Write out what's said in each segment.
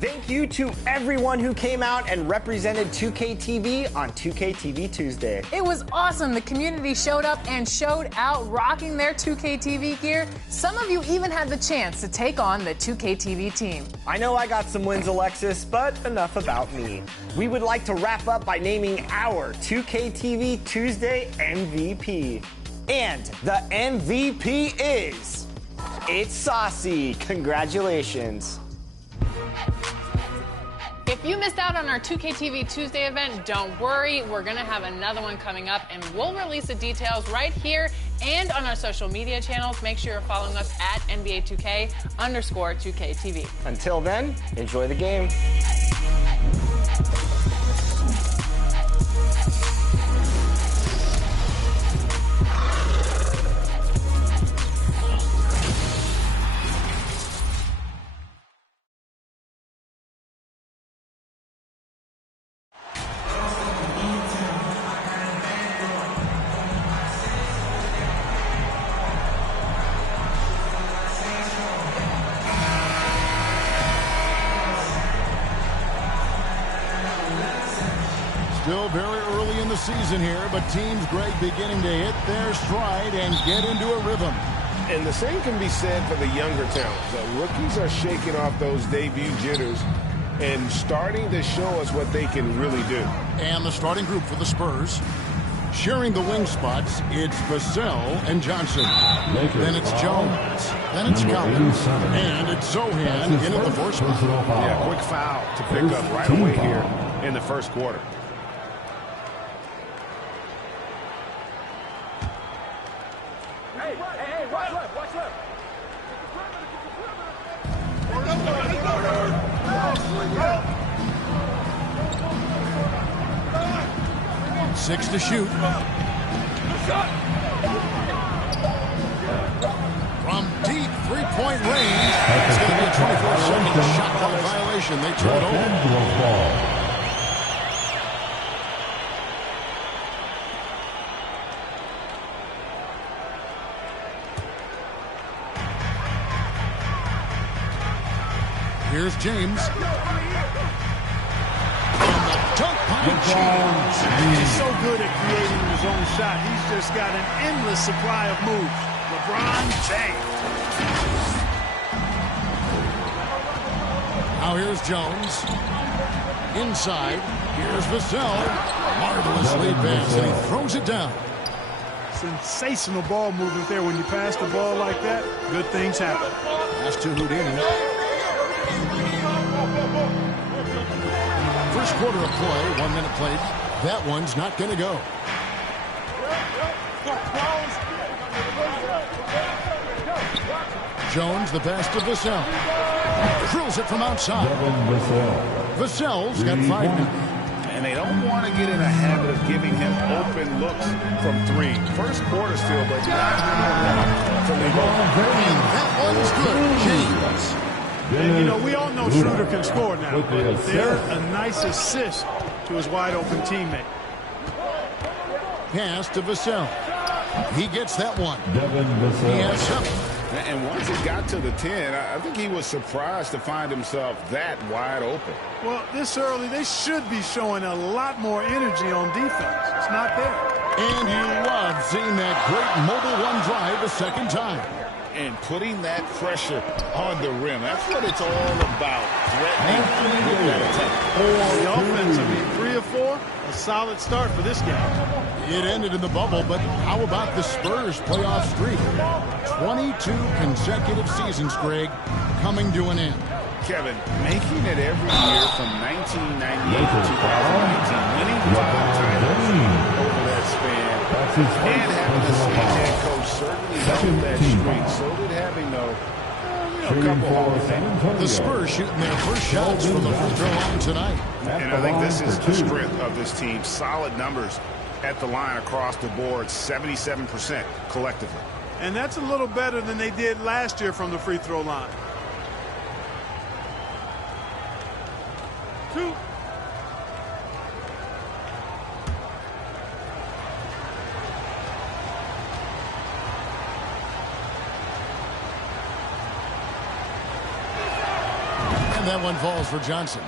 Thank you to everyone who came out and represented 2K TV on 2K TV Tuesday. It was awesome. The community showed up and showed out, rocking their 2K TV gear. Some of you even had the chance to take on the 2K TV team. I know I got some wins, Alexis, but enough about me. We would like to wrap up by naming our 2K TV Tuesday MVP. And the MVP is... It's Saucy. Congratulations. If you missed out on our 2K TV Tuesday event, don't worry. We're going to have another one coming up, and we'll release the details right here and on our social media channels. Make sure you're following us at NBA2K_2K TV. Until then, enjoy the game. Still very early in the season here, but teams, Greg, beginning to hit their stride and get into a rhythm. And the same can be said for the younger talent. The rookies are shaking off those debut jitters and starting to show us what they can really do. And the starting group for the Spurs, sharing the wing spots, it's Vassell and Johnson. Then it's Jones. Then it's Collins. And it's Zohan in at the fourth spot. Yeah, quick foul to pick up right away here in the first quarter. Hey, watch left. 6 to shoot. From deep three-point range, it's going to be a 24-second shot clock violation. They turn it over. Here's James. And the dunk by James. He's so good at creating his own shot. He's just got an endless supply of moves. LeBron James. Now here's Jones. Inside. Here's Vassell. Marvelous lead pass, and he throws it down. Sensational ball movement there. When you pass the ball like that, good things happen. Pass to Houdini. First quarter of play, 1 minute played. That one's not going to go. Jones, the pass to Vassell. Drills it from outside. Vassell's got 5 now. And they don't want to get in a habit of giving him open looks from 3. First quarter still, but not to leave open. And that one's good. James. And, you know, we all know Schroeder can score now, but they're a nice assist to his wide-open teammate. Pass to Vassell. He gets that one. He has 7. And once it got to the 10, I think he was surprised to find himself that wide open. Well, this early, they should be showing a lot more energy on defense. It's not there. And you love seeing that great mobile run drive a second time. And putting that pressure on the rim. That's what it's all about, threatening with that attack. The offense, I mean, 3 of 4, a solid start for this game. It ended in the bubble, but how about the Spurs playoff streak? 22 consecutive seasons, Greg, coming to an end. Kevin, making it every year from 1998 to 2019, winning 5 titles over that span, and having the same head coach certainly helped that streak. So did having, though, a couple Hall of Fame. The Spurs shooting their first shots from the free throw line tonight. And I think this is the strength of this team. Solid numbers at the line across the board, 77% collectively. And that's a little better than they did last year from the free throw line. 2. And that one falls for Johnson.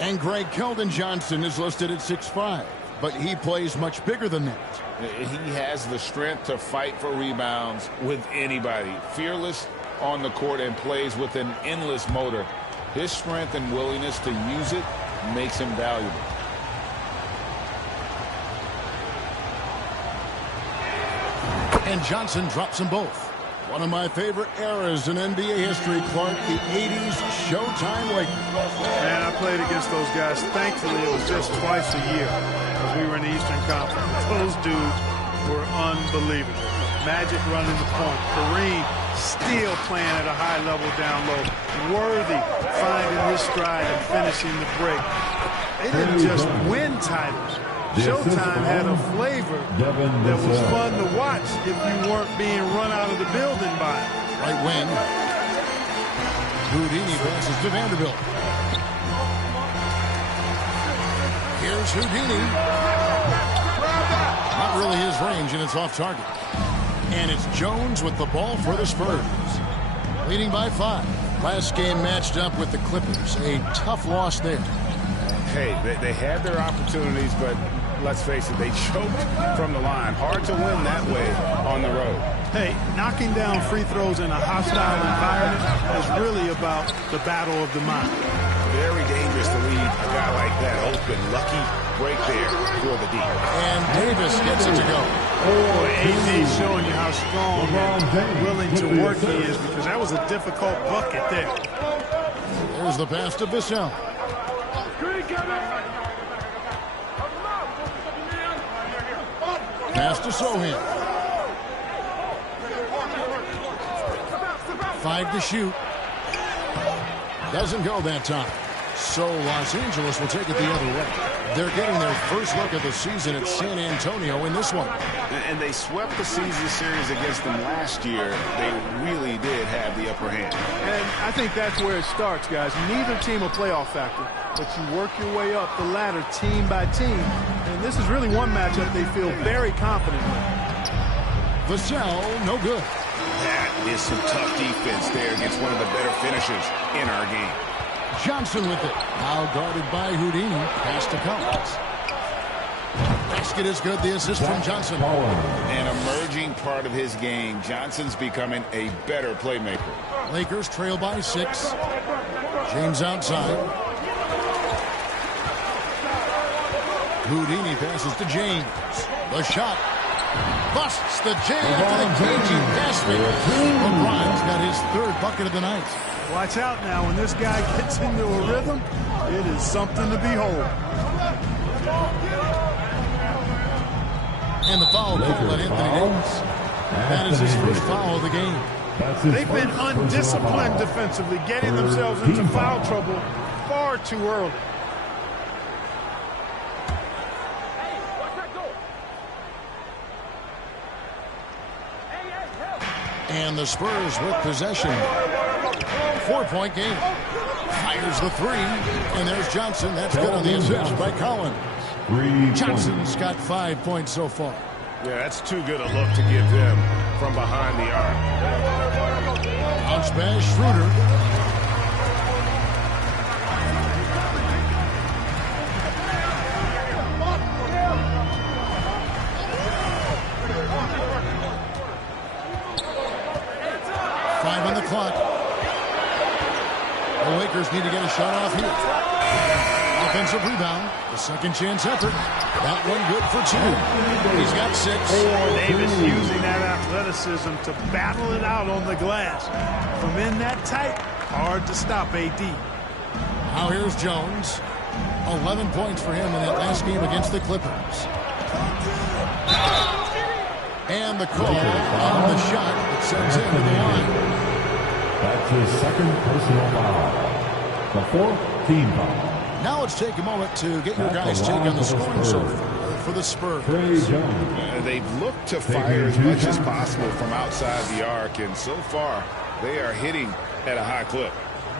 And Greg, Keldon Johnson is listed at 6'5", but he plays much bigger than that. He has the strength to fight for rebounds with anybody. Fearless on the court and plays with an endless motor. His strength and willingness to use it makes him valuable. And Johnson drops them both. One of my favorite eras in NBA history, Clark, the 80s Showtime Lakers. Man, I played against those guys. Thankfully, it was just twice a year because we were in the Eastern Conference. Those dudes were unbelievable. Magic running the point. Kareem still playing at a high level down low. Worthy finding his stride and finishing the break. They didn't just win titles. Showtime had a flavor that was fun to watch if you weren't being run out of the building by it. Right wing. Houdini passes to Vanderbilt. Here's Houdini. Not really his range, and it's off target. And it's Jones with the ball for the Spurs. Leading by 5. Last game matched up with the Clippers. A tough loss there. Hey, they had their opportunities, but let's face it, they choked from the line. Hard to win that way on the road. Hey, knocking down free throws in a hostile environment is really about the battle of the mind. Very dangerous to leave a guy like that open. Lucky break there for the D. And Davis gets it to go. Oh, AD showing you how strong and willing to work he is, because that was a difficult bucket there. There's the pass to Bissell. Pass to Sohan. 5 to shoot. Doesn't go that time. So Los Angeles will take it the other way. They're getting their first look of the season at San Antonio in this one. And they swept the season series against them last year. They really did have the upper hand. And I think that's where it starts, guys. Neither team a playoff factor, but you work your way up the ladder team by team. And this is really one matchup they feel very confident in. Vassell, no good. That is some tough defense there against one of the better finishers in our game. Johnson with it. Now guarded by Houdini. Pass to Collins. Basket is good. The assist from Johnson. An emerging part of his game. Johnson's becoming a better playmaker. Lakers trail by 6. James outside. Houdini passes to James. The shot. Busts the jam to the cagey basket. LeBron's got his 3rd bucket of the night. Watch out now. When this guy gets into a rhythm, it is something to behold. And the foul call on Anthony Davis. That is his first foul of the game. They've been undisciplined defensively, getting themselves into foul trouble far too early. And the Spurs with possession. 4-point game. Fires the 3. And there's Johnson. That's good on the assist by Collins. Johnson's got 5 points so far. Yeah, that's too good a look to give them from behind the arc. Bounce pass, Schroeder. On the clock. The Lakers need to get a shot off here. Offensive rebound. The second chance effort. That one good for 2. He's got 6. Davis using that athleticism to battle it out on the glass. From in that tight, hard to stop AD. Now here's Jones. 11 points for him in that last game against the Clippers. And the call on the shot that sends him to the line. That's his 2nd personal foul. The 4th team foul. Now let's take a moment to get your guys' take on the scoring so far for the Spurs. They've looked to fire as much as possible from outside the arc, and so far they are hitting at a high clip.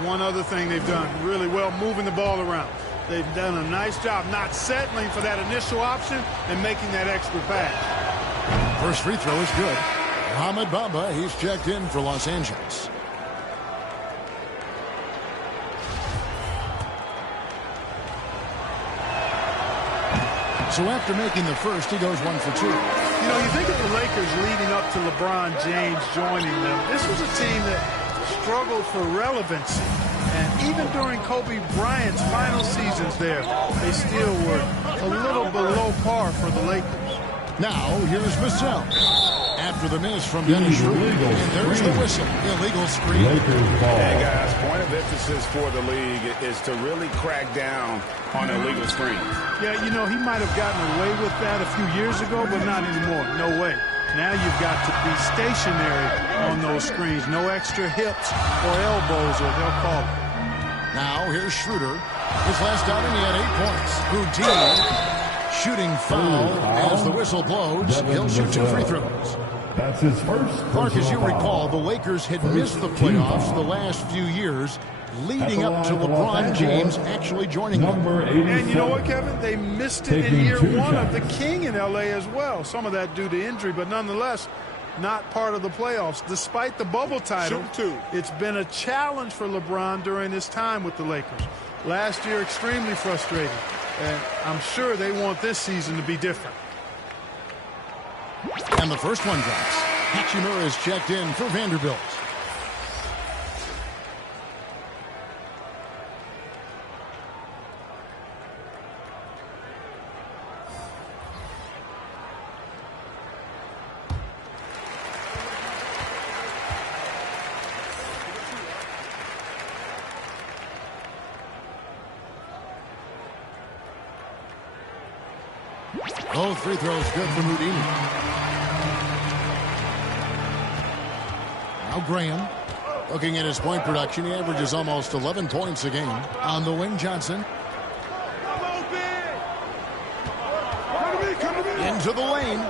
One other thing they've done really well, moving the ball around. They've done a nice job not settling for that initial option and making that extra pass. First free throw is good. Mohamed Bamba, he's checked in for Los Angeles. So after making the first, he goes 1 for 2. You know, you think of the Lakers leading up to LeBron James joining them. This was a team that struggled for relevancy. And even during Kobe Bryant's final seasons there, they still were a little below par for the Lakers. Now, here's Vassell. After the miss from Dennis Schroeder, and there's the whistle. Illegal screen. Hey, guys, point of emphasis for the league is to really crack down on illegal screens. Yeah, you know, he might have gotten away with that a few years ago, but not anymore. No way. Now you've got to be stationary on those screens. No extra hips or elbows, or they'll call it. Now, here's Schroeder. His last outing, he had 8 points. Houdini. Shooting foul as the whistle blows. He'll shoot 2 free throws. That's his first. Clark, as you recall, the Lakers had missed the playoffs the last few years, leading up to LeBron James actually joining them. And you know what, Kevin? They missed it in year 1 of the King in L.A. as well. Some of that due to injury, but nonetheless, not part of the playoffs. Despite the bubble title, it's been a challenge for LeBron during his time with the Lakers. Last year, extremely frustrating. And I'm sure they want this season to be different. And the first one drops. Hachimura is checked in for Vanderbilt. Both free throws good from Houdini. Now Graham. Looking at his point production, he averages almost 11 points a game. On the wing, Johnson. Into the lane.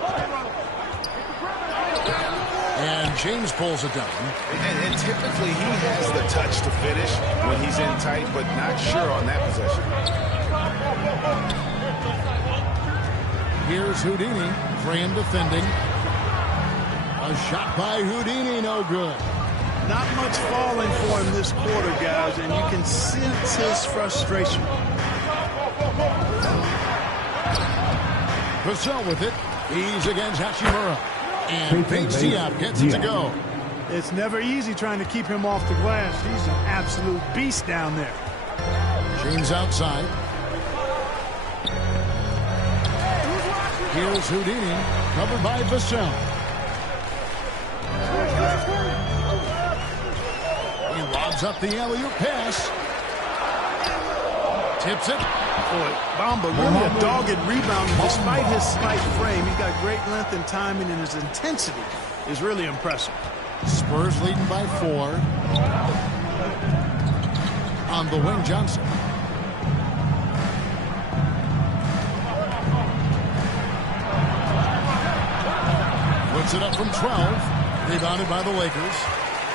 And James pulls it down. And typically he has the touch to finish when he's in tight, but not sure on that possession. Here's Houdini. Graham defending. A shot by Houdini, no good. Not much falling for him this quarter, guys, and you can sense his frustration. Vassell with it. He's against Hachimura. And Pete Siap gets it to go. It's never easy trying to keep him off the glass. He's an absolute beast down there. James outside. Here's Houdini, covered by Vassell. He lobs up the alley-oop pass. Tips it. Boy, Bamba really a dogged rebounder despite his slight frame. He's got great length and timing, and his intensity is really impressive. Spurs leading by 4. On the wing, Johnson. Puts it up from 12. Rebounded by the Lakers.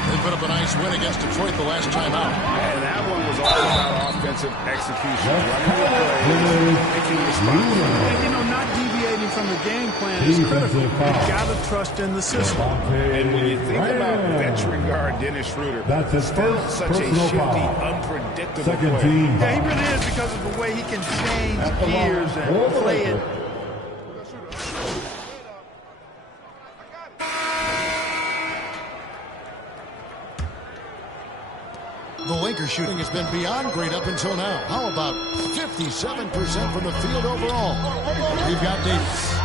They put up a nice win against Detroit the last time out. And that one was all about offensive execution. Running the plays, making the spots. And, you know, not deviating from the game plan is critical. You've got to trust in the system. And when you think about veteran guard Dennis Schroeder, that's his still first such a shifty, unpredictable player. Yeah, he really is, because of the way he can change gears and play it. The Lakers shooting has been beyond great up until now. How about 57% from the field overall? We've got Davis.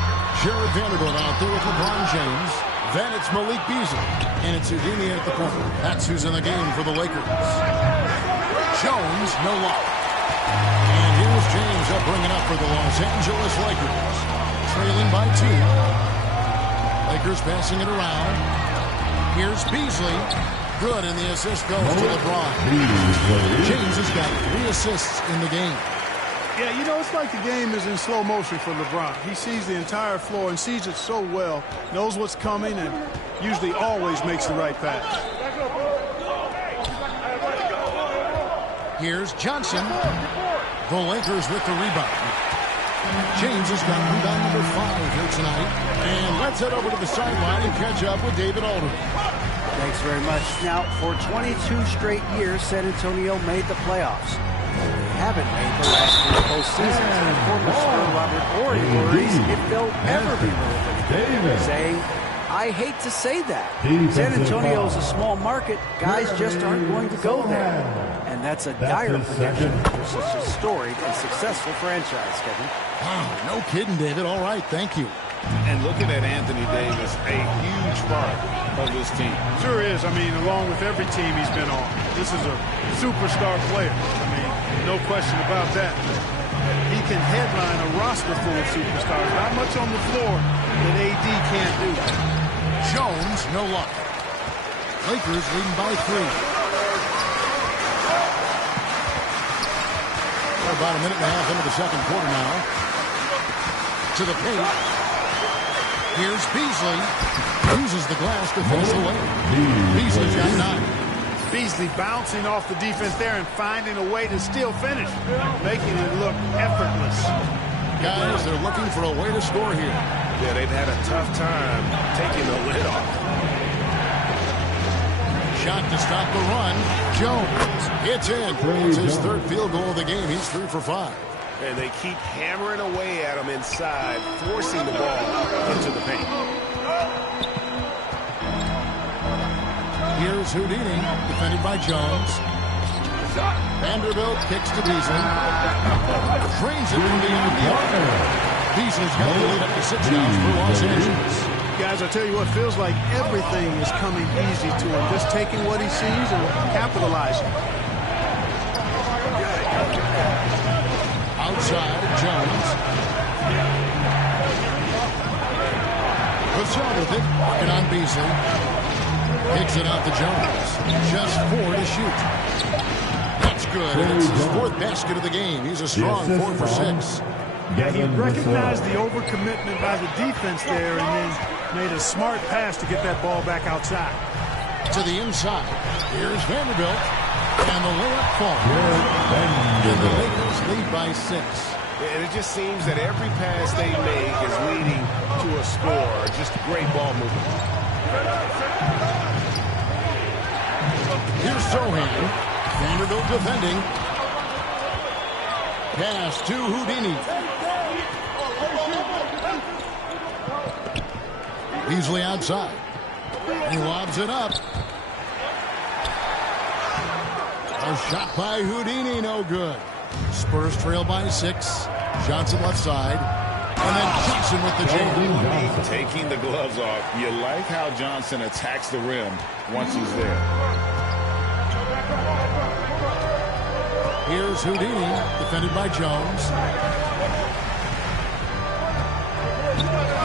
Jared Vanderbilt out there with LeBron James. Then it's Malik Beasley. And it's Houdini at the point. That's who's in the game for the Lakers. Jones, no luck. And here's James up bringing up for the Los Angeles Lakers. Trailing by 2. Lakers passing it around. Here's Beasley. Good, and the assist goes to LeBron. James has got 3 assists in the game. Yeah, you know, it's like the game is in slow motion for LeBron. He sees the entire floor and sees it so well, knows what's coming, and usually always makes the right pass. Here's Johnson. The Lakers with the rebound. James has got rebound number 5 here tonight. And let's head over to the sideline and catch up with David Aldridge. Thanks very much. Now, for 22 straight years, San Antonio made the playoffs. haven't made the last 3 postseasons. And former Spur Robert Horry worries if they'll ever be relevant. Say, I hate to say that. San Antonio is a small market. Guys just aren't going to go there. And that's a dire prediction for such a storied and successful franchise, Kevin. Wow, no kidding, David. All right, thank you. And looking at Anthony Davis, a huge part of this team. Sure is. I mean, along with every team he's been on, this is a superstar player. I mean, no question about that. He can headline a roster full of superstars. Not much on the floor that AD can't do. Jones, no luck. Lakers leading by 3. We're about a minute and a half into the second quarter now. To the paint. Here's Beasley. Uses the glass to finish the way. Beasley's got 9. Beasley bouncing off the defense there and finding a way to still finish, making it look effortless. Guys, they're looking for a way to score here. Yeah, they've had a tough time taking the lid off. Shot to stop the run. Jones hits in. It's his 3rd field goal of the game. He's 3 for 5. And they keep hammering away at him inside, forcing the ball into the paint. Here's Houdini, defended by Jones. Vanderbilt kicks to Beasley. Drains it from beyond the arc. Beasley's got the lead up to 6 now for Los Angeles. Guys, I tell you what, feels like everything is coming easy to him. Just taking what he sees and capitalizing. Outside, Jones. Puts on with it. Working on Beasley. Kicks it out to Jones. Just 4 to shoot. That's good. And it's his 4th basket of the game. He's a strong 4 for 6. Yeah, he recognized the overcommitment by the defense there and then made a smart pass to get that ball back outside. To the inside. Here's Vanderbilt. And the layup falls. And the Lakers lead by 6. And it just seems that every pass they make is leading to a score. Just great ball movement. Here's Sohan. Vanderbilt defending. Pass to Houdini. Beasley outside. He lobs it up. A shot by Houdini, no good. Spurs trail by 6. Johnson left side. And then Johnson with the jam. Taking the gloves off. You like how Johnson attacks the rim once he's there. Here's Houdini, defended by Jones.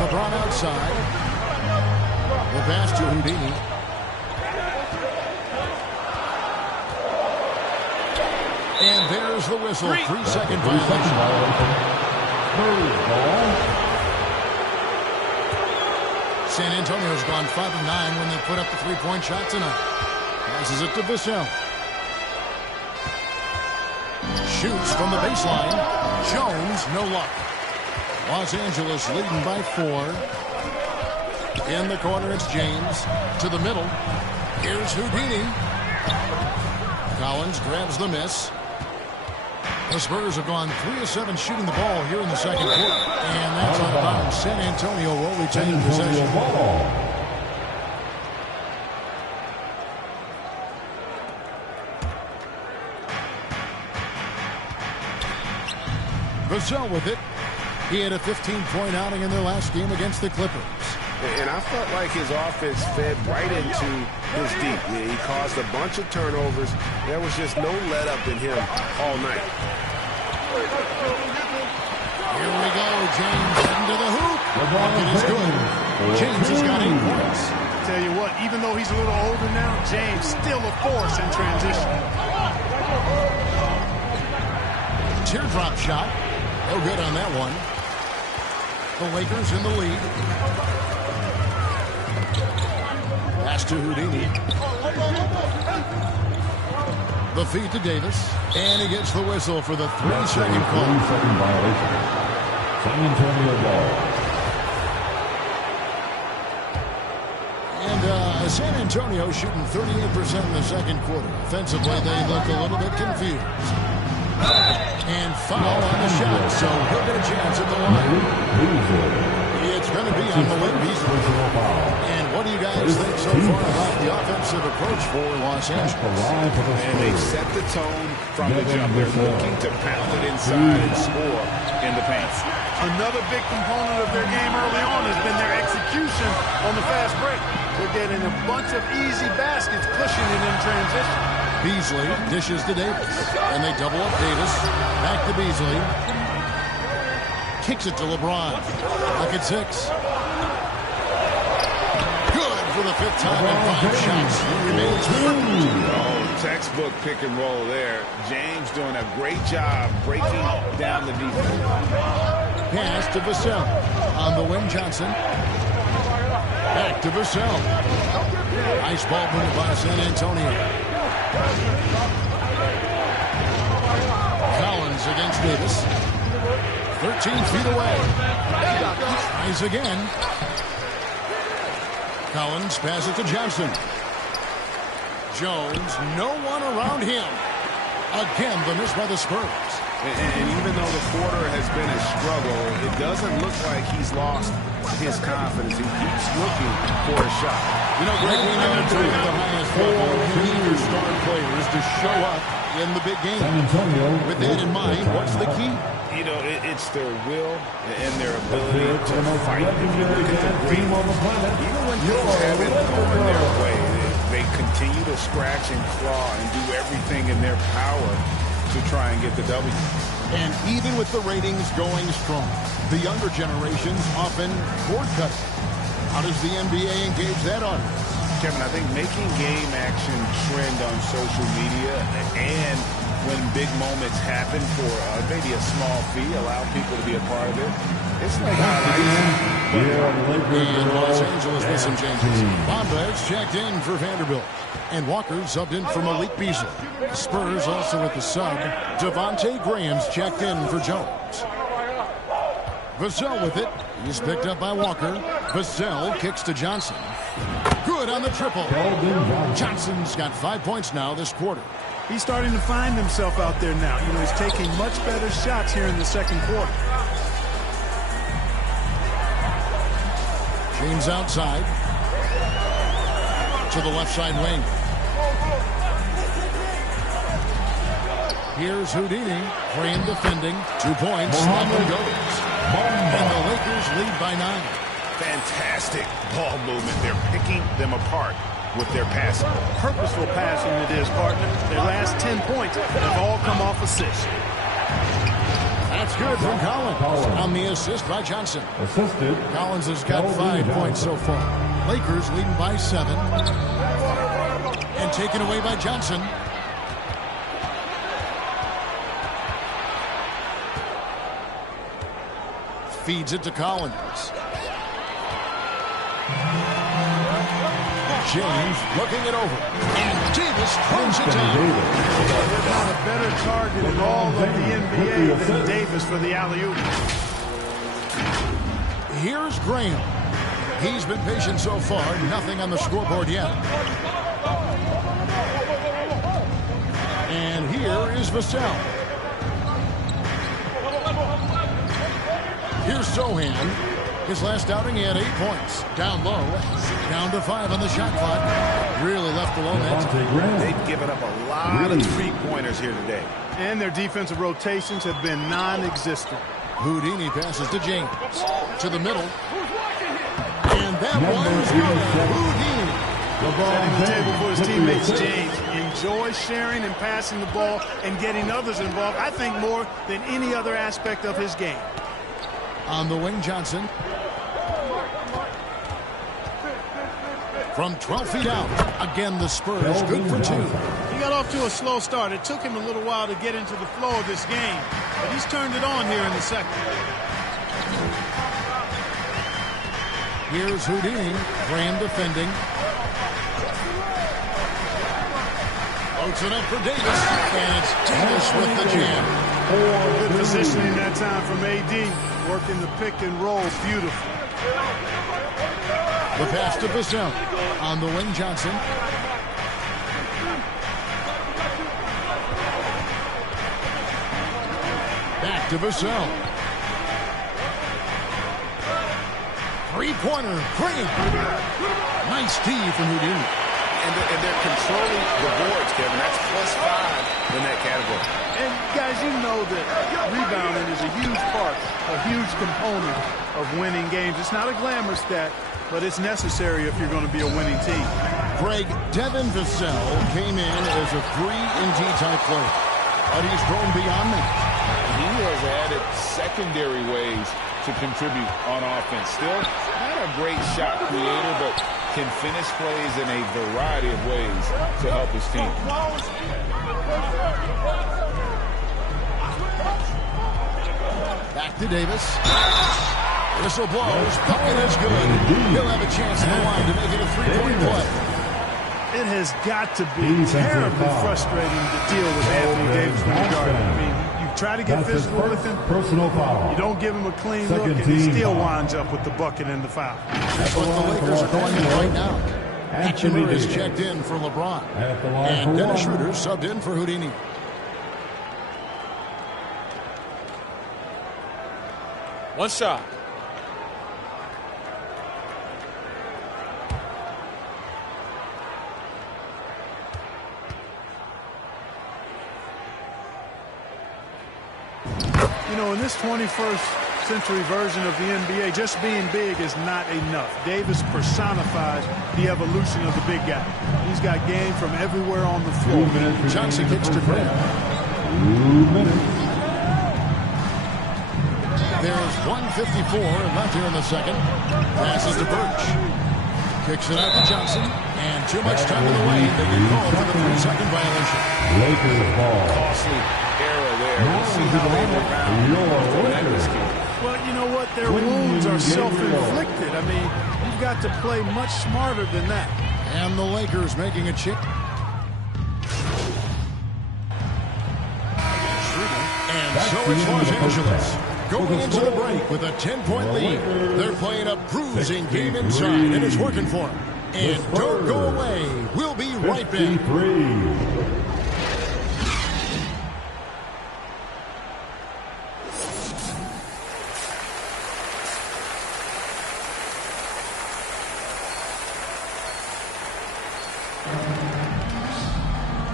LeBron outside. The pass to Houdini. And there's the whistle. 3-second violation. San Antonio's gone 5 of 9 when they put up the 3-point shot tonight. Passes it to Vassell. Shoots from the baseline. Jones, no luck. Los Angeles leading by 4. In the corner, it's James. To the middle. Here's Houdini. Collins grabs the miss. The Spurs have gone 3 of 7 shooting the ball here in the second quarter. And that's out of bounds. San Antonio will retain possession. Vassell with it. He had a 15-point outing in their last game against the Clippers. And I felt like his offense fed right into his deep. Yeah, he caused a bunch of turnovers. There was just no let-up in him all night. Here we go. James heading to the hoop. It is good. James has got 8 points. Tell you what, even though he's a little older now, James still a force in transition. Teardrop shot. No good on that one. The Lakers in the lead. Pass to Houdini. The feed to Davis. And he gets the whistle for the 3-second call. 3-second violation. San Antonio ball. And San Antonio shooting 38% in the second quarter. Offensively, they look a little bit confused. And foul on the shot, so he'll get a chance at the line. It's going to be on the wing. And what do you guys think so far about the offensive approach for Los Angeles? And they set the tone from the jump. They're looking to pound it inside and score in the paint. Another big component of their game early on has been their execution on the fast break. They're getting a bunch of easy baskets, pushing it in transition. Beasley dishes to Davis, and they double up Davis. Back to Beasley. Kicks it to LeBron. Back at 6. Good for the 5th time in 5 shots. He remains perfect. Oh, textbook pick and roll there. James doing a great job breaking down the defense. Pass to Vassell. On the wing, Johnson. Back to Vassell. Nice ball moved by San Antonio. Collins against Davis. 13 feet away. Tries again. Collins passes it to Johnson. Jones, no one around him. Again, the miss by the Spurs. And even though the quarter has been a struggle, it doesn't look like he's lost his confidence. He keeps looking for a shot. You know, Greg, we never do at the highest level. You need your star players to show up in the big game. With that in mind, what's the key? You know, it's their will and their ability to fight. If you look at the great, even when things haven't gone their way, they continue to scratch and claw and do everything in their power to try and get the W. And even with the ratings going strong, the younger generations often cord cut. How does the NBA engage that audience? Kevin, I think making game action trend on social media and when big moments happen for maybe a small fee, allow people to be a part of it. It's like in Los Angeles with some changes. Bombas checked in for Vanderbilt. And Walker subbed in for Malik Beasley. Spurs also with the sub. Devontae Graham's checked in for Jones. Vassell with it. He's picked up by Walker. Vassell kicks to Johnson. Good on the triple. Johnson's got 5 points now this quarter. He's starting to find himself out there now. You know, he's taking much better shots here in the second quarter. James outside. To the left side wing. Here's Houdini. Frame defending. 2 points. Up and goes. And the Lakers lead by 9. Fantastic ball movement. They're picking them apart with their passing. Purposeful passing it is, partner. Their last 10 points have all come off assists. That's good from Collins. On the assist by Johnson. Assisted. Collins has got 5 points so far. Lakers leading by 7. And taken away by Johnson. Feeds it to Collins. James looking it over. And Davis throws it down. Not a better target in all of the NBA than Davis for the alley-oop. Here's Graham. He's been patient so far. Nothing on the scoreboard yet. And here is Vassell. Here's Sohan. His last outing, he had 8 points. Down low. Down to 5 on the shot clock. Really left alone that time. They've given up a lot of three-pointers here today. And their defensive rotations have been non-existent. Houdini passes to James. To the middle. And that one's good. Houdini. Setting the table for his teammates, James. Enjoys sharing and passing the ball and getting others involved, I think, more than any other aspect of his game. On the wing, Johnson. From 12 feet out. Again, the Spurs good for 2. He got off to a slow start. It took him a little while to get into the flow of this game, but he's turned it on here in the second. Here's Houdini. Graham defending. Floats it up for Davis. And it's Davis with the jam. Good positioning that time from AD. Working the pick and roll beautiful. The pass to Vassell. On the wing, Johnson. to Vassell. Three-pointer, bring it. Nice D from Houdini. And they're controlling the boards, Kevin. That's +5 in that category. And guys, you know that rebounding is a huge part, a huge component of winning games. It's not a glamour stat, but it's necessary if you're going to be a winning team. Greg, Devin Vassell came in as a 3-and-D type player, but he's grown beyond that. He has added secondary ways to contribute on offense. Still not a great shot creator, but can finish plays in a variety of ways to help his team. Back to Davis. Whistle blows. Bucket is good. He'll have a chance in the line to make it a three-point play. It has got to be terribly frustrating to deal with Anthony Davis when you guard him. I mean, you try to get physical with him. Personal foul. You don't give him a clean look, and he still winds up with the bucket and the foul. That's what the Lakers are going in right now. Hatchner is checked in for LeBron. And Dennis Schroeder subbed in for Houdini. One shot. You know, in this 21st century version of the NBA, just being big is not enough. Davis personifies the evolution of the big guy. He's got game from everywhere on the floor. Johnson kicks to Graham. 2 minutes. There's 1:54 left here in the second. Passes to Birch. Kicks it out to Johnson. And too much time in the way. They get called for the 3-second violation. Lakers ball. Costly error there. We'll see how they rebound. Well, you know what? Their wounds are self-inflicted. I mean, you've got to play much smarter than that. And the Lakers making a chip. And so it's Los Angeles going into the break with a 10-point lead. They're playing a bruising game inside, and it's working for them. And don't go away. We'll be right back.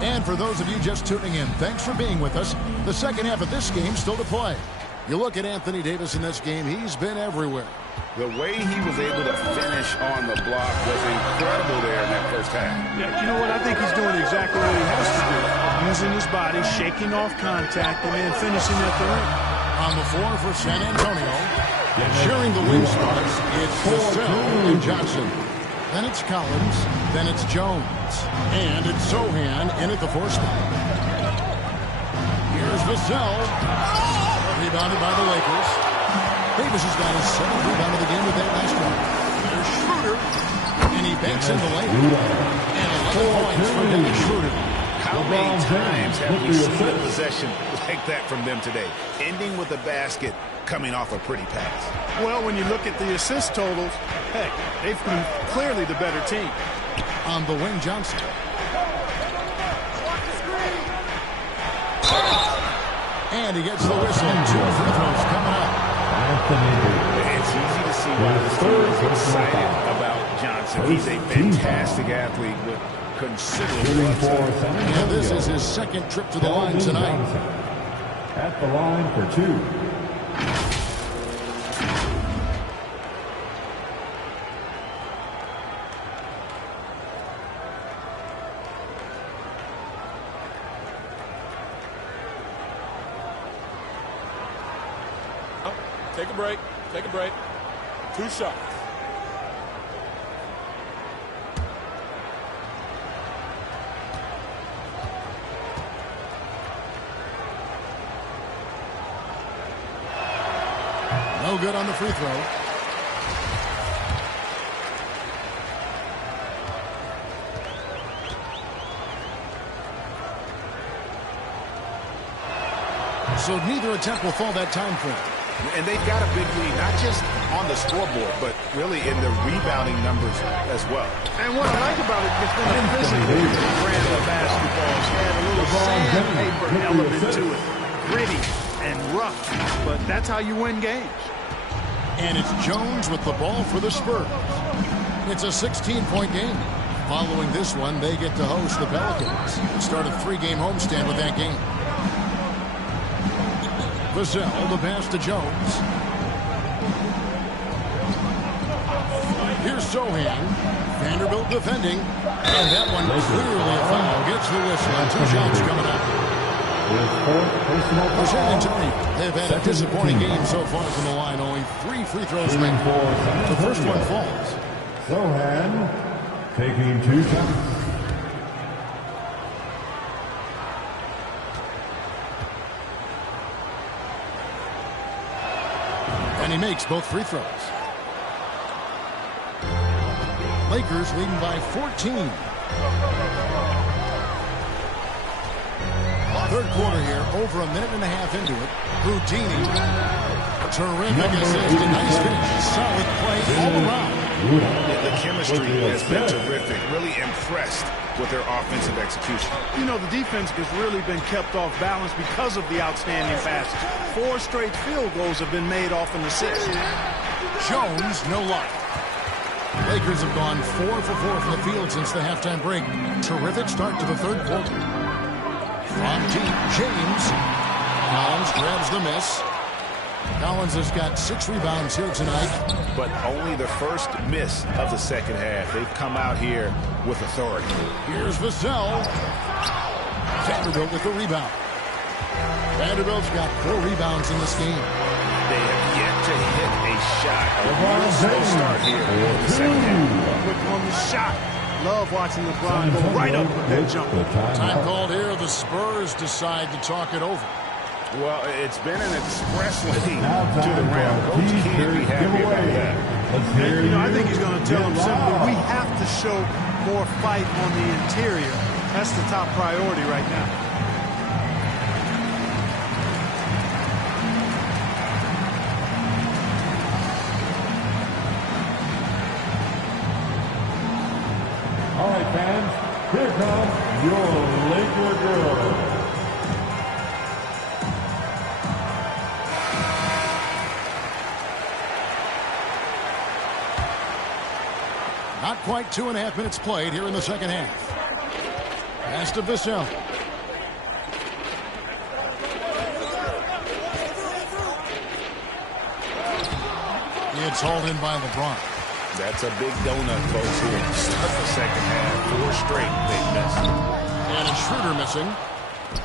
And for those of you just tuning in, thanks for being with us. The second half of this game still to play. You look at Anthony Davis in this game, he's been everywhere. The way he was able to finish on the block was incredible there in that first half. Yeah, you know what? I think he's doing exactly what he has to do. Using his body, shaking off contact, and then finishing at the rim. On the floor for San Antonio, sharing the wing spots, it's Vassell and Johnson. Then it's Collins, then it's Jones, and it's Sohan in at the 4 spot. Here's Vassell, rebounded by the Lakers. Davis has got his 7th rebound of the game with that last one. There's Schroeder, and he banks in the lane. And 11 points for Dennis Schroeder. How many times have we seen a possession like that from them today? Ending with a basket, coming off a pretty pass. Well, when you look at the assist totals, heck, they've been clearly the better team. On the wing, Johnson. And he gets the whistle. 2 free throws coming up. It's easy to see why this team is excited about Johnson. He's a fantastic athlete with considerable upside. And this is his 2nd trip to the line tonight. At the line for 2. Take a break. Take a break. 2 shots. No good on the free throw. So neither attempt will fall that time frame. And they've got a big lead, not just on the scoreboard, but really in the rebounding numbers as well. And what I like about it, it's been a physical brand of basketball. It's had a little sandpaper element to it. Gritty and rough, but that's how you win games. And it's Jones with the ball for the Spurs. It's a 16-point game. Following this one, they get to host the Pelicans. Start a 3-game homestand with that game. Vassell, the pass to Jones. Here's Sohan. Vanderbilt defending. And that one clearly a foul. Gets the whistle and 2 shots coming up. For San Antonio, they've had a disappointing game so far from the line. Only 3 free throws made. The first one falls. Sohan taking 2 shots. And he makes both free throws. Lakers leading by 14. Third quarter here, over a minute and a half into it. Houdini. Terrific assist, a nice finish. Solid play all around. The chemistry has been terrific. Really impressed with their offensive execution. You know, the defense has really been kept off balance because of the outstanding passes. 4 straight field goals have been made off an assist. Jones, no luck. Lakers have gone 4 for 4 from the field since the halftime break. Terrific start to the third quarter. From deep, James. Collins grabs the miss. Collins has got 6 rebounds here tonight. But only the first miss of the second half. They've come out here with authority. Here's Vassell. Vanderbilt with the rebound. Vanderbilt's got 4 rebounds in this game. They have yet to hit a shot. A real slow start here in the second half. Quick on the shot. Love watching LeBron go right up with that jumper. Time called here. The Spurs decide to talk it over. Well, it's been an express lane to the rim. Coach can't be happy about that. And, you know, I think he's going to tell them simply, we have to show more fight on the interior. That's the top priority right now. All right, fans, here comes your Laker girl. Not quite 2.5 minutes played here in the second half. Pass to Vassell. It's hauled in by LeBron. That's a big donut, folks, here. Start the second half. 4 straight they've missed. And a Schroeder missing.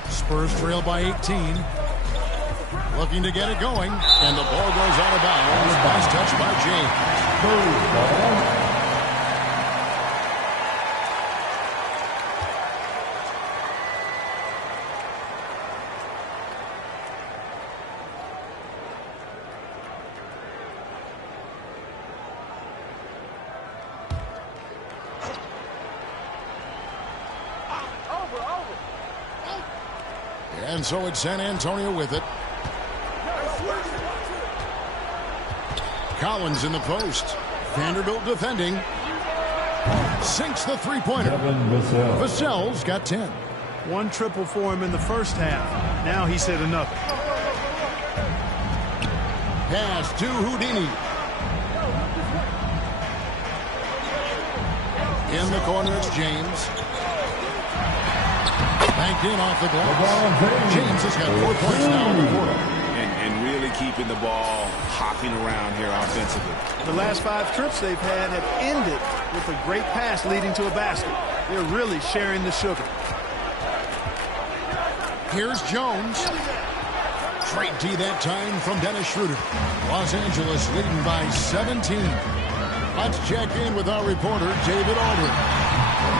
Spurs trail by 18. Looking to get it going. And the ball goes out of bounds. Nice touch by James. And so it's San Antonio with it. Collins in the post. Vanderbilt defending. Sinks the three-pointer. Vassell's got 10. 1 triple for him in the first half. Now he's hit another. Pass to Houdini. In the corner, it's James. Banked in off the glass. James has got 4 points now in the quarter. And really keeping the ball hopping around here offensively. The last 5 trips they've had have ended with a great pass leading to a basket. They're really sharing the sugar. Here's Jones. Straight D that time from Dennis Schroeder. Los Angeles leading by 17. Let's check in with our reporter, David Aldridge.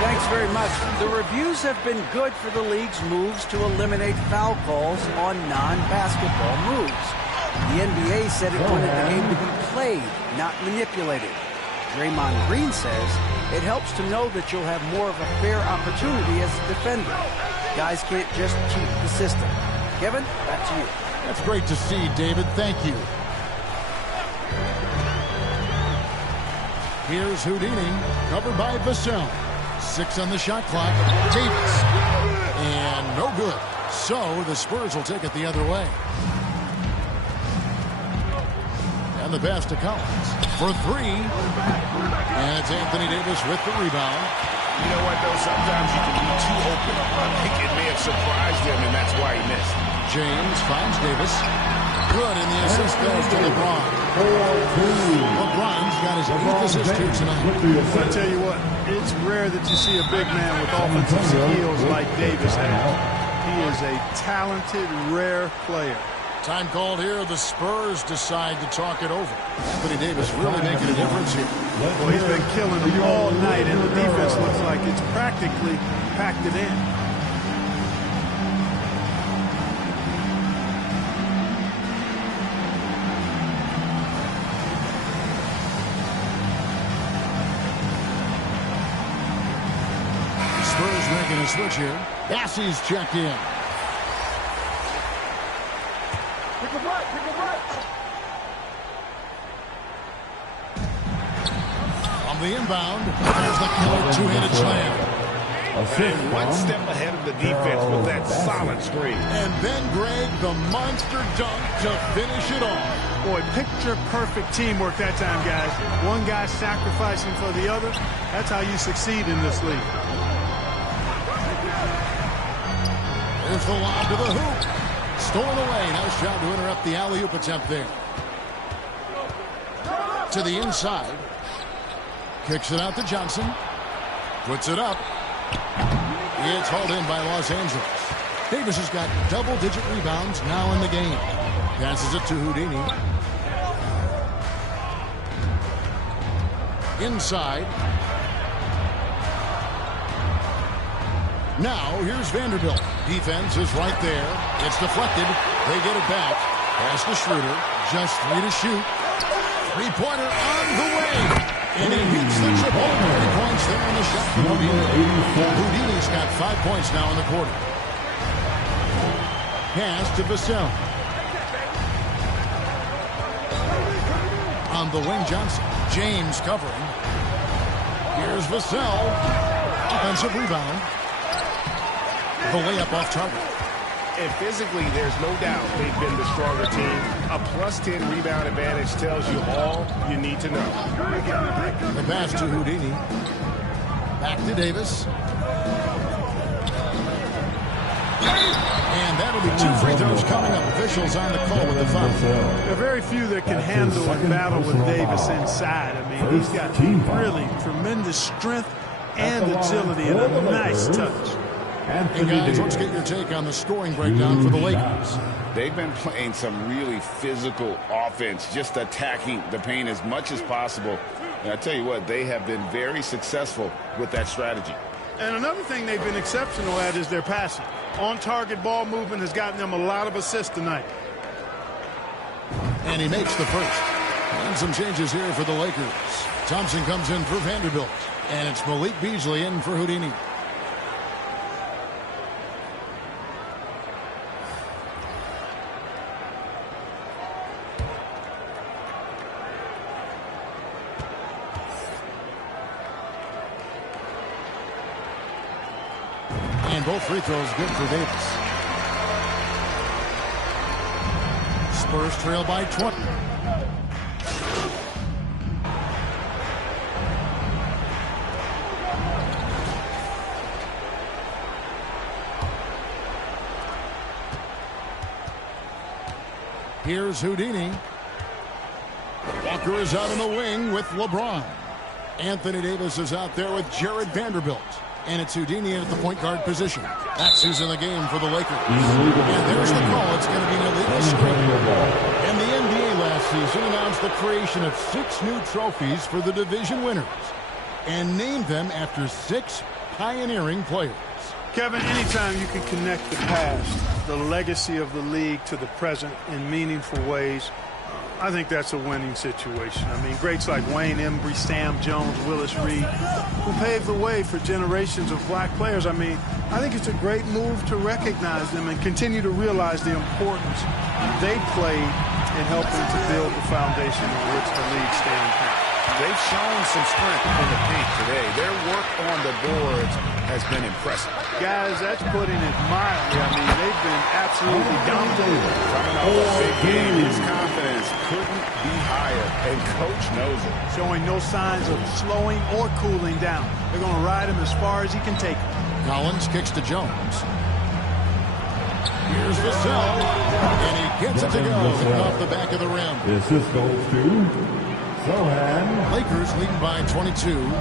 Thanks very much. The reviews have been good for the league's moves to eliminate foul calls on non-basketball moves. The NBA said it wanted the game to be played, not manipulated. Draymond Green says it helps to know that you'll have more of a fair opportunity as a defender. Guys can't just cheat the system. Kevin, back to you. That's great to see, David. Thank you. Here's Houdini, covered by Vassell. 6 on the shot clock. Davis. And no good. So the Spurs will take it the other way. And the pass to Collins for three. And it's Anthony Davis with the rebound. You know what, though? Sometimes you can be too open. I think it may have surprised him, and that's why he missed. James finds Davis. Good, and the assist goes to LeBron. LeBron's got his 8th assist here tonight. I tell you what, it's rare that you see a big man with offensive skills like Davis has. He is a talented, rare player. Time called here. The Spurs decide to talk it over. Anthony Davis really making a difference here. Well, he's been killing them all night, and the defense looks like it's practically packed it in. Spurs making a switch here. Bassey's checked in. On the inbound, there's the killer two-handed slam. And one step ahead of the defense with that solid screen. And then Greg, the monster dunk to finish it off. Boy, picture-perfect teamwork that time, guys. One guy sacrificing for the other. That's how you succeed in this league. There's the lob to the hoop. Stolen away. Nice job to interrupt the alley-oop attempt there. To the inside. Kicks it out to Johnson. Puts it up. It's hauled in by Los Angeles. Davis has got double-digit rebounds now in the game. Passes it to Houdini. Inside. Now, here's Vanderbilt. Defense is right there. It's deflected. They get it back. Pass to Schroeder. Just 3 to shoot. Three-pointer on the way. And he hits the triple. 3 points there on the shot from Houdini. Houdini's got 5 points now in the quarter. Pass to Vassell. On the wing, Johnson. James covering. Here's Vassell. Offensive rebound. The layup off target. And physically, there's no doubt they've been the stronger team. A +10 rebound advantage tells you all you need to know. The pass to Houdini. Back to Davis. And that'll be 2 free throws coming up. Officials on the call with the foul. There are very few that can handle and battle with Davis inside. I mean, he's got really tremendous strength and agility and a nice touch. Hey guys, let's get your take on the scoring breakdown for the Lakers. They've been playing some really physical offense, just attacking the paint as much as possible. And I tell you what, they have been very successful with that strategy. And another thing they've been exceptional at is their passing. On-target ball movement has gotten them a lot of assists tonight. And he makes the first. And some changes here for the Lakers. Thompson comes in for Vanderbilt. And it's Malik Beasley in for Houdini. And both free throws good for Davis. Spurs trail by 20. Here's Houdini. Walker is out in the wing with LeBron. Anthony Davis is out there with Jared Vanderbilt. And it's Houdini at the point guard position. That's who's in the game for the Lakers. And there's the call. It's going to be an illegal screen. And the NBA last season announced the creation of 6 new trophies for the division winners and named them after 6 pioneering players. Kevin, anytime you can connect the past, the legacy of the league to the present in meaningful ways, I think that's a winning situation. I mean, greats like Wayne Embry, Sam Jones, Willis Reed, who paved the way for generations of black players. I mean, I think it's a great move to recognize them and continue to realize the importance they played in helping to build the foundation on which the league stands now. They've shown some strength in the paint today. Their work on the boards has been impressive. Guys, that's putting it mildly. I mean, they've been absolutely dominated. Coming off a big game, his confidence couldn't be higher. fire, and coach knows it. Showing no signs of slowing or cooling down. They're going to ride him as far as he can take him. Collins kicks to Jones. Here's Vassell, and he gets it to go off the back of the rim. Assist goes to Sohan. Lakers lead by 22.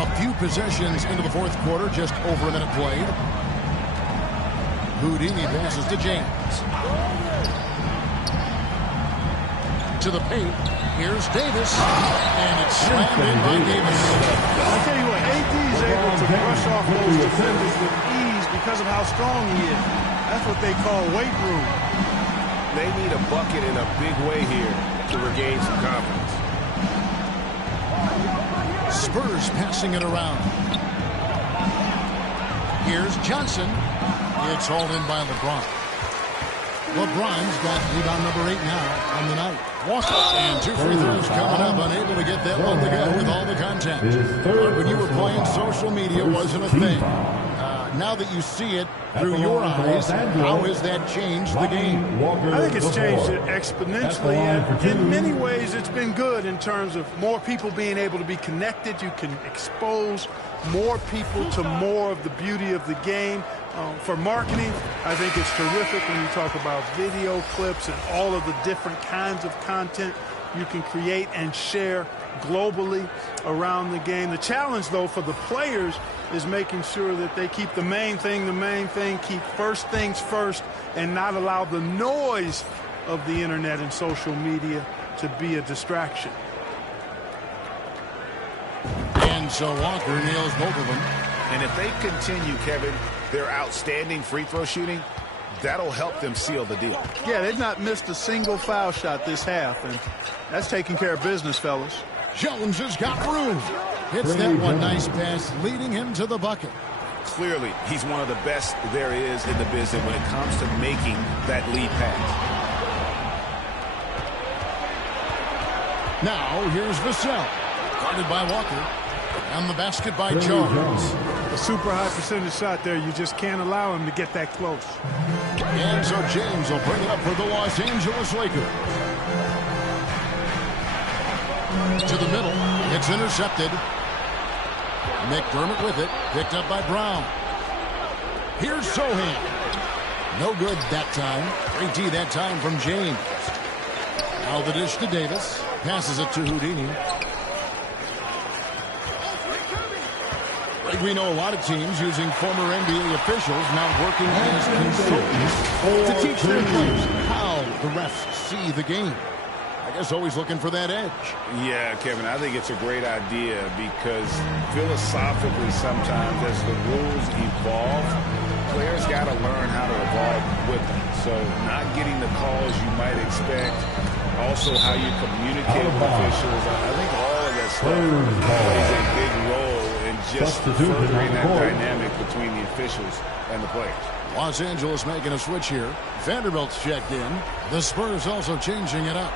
A few possessions into the fourth quarter, just over a minute played. Houdini passes to James. To the paint. Here's Davis. And it's slammed in by Davis. I'll tell you what, AD is able to brush off those defenders with ease because of how strong he is. That's what they call weight room. They need a bucket in a big way here to regain some confidence. Spurs passing it around. Here's Johnson. It's hauled in by LeBron. LeBron's got rebound number 8 now on the night. Walker. And 2 free throws coming up. Unable to get that one to go with all the contact. But when you were playing, social media wasn't a thing. Now that you see it through your eyes, how has that changed the game? I think it's changed it exponentially, and in many ways it's been good in terms of more people being able to be connected. You can expose more people to more of the beauty of the game. For marketing, I think it's terrific when you talk about video clips and all of the different kinds of content you can create and share globally around the game. The challenge, though, for the players is making sure that they keep the main thing, keep first things first, and not allow the noise of the internet and social media to be a distraction. And so Walker nails both of them. And if they continue, Kevin, their outstanding free throw shooting, that'll help them seal the deal. Yeah, they've not missed a single foul shot this half, and that's taking care of business, fellas. Jones has got room. Hits that one nice pass, leading him to the bucket. Clearly, he's one of the best there is in the business when it comes to making that lead pass. Now, here's Vassell. Guarded by Walker. And the basket by Jones. A super high percentage shot there. You just can't allow him to get that close. And so James will bring it up for the Los Angeles Lakers. To the middle. It's intercepted. McDermott with it. Picked up by Brown. Here's Sohan. No good that time. 3T that time from James. Now the dish to Davis. Passes it to Houdini. We know a lot of teams using former NBA officials now working as consultants to teach their players how the refs see the game. I guess always looking for that edge. Yeah, Kevin, I think it's a great idea because philosophically sometimes as the rules evolve, players got to learn how to evolve with them. So not getting the calls you might expect, also how you communicate with officials. I think all of that stuff plays a big role in just furthering that dynamic between the officials and the players. Los Angeles making a switch here. Vanderbilt's checked in. The Spurs also changing it up.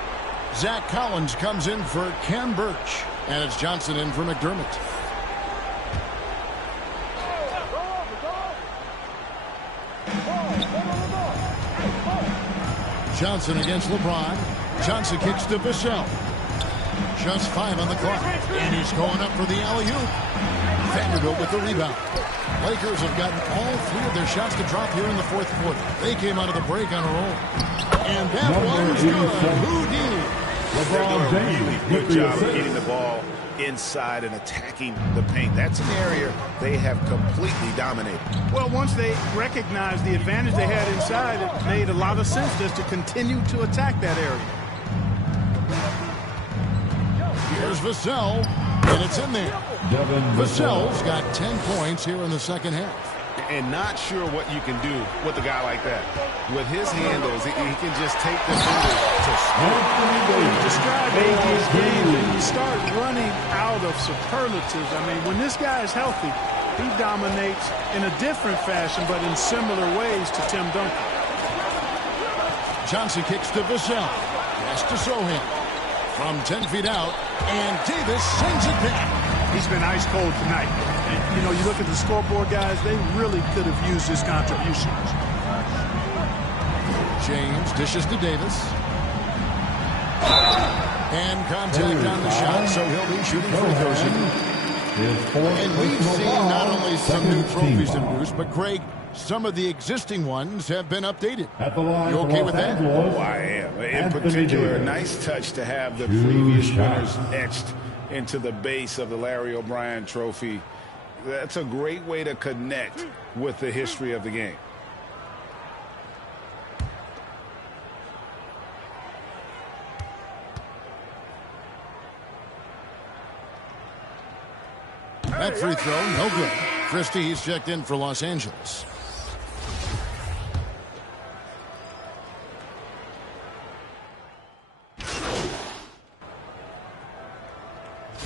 Zach Collins comes in for Cam Birch. And it's Johnson in for McDermott. Johnson against LeBron. Johnson kicks to Vassell. Just 5 on the clock. And he's going up for the alley-oop. Vanderbilt with the rebound. Lakers have gotten all 3 of their shots to drop here in the fourth quarter. They came out of the break on a roll. And that one's good. Houdini. They're doing a really good job of getting the ball inside and attacking the paint. That's an area they have completely dominated. Well, once they recognized the advantage they had inside, it made a lot of sense just to continue to attack that area. Here's Vassell, and it's in there. Vassell's got 10 points here in the second half. And not sure what you can do with a guy like that. With his handles, he can just take the fingers to score. You describe AD's game and you start running out of superlatives. I mean, when this guy is healthy, he dominates in a different fashion, but in similar ways to Tim Duncan. Johnson kicks to Vassell. Pass to Sohan. From 10 feet out, and Davis sends it back. He's been ice cold tonight. And, you know, you look at the scoreboard, guys, they really could have used his contributions. James dishes to Davis. And contact on the shot, so he'll be shooting free throws here. And we've seen not only some new trophies in Bruce, but Craig, some of the existing ones have been updated. You okay with that? Oh, I am. In particular, a nice touch to have the previous winners etched into the base of the Larry O'Brien trophy. That's a great way to connect with the history of the game. That free throw, no good. Christie's checked in for Los Angeles.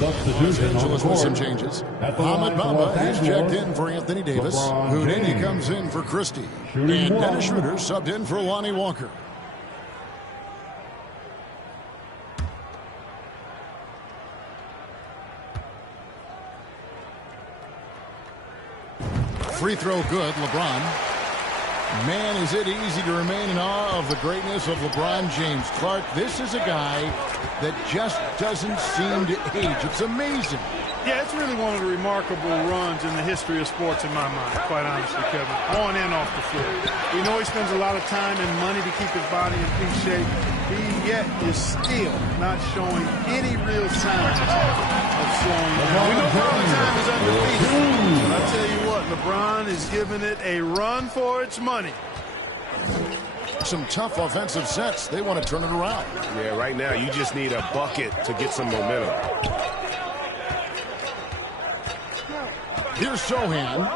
Los Angeles with some changes. Ahmed Bamba is checked in for Anthony Davis. Houdini comes in for Christie. And Dennis Schroeder subbed in for Lonnie Walker. Free throw good, LeBron. Man, is it easy to remain in awe of the greatness of LeBron James. Clark, this is a guy that just doesn't seem to age. It's amazing. Yeah, it's really one of the remarkable runs in the history of sports in my mind, quite honestly, Kevin. On and off the floor. We know he spends a lot of time and money to keep his body in peak shape. He yet is still not showing any real signs of slowing down. We know all the time is undefeated. But I tell you what, LeBron is giving it a run for its money. Some tough offensive sets. They want to turn it around. Yeah, right now you just need a bucket to get some momentum. Here's Sohan.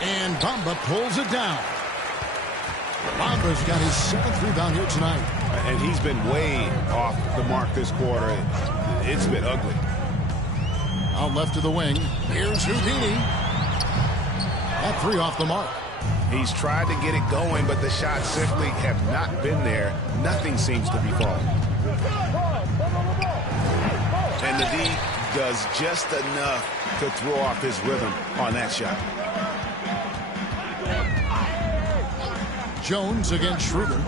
And Bamba pulls it down. Bamba's got his 7th rebound here tonight. And he's been way off the mark this quarter. It's been ugly. Out left to the wing. Here's Houdini. That 3 off the mark. He's tried to get it going, but the shots simply have not been there. Nothing seems to be falling. And the D does just enough to throw off his rhythm on that shot. Jones against Schroeder.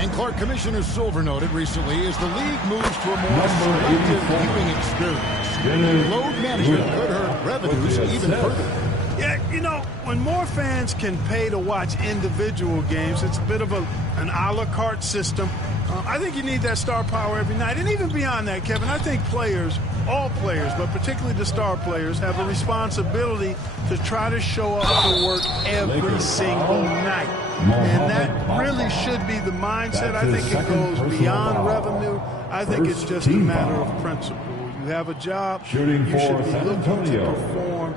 And Clark, Commissioner Silver noted recently as the league moves to a more selective viewing experience, load management could hurt revenues even further. Yeah, you know, when more fans can pay to watch individual games, it's a bit of an a la carte system. I think you need that star power every night. And even beyond that, Kevin, I think players, all players, but particularly the star players, have a responsibility to try to show up to work every single night. And that really should be the mindset. I think it goes beyond revenue. I think it's just a matter of principle. You have a job, you should be looking to perform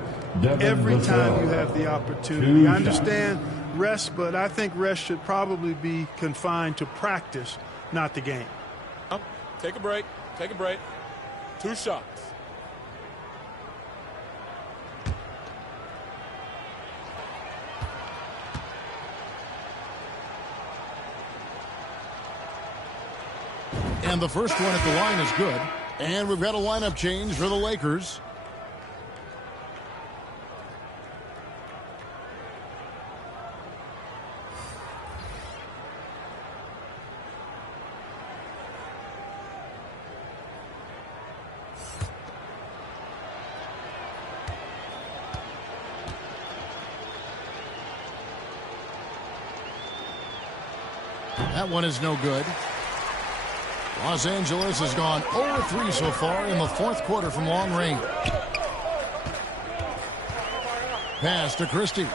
every time you have the opportunity. I understand rest, but I think rest should probably be confined to practice, not the game. Take a break. Take a break. 2 shots. And the first one at the line is good. And we've got a lineup change for the Lakers. That one is no good. Los Angeles has gone 0-3 so far in the 4th quarter from long range. Pass to Christie.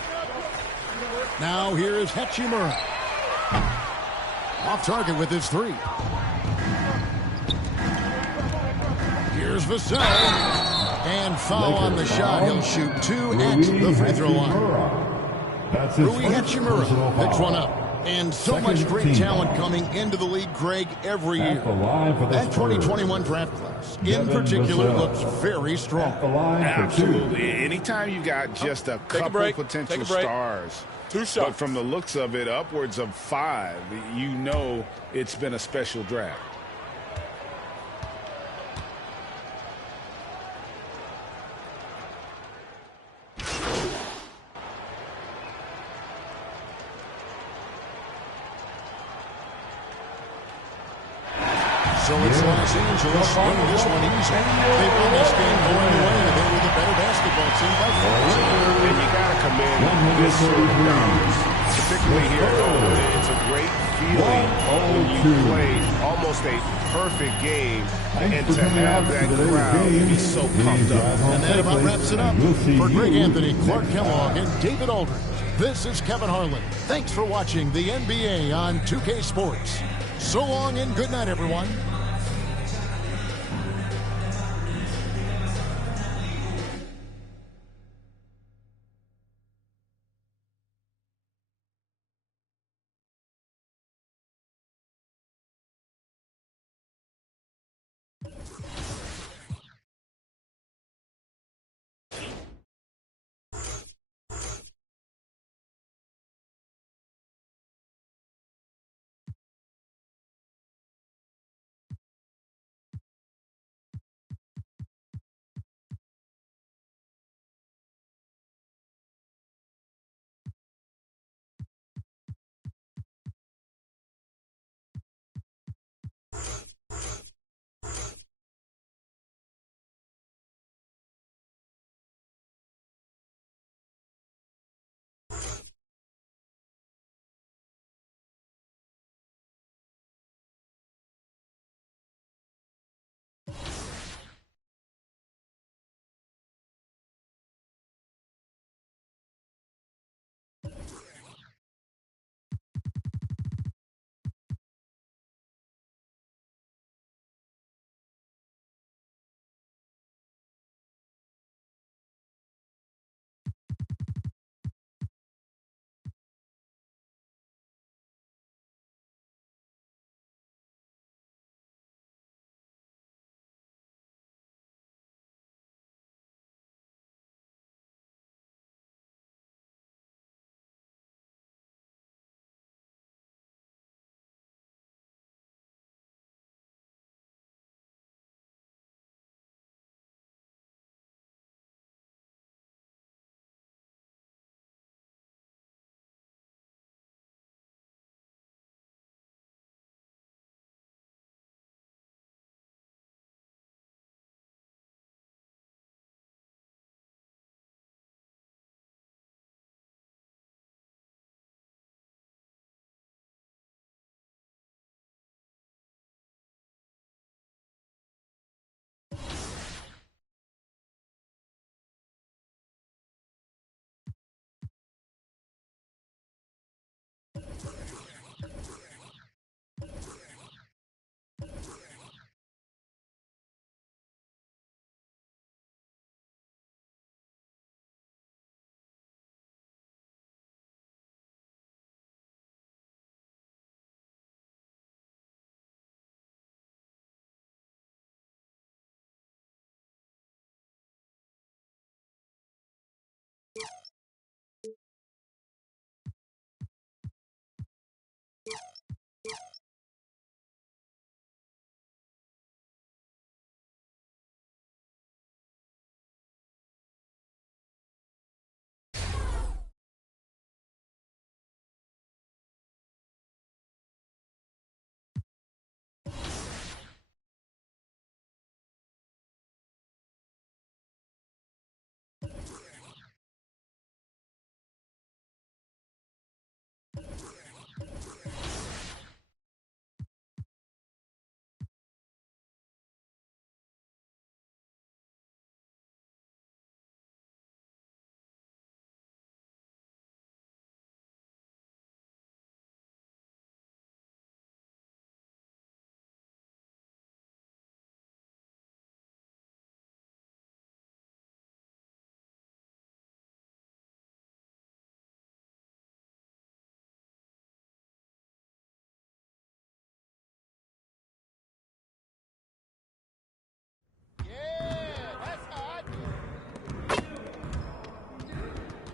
Now here is Hachimura. Off target with his 3. Here's Vassell. And foul on the shot. He'll shoot 2 at the free throw line. Rui Hachimura picks one up. And so much great talent coming into the league, Craig, every year. That 2021 draft class, in particular, looks very strong. Absolutely. Anytime you got just a couple potential stars, 2 shots. but from the looks of it, upwards of 5, you know it's been a special draft. it's Los Angeles winning this one easy. They won this game going away. They were the better basketball team by 14. And you got to commend this sort of dominance, particularly here at home. It's a great feeling when you play almost a perfect game and to have that crowd be so pumped up. And that about wraps it up. For Greg Anthony, Clark Kellogg, and David Aldridge, this is Kevin Harlan. Thanks for watching the NBA on 2K Sports. So long and good night, everyone.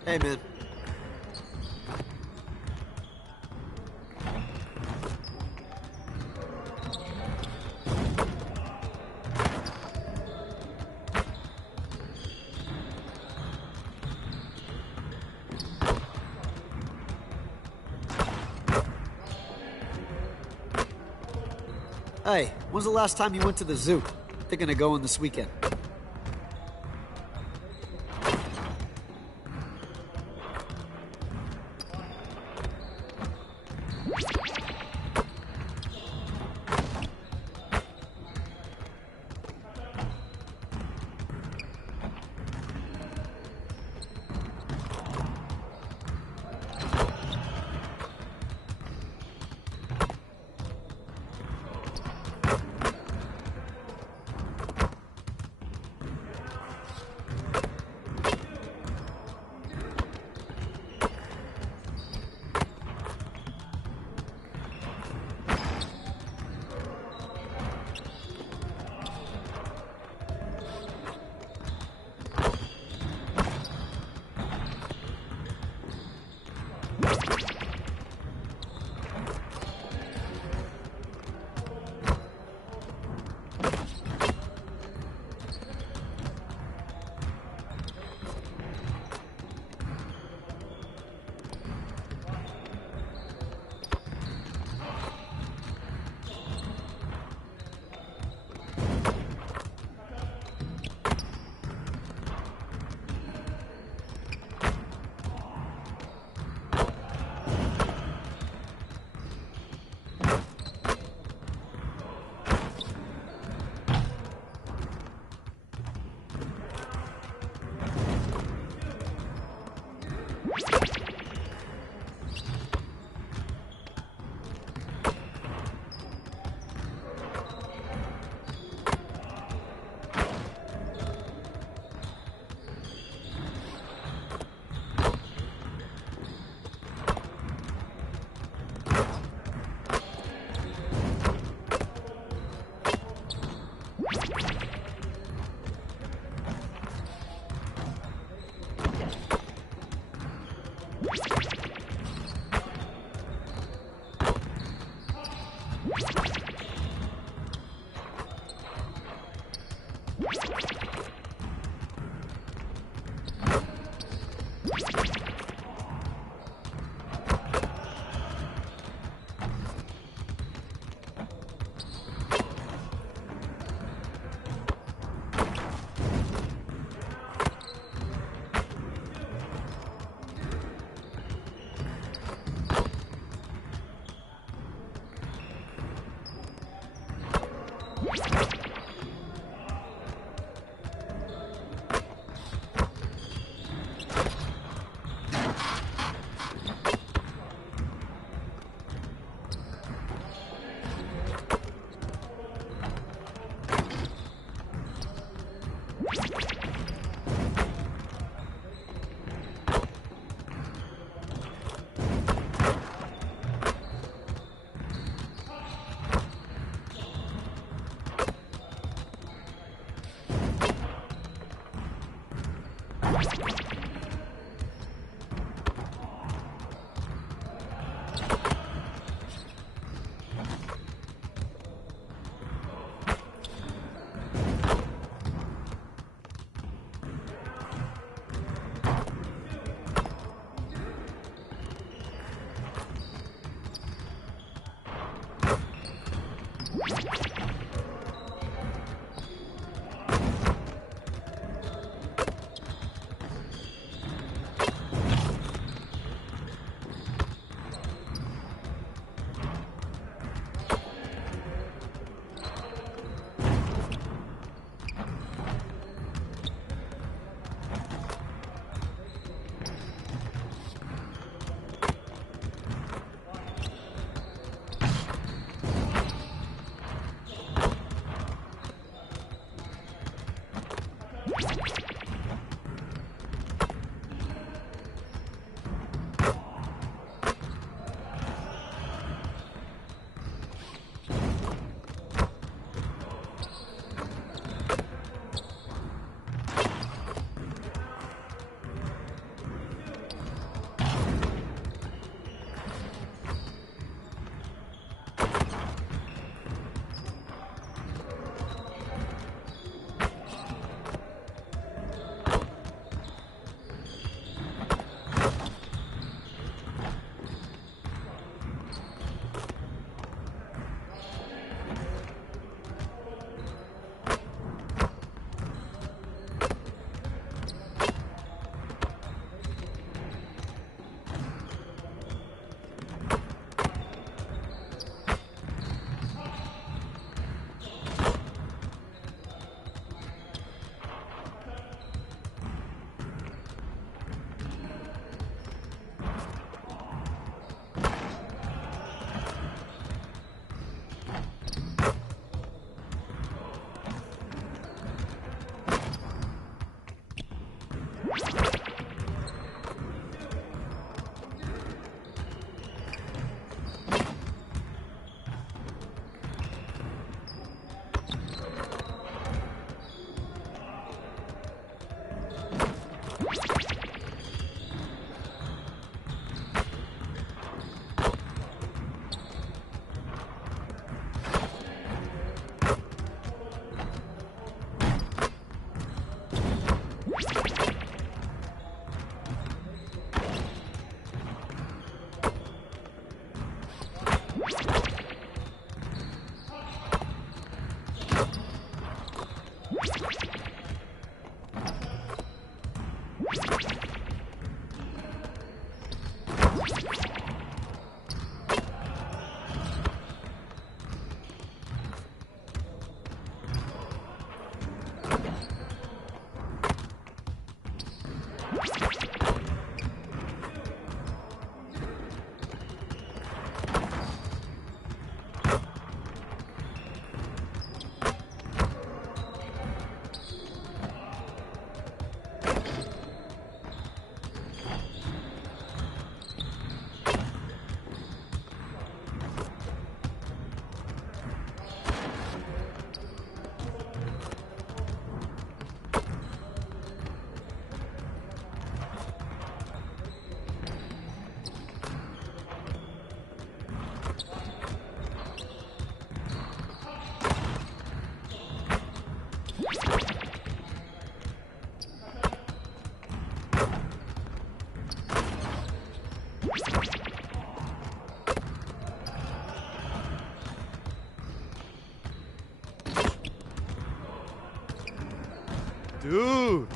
Hey, man. Hey, When's the last time you went to the zoo? Thinking of going this weekend. Dude.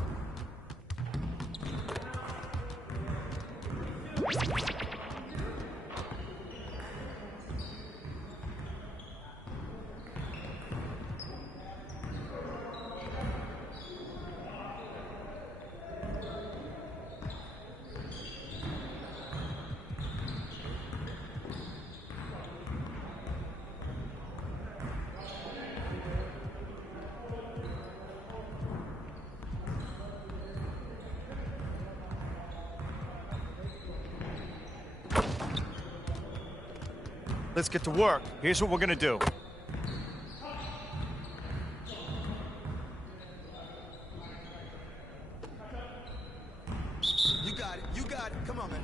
Let's get to work. Here's what we're gonna do. You got it. You got it. Come on, man.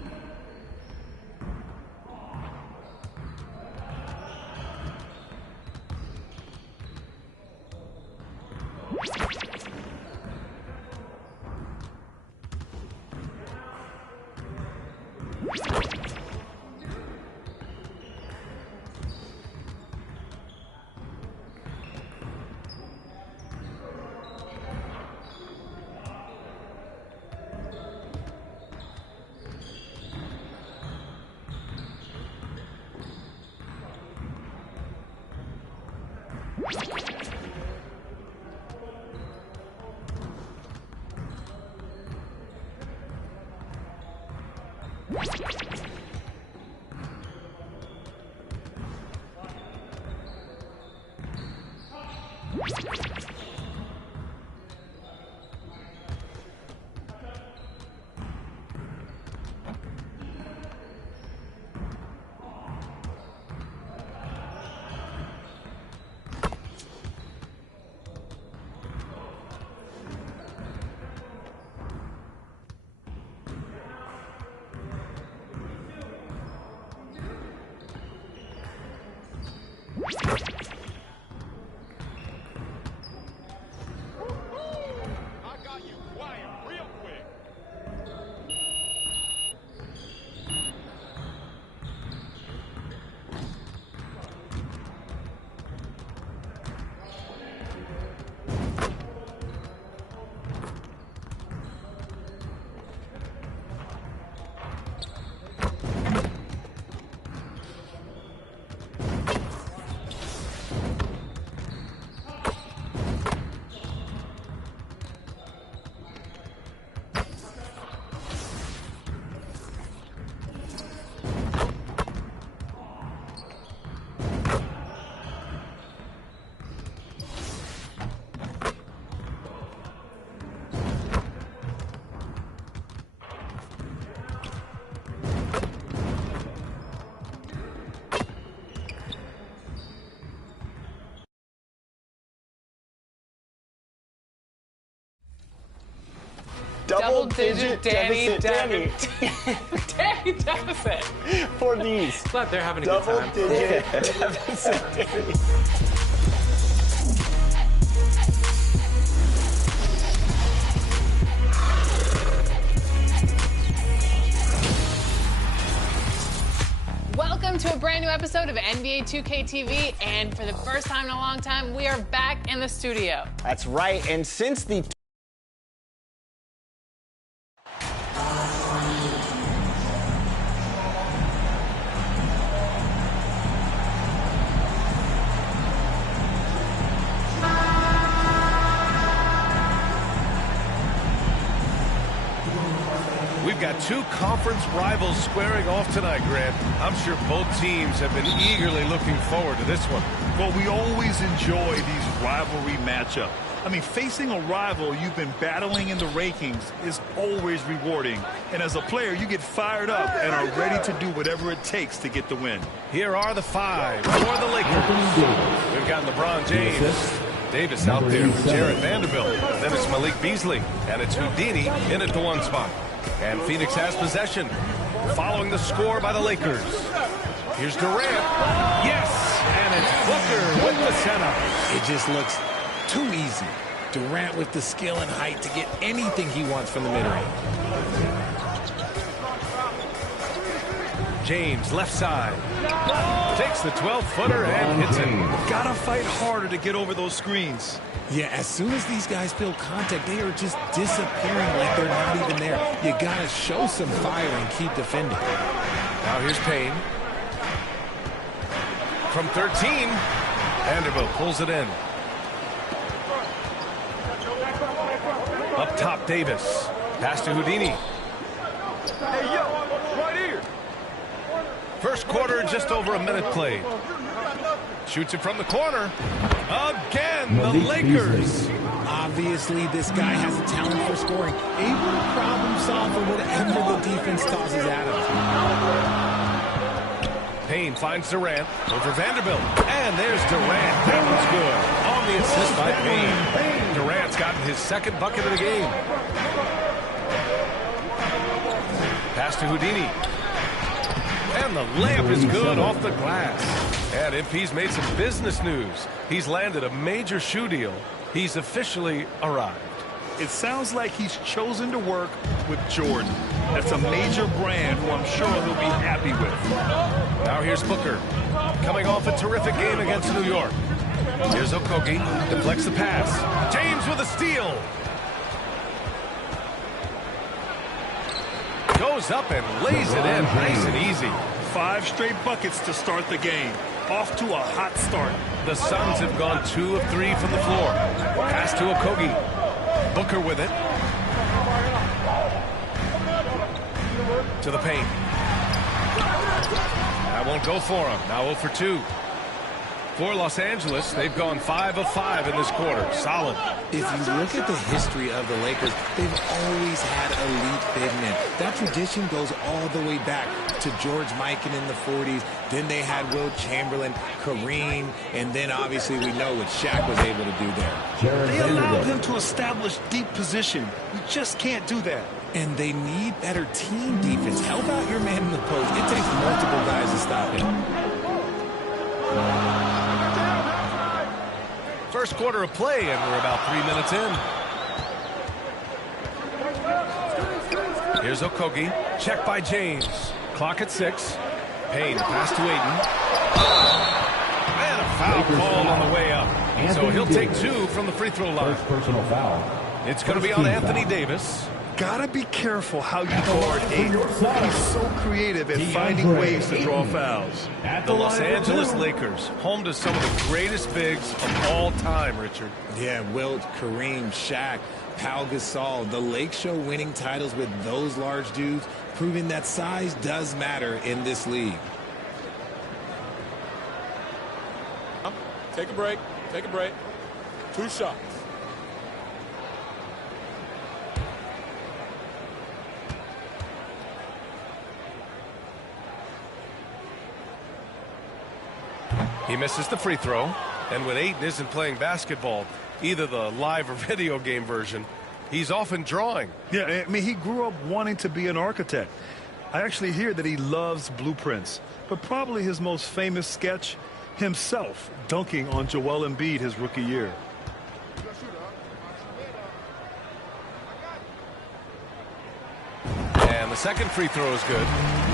Double-digit Danny deficit. Danny deficit. For these. Glad they're having a good time. Double-digit deficit, Danny. Welcome to a brand new episode of NBA 2K TV, and for the first time in a long time, we are back in the studio. That's right, and since the We've got two conference rivals squaring off tonight, Grant. I'm sure both teams have been eagerly looking forward to this one. Well, we always enjoy these rivalry matchups. I mean, facing a rival you've been battling in the rankings is always rewarding. And as a player, you get fired up and are ready to do whatever it takes to get the win. Here are the five for the Lakers. We've got LeBron James. Davis out there with Jarrett Vanderbilt. Then it's Malik Beasley. And it's Houdini in at the one spot. And Phoenix has possession, following the score by the Lakers. Here's Durant. Yes! And it's Booker with the center. It just looks too easy. Durant with the skill and height to get anything he wants from the mid-range. James, left side. Takes the 12-footer and hits it. Gotta fight harder to get over those screens. Yeah, as soon as these guys feel contact, they are just disappearing like they're not even there. You gotta show some fire and keep defending. Now here's Payne. From 13, Vanderbilt pulls it in. Up top, Davis. Pass to Houdini. Hey, yo, right here. First quarter, just over a minute played. Shoots it from the corner. Again, the Lakers. Obviously, this guy has a talent for scoring. Able to problem solve for whatever the defense tosses at him. Payne finds Durant over Vanderbilt. And there's Durant. That one's good. On the assist by Payne. Durant's gotten his second bucket of the game. Pass to Houdini. And the layup is good off the glass. And MP's made some business news. He's landed a major shoe deal. He's officially arrived. It sounds like he's chosen to work with Jordan. That's a major brand who I'm sure he'll be happy with. Now here's Booker. Coming off a terrific game against New York. Here's Okogie. Deflects the pass. James with a steal. Goes up and lays it in nice and easy. 5 straight buckets to start the game. Off to a hot start. The Suns have gone 2 of 3 from the floor. Pass to Okogie. Booker with it. To the paint. That won't go for him. Now 0 for 2. For Los Angeles, they've gone 5 of 5 in this quarter. Solid. If you look at the history of the Lakers, they've always had elite big men. That tradition goes all the way back to George Mikan in the 40s. Then they had Will Chamberlain, Kareem, and then obviously we know what Shaq was able to do there. They allowed him to establish deep position. We just can't do that. And they need better team defense. Help out your man in the post. It takes multiple guys to stop him. First quarter of play, and we're about 3 minutes in. Here's Okogie. Check by James. Clock at 6. Payne, pass to Ayton. And a foul called on the way up. So he'll take 2 from the free throw line. First personal foul. It's going to be on Anthony Davis. Gotta be careful how you guard Ayton. He's so creative at finding ways to draw fouls. The Los Angeles Lakers, home to some of the greatest bigs of all time, Richard. Yeah, Wilt, Kareem, Shaq, Pau Gasol. The Lake Show winning titles with those large dudes, proving that size does matter in this league. Take a break. Take a break. 2 shots. He misses the free throw, and when Ayton isn't playing basketball, either the live or video game version, he's often drawing. Yeah, I mean, he grew up wanting to be an architect. I actually hear that he loves blueprints, but probably his most famous sketch, himself dunking on Joel Embiid his rookie year. And the second free throw is good.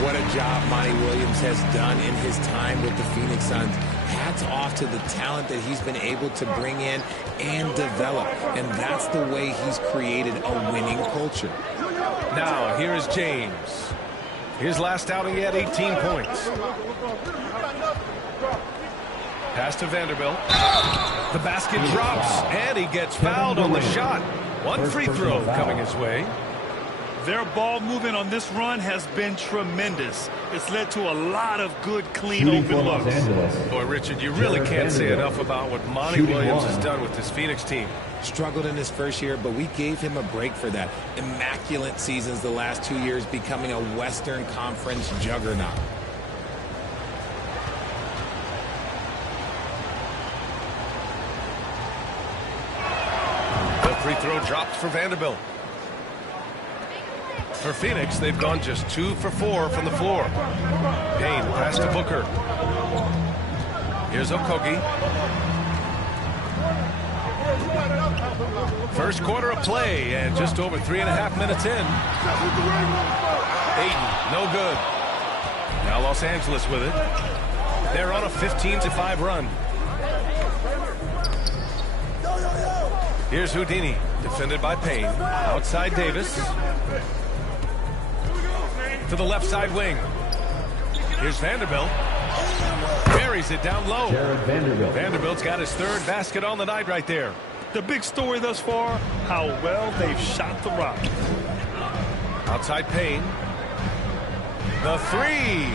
What a job Monty Williams has done in his time with the Phoenix Suns. Hats off to the talent that he's been able to bring in and develop. And that's the way he's created a winning culture. Now, here is James. His last outing, he had 18 points. Pass to Vanderbilt. The basket drops, and he gets fouled on the shot. One free throw coming his way. Their ball movement on this run has been tremendous. It's led to a lot of good, clean, open looks. Boy, Richard, you really can't say enough about what Monty Williams has done with this Phoenix team. Struggled in his first year, but we gave him a break for that. Immaculate seasons the last 2 years, becoming a Western Conference juggernaut. The free throw dropped for Vanderbilt. For Phoenix, they've gone just 2 for 4 from the floor. Payne, pass to Booker. Here's Okogie. First quarter of play, and just over 3.5 minutes in. Ayton, no good. Now Los Angeles with it. They're on a 15-5 run. Here's Houdini, defended by Payne. Outside Davis. To the left side wing. Here's Vanderbilt. Buries it down low. Vanderbilt's got his third basket on the night right there. The big story thus far, how well they've shot the rock. Outside Payne. The three.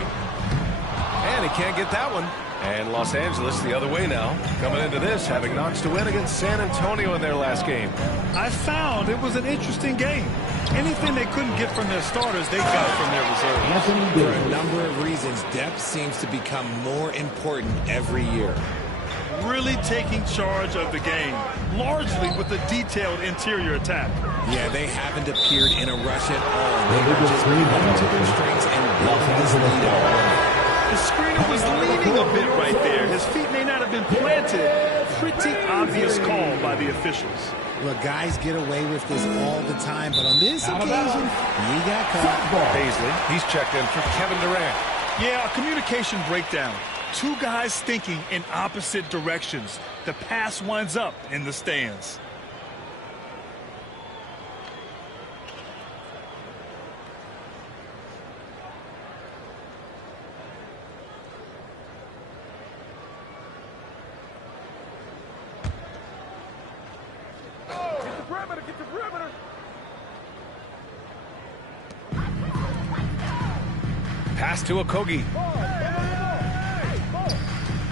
And he can't get that one. And Los Angeles the other way now. Coming into this, having knocks to win against San Antonio in their last game. I found it was an interesting game. Anything they couldn't get from their starters, they got from their reserves. For a number of reasons, depth seems to become more important every year. Really taking charge of the game, largely with a detailed interior attack. Yeah, they haven't appeared in a rush at all. They were just playing to their strengths and building this lead out. The screener was leaning a bit right there. His feet may not have been planted. Pretty obvious call by the officials. Look, guys get away with this all the time, but on this occasion, he got caught. Paisley, he's checked in for Kevin Durant. Yeah, a communication breakdown. Two guys thinking in opposite directions. The pass winds up in the stands. Pass to Okogie.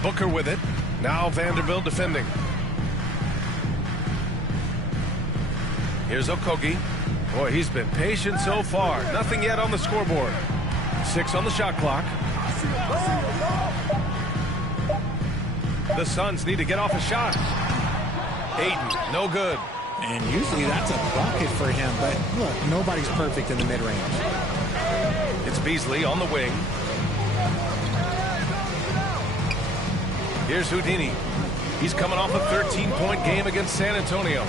Booker with it. Now Vanderbilt defending. Here's Okogie. Boy, he's been patient so far. Nothing yet on the scoreboard. 6 on the shot clock. The Suns need to get off a shot. Hatin, no good. And usually that's a bucket for him, but look, nobody's perfect in the mid-range. It's Beasley on the wing. Here's Houdini. He's coming off a 13-point game against San Antonio.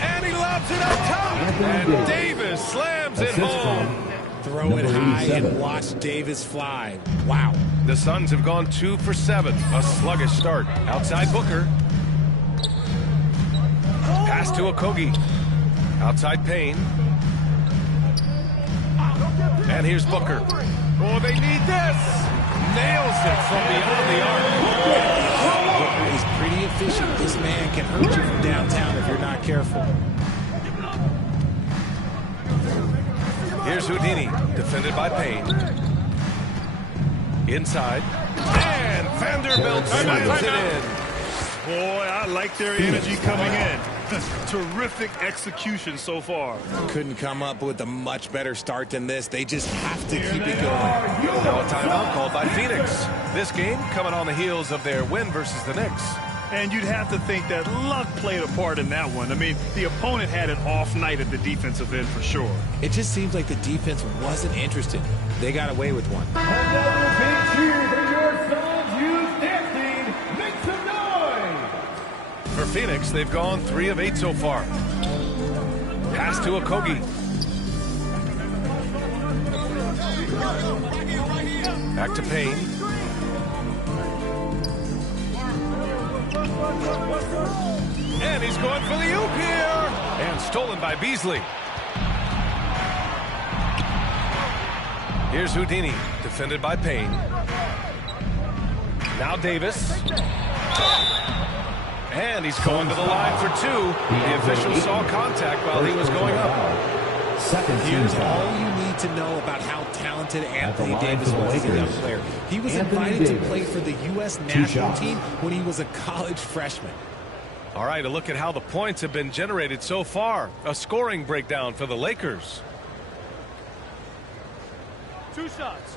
And he lobs it up top. And Davis slams it home. Throw it high and watch Davis fly. Wow. The Suns have gone 2 for 7. A sluggish start. Outside Booker. Pass to Okogie. Outside Payne. And here's Booker. Oh, they need this. Nails it from beyond the arc. Booker is pretty efficient. This man can hurt you from downtown if you're not careful. Here's Houdini, defended by Payne. Inside. And Vanderbilt slams it in. Boy, I like their energy coming in. Terrific execution so far. Couldn't come up with a much better start than this. They just have to keep it going. Now a timeout called by Phoenix. This game coming on the heels of their win versus the Knicks. And you'd have to think that luck played a part in that one. I mean, the opponent had an off night at the defensive end for sure. It just seems like the defense wasn't interested. They got away with one. Another big cheer for your Suns. Use dancing. Make some noise. For Phoenix, they've gone 3 of 8 so far. Pass to Okogie. Back to Payne. And he's going for the oop here. And stolen by Beasley. Here's Houdini, defended by Payne. Now Davis. And he's going to the line for 2. The official saw contact while he was going up. Here's all you need to know about how talented Anthony Davis was as a young player. He was invited to play for the U.S. national team when he was a college freshman. All right, a look at how the points have been generated so far. A scoring breakdown for the Lakers. 2 shots.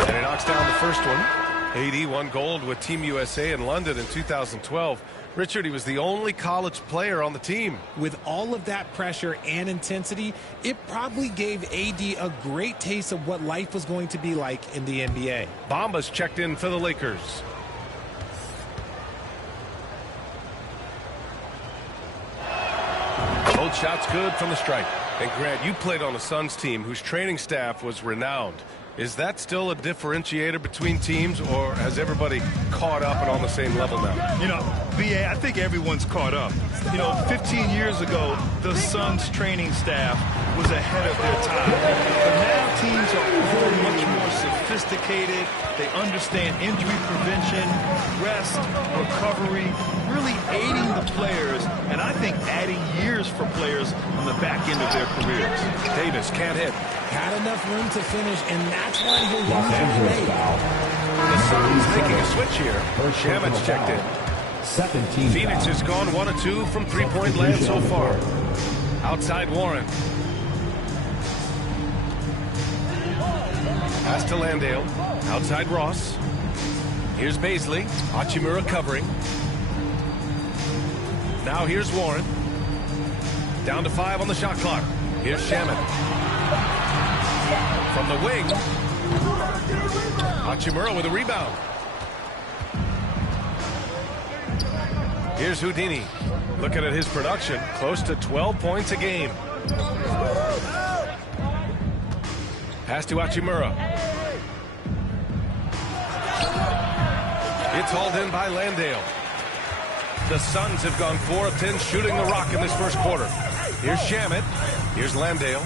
And he knocks down the first one. AD won gold with Team USA in London in 2012. Richard, he was the only college player on the team. With all of that pressure and intensity, it probably gave AD a great taste of what life was going to be like in the NBA. Bamba's checked in for the Lakers. Both shots good from the strike. And Grant, you played on a Suns team whose training staff was renowned. Is that still a differentiator between teams, or has everybody caught up and on the same level now? You know, B.A., I think everyone's caught up. You know, 15 years ago, the Suns training staff was ahead of their time. But now teams are all much more sophisticated. They understand injury prevention, rest, recovery, really aiding the players, and I think adding years for players on the back end of their careers. Davis can't hit. Had enough room to finish, and that's why he'll use it. The Suns making a switch here. Shamit's checked in. 17 Phoenix has gone 1 of 2 from three-point land so far. Outside Warren. Pass to Landale. Outside Ross. Here's Baisley. Hachimura covering. Now here's Warren. Down to 5 on the shot clock. Here's Shamit. From the wing. Hachimura with a rebound. Here's Houdini. Looking at his production, close to 12 points a game. Pass to Hachimura. It's hauled in by Landale. The Suns have gone 4 of 10 shooting the rock in this first quarter. Here's Shamit. Here's Landale.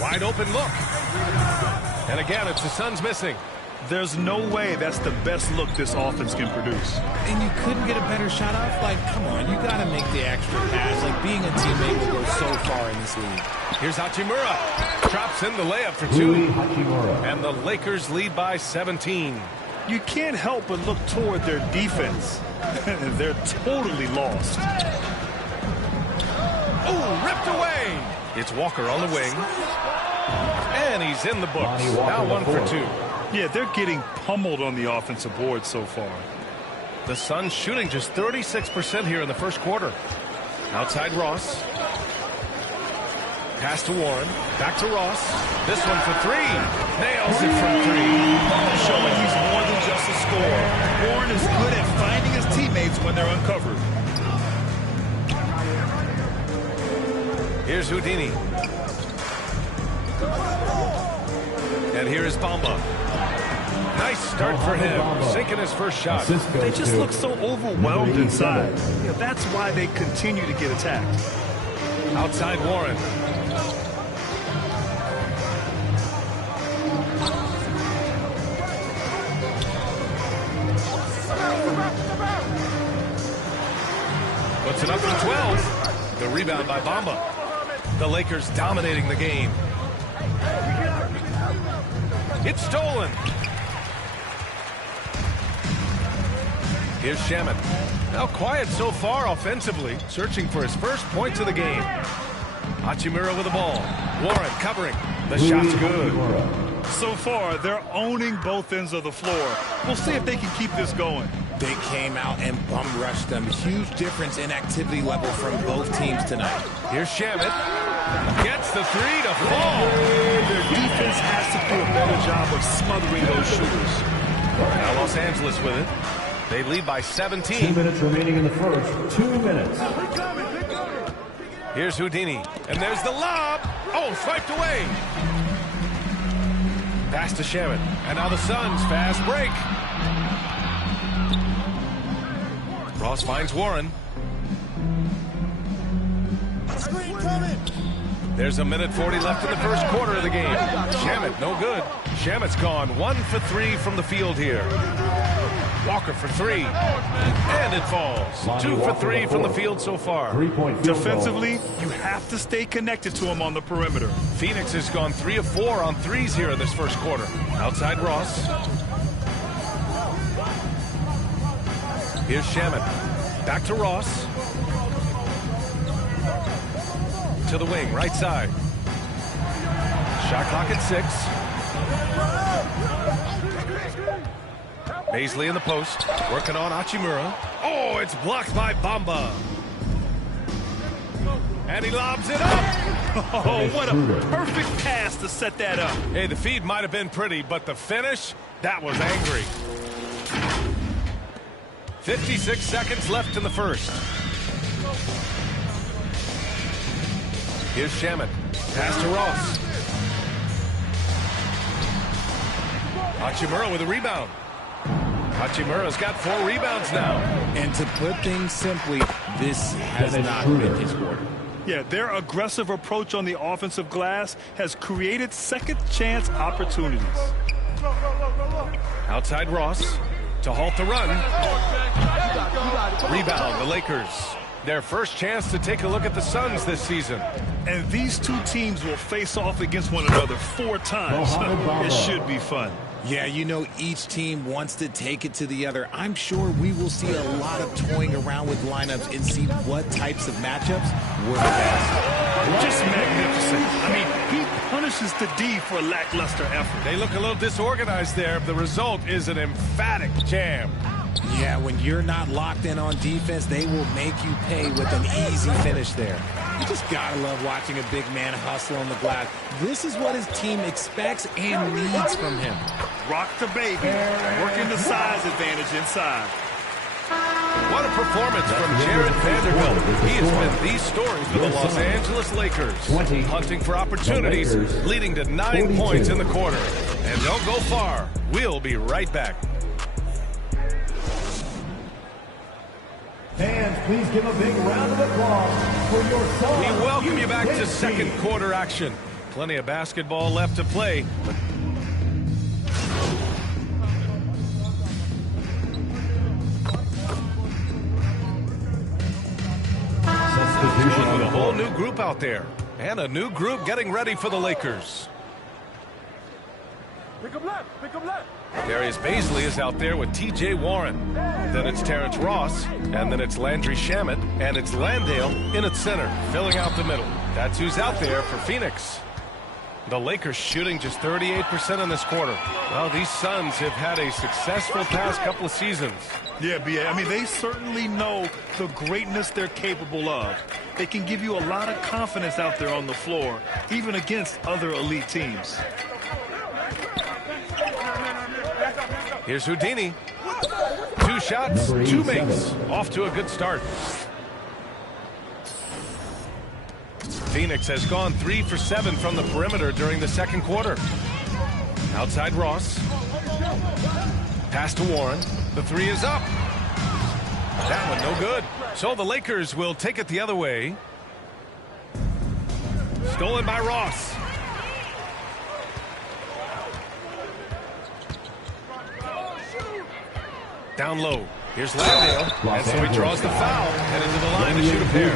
Wide open look. And again, it's the Suns missing. There's no way that's the best look this offense can produce. And you couldn't get a better shot off? Like, come on, you got to make the extra pass. Like, being a teammate will go so far in this league. Here's Hachimura. Drops in the layup for 2. And the Lakers lead by 17. You can't help but look toward their defense. They're totally lost. Oh, ripped away. It's Walker on the wing. And he's in the books. Now 1 for 2. Yeah, they're getting pummeled on the offensive board so far. The Suns shooting just 36% here in the first quarter. Outside Ross. Pass to Warren. Back to Ross. This one for 3. Nails it from 3. Showing he's more than just a scorer. Warren is good at finding his teammates when they're uncovered. Here's Houdini. And here is Bamba. Nice start for him. Sinking his first shot. They just look so overwhelmed inside. Yeah, that's why they continue to get attacked. Outside Warren. Puts it up for 12. The rebound by Bamba. The Lakers dominating the game. It's stolen. Here's Shamit. Now quiet so far offensively, searching for his first points of the game. Hachimura with the ball. Warren covering. The shot's good. So far, they're owning both ends of the floor. We'll see if they can keep this going. They came out and bum rushed them. Huge difference in activity level from both teams tonight. Here's Shamit. Gets the 3 to fall. Their defense has to do a better job of smothering those shooters. Now Los Angeles with it. They lead by 17. 2 minutes remaining in the first. 2 minutes. Here's Houdini. And there's the lob. Oh, swiped away. Pass to Shamit. And now the Suns. Fast break. Ross finds Warren. There's 1:40 left in the first quarter of the game. Shamit, no good. Shamit's gone 1 for 3 from the field here. Walker for 3. And it falls. 2 for 3 from the field so far. Defensively, you have to stay connected to him on the perimeter. Phoenix has gone 3 of 4 on threes here in this first quarter. Outside Ross. Here's Shamit. Back to Ross. To the wing, right side. Shot clock at 6. Baisley in the post, working on Hachimura. Oh, it's blocked by Bamba. And he lobs it up. Oh, what a perfect pass to set that up. Hey, the feed might have been pretty, but the finish, that was angry. 56 seconds left in the first. Here's Shamit. Pass to Ross. Hachimura with a rebound. Hachimura's got 4 rebounds now. And to put things simply, this has not been his quarter. Yeah, their aggressive approach on the offensive glass has created second chance opportunities. Outside Ross to halt the run. Rebound, the Lakers. Their first chance to take a look at the Suns this season. And these two teams will face off against one another 4 times. It should be fun. Yeah, you know, each team wants to take it to the other. I'm sure we will see a lot of toying around with lineups and see what types of matchups work best. Just magnificent. I mean, he punishes the D for a lackluster effort. They look a little disorganized there. The result is an emphatic jam. Yeah, when you're not locked in on defense, they will make you pay with an easy finish there. You just gotta love watching a big man hustle on the glass. This is what his team expects and needs from him. Rock the baby, working the size advantage inside. What a performance from Jared Vanderbilt. He has been the story for the Los Angeles Lakers. Hunting for opportunities, leading to 9 points in the quarter. And don't go far. We'll be right back. Fans, please give a big round of applause for your song. We welcome you back to second quarter action. Plenty of basketball left to play. With a whole new group out there. And a new group getting ready for the Lakers. Pick up left, pick up left. Darius Baisley is out there with T.J. Warren. Then it's Terrence Ross, and then it's Landry Shamet, and it's Landale in at center, filling out the middle. That's who's out there for Phoenix. The Lakers shooting just 38% in this quarter. Well, these Suns have had a successful past couple of seasons. Yeah, B.A. I mean, they certainly know the greatness they're capable of. They can give you a lot of confidence out there on the floor, even against other elite teams. Here's Houdini. 2 shots, 2 makes. Off to a good start. Phoenix has gone 3 for 7 from the perimeter during the second quarter. Outside Ross. Pass to Warren. The 3 is up. That one no good. So the Lakers will take it the other way. Stolen by Ross. Down low. Here's Landale. And so he draws the foul. Headed to the line to shoot a pair.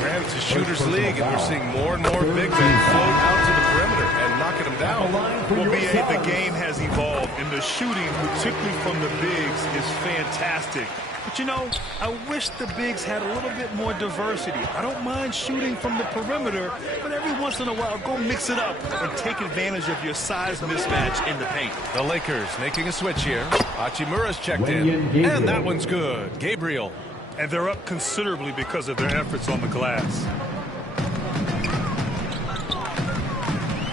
Grant's a shooter's league, and we're seeing more and more big men float out to the perimeter and knocking them down. Well, B.A., the game has evolved, and the shooting, particularly from the bigs, is fantastic. But, you know, I wish the bigs had a little bit more diversity. I don't mind shooting from the perimeter, but every once in a while, go mix it up and take advantage of your size mismatch in the paint. The Lakers making a switch here. Hachimura's checked in, and that one's good. Gabriel. And they're up considerably because of their efforts on the glass.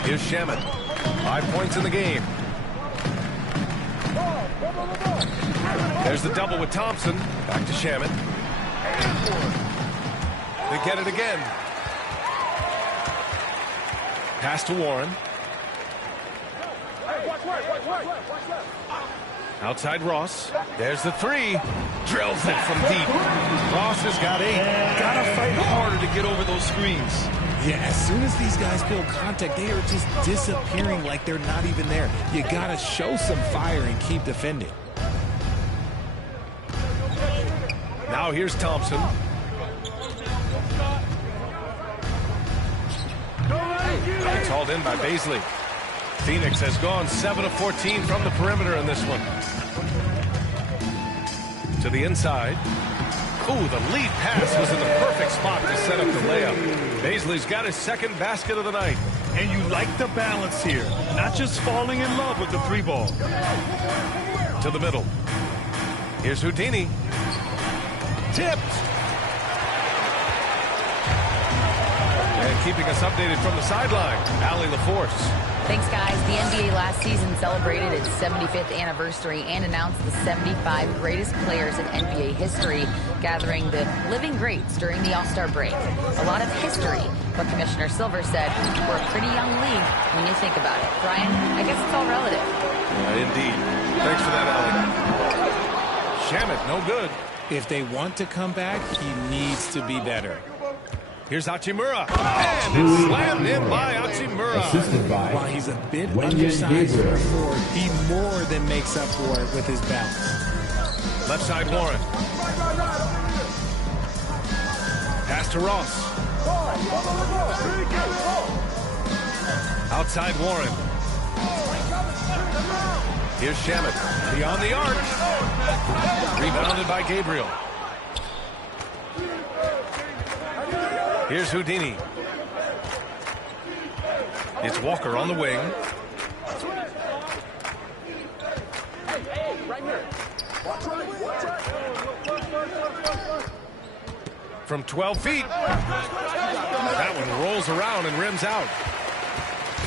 Here's Shamet. 5 points in the game. There's the double with Thompson. Back to Shamet. They get it again. Pass to Warren. Outside Ross. There's the 3. Drills it from deep. Ross has got 8. Gotta fight harder to get over those screens. Yeah, as soon as these guys feel contact, they are just disappearing like they're not even there. You gotta show some fire and keep defending. Now here's Thompson. It's hauled in by Baisley. Phoenix has gone 7 of 14 from the perimeter in this one. To the inside. Ooh, the lead pass was in the perfect spot to set up the layup. Baisley's got his second basket of the night. And you like the balance here. Not just falling in love with the 3-ball. To the middle. Here's Houdini. Tipped. And keeping us updated from the sideline, Allie LaForce. Thanks, guys. The NBA last season celebrated its 75th anniversary and announced the 75 greatest players in NBA history, gathering the living greats during the All-Star break. A lot of history, but Commissioner Silver said we're a pretty young league when you think about it. Brian, I guess it's all relative. Indeed. Thanks for that, Allie. Shamet, no good. If they want to come back, he needs to be better. Here's Hachimura. And it's slammed in by Hachimura. While he's a bit undersized for a forward, he more than makes up for it with his bounce. Left side, Warren. Pass to Ross. Outside, Warren. Here's Shamet. Beyond the arc. Rebounded by Gabriel. Here's Houdini. It's Walker on the wing. From 12 feet. That one rolls around and rims out.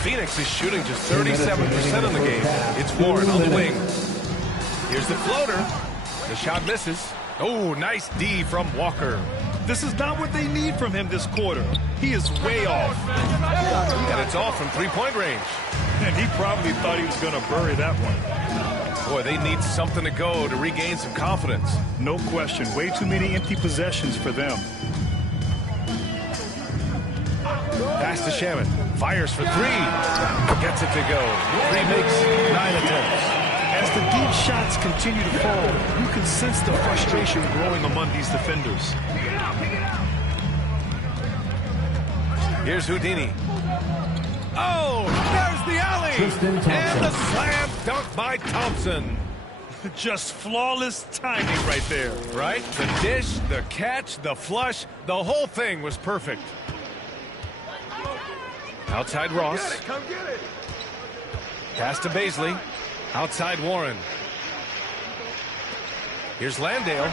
Phoenix is shooting just 37% in the game. It's Warren on the wing. Here's the floater. The shot misses. Oh, nice D from Walker. This is not what they need from him this quarter. He is way off. And it's off from three-point range. And he probably thought he was going to bury that one. Boy, they need something to go to regain some confidence. No question. Way too many empty possessions for them. Pass to Shamet. Fires for three. Gets it to go. Three makes 9 attempts. As the deep shots continue to fall, you can sense the frustration growing among these defenders. Here's Houdini. Oh, there's the alley. And the slam dunk by Thompson. Just flawless timing right there. Right? The dish, the catch, the flush, the whole thing was perfect. Outside Ross. Come get it. Pass to Baisley. Outside Warren. Here's Landale.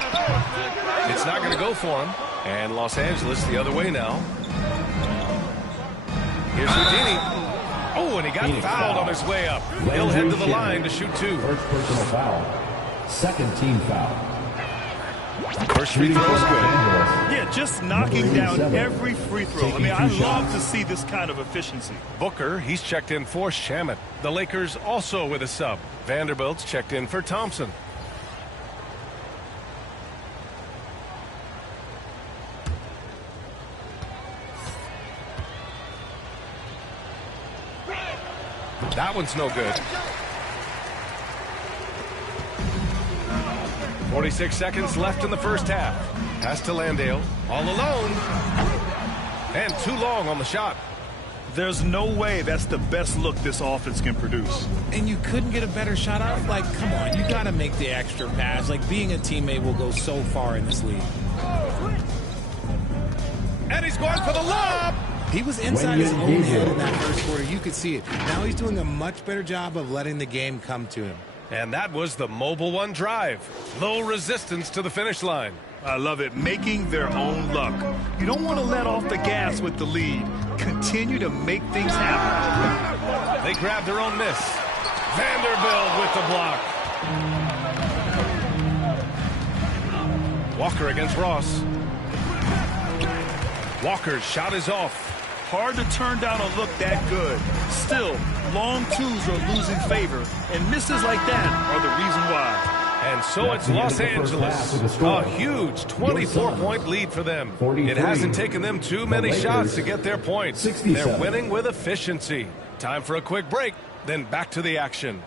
It's not going to go for him. And Los Angeles the other way now. Here's Houdini. Oh, and he got fouled on his way up. He'll head to the line to shoot 2. First personal foul. Second team foul. First free throw is good. Yeah, just knocking down every free throw. I mean, I love to see this kind of efficiency. Booker, he's checked in for Shamet. The Lakers also with a sub. Vanderbilt's checked in for Thompson. That one's no good. 46 seconds left in the first half. Pass to Landale. All alone. And too long on the shot. There's no way that's the best look this offense can produce. And you couldn't get a better shot off? Like, come on, you got to make the extra pass. Like, being a teammate will go so far in this league. And he's going for the lob. He was inside his own head in that first quarter. You could see it. Now he's doing a much better job of letting the game come to him. And that was the Mobile One drive. Low resistance to the finish line. I love it. Making their own luck. You don't want to let off the gas with the lead. Continue to make things happen. They grab their own miss. Vanderbilt with the block. Walker against Ross. Walker's shot is off. Hard to turn down a look that good. Still, long twos are losing favor, and misses like that are the reason why. And so it's Los Angeles. A huge 24-point lead for them. It hasn't taken them too many shots to get their points. They're winning with efficiency. Time for a quick break, then back to the action.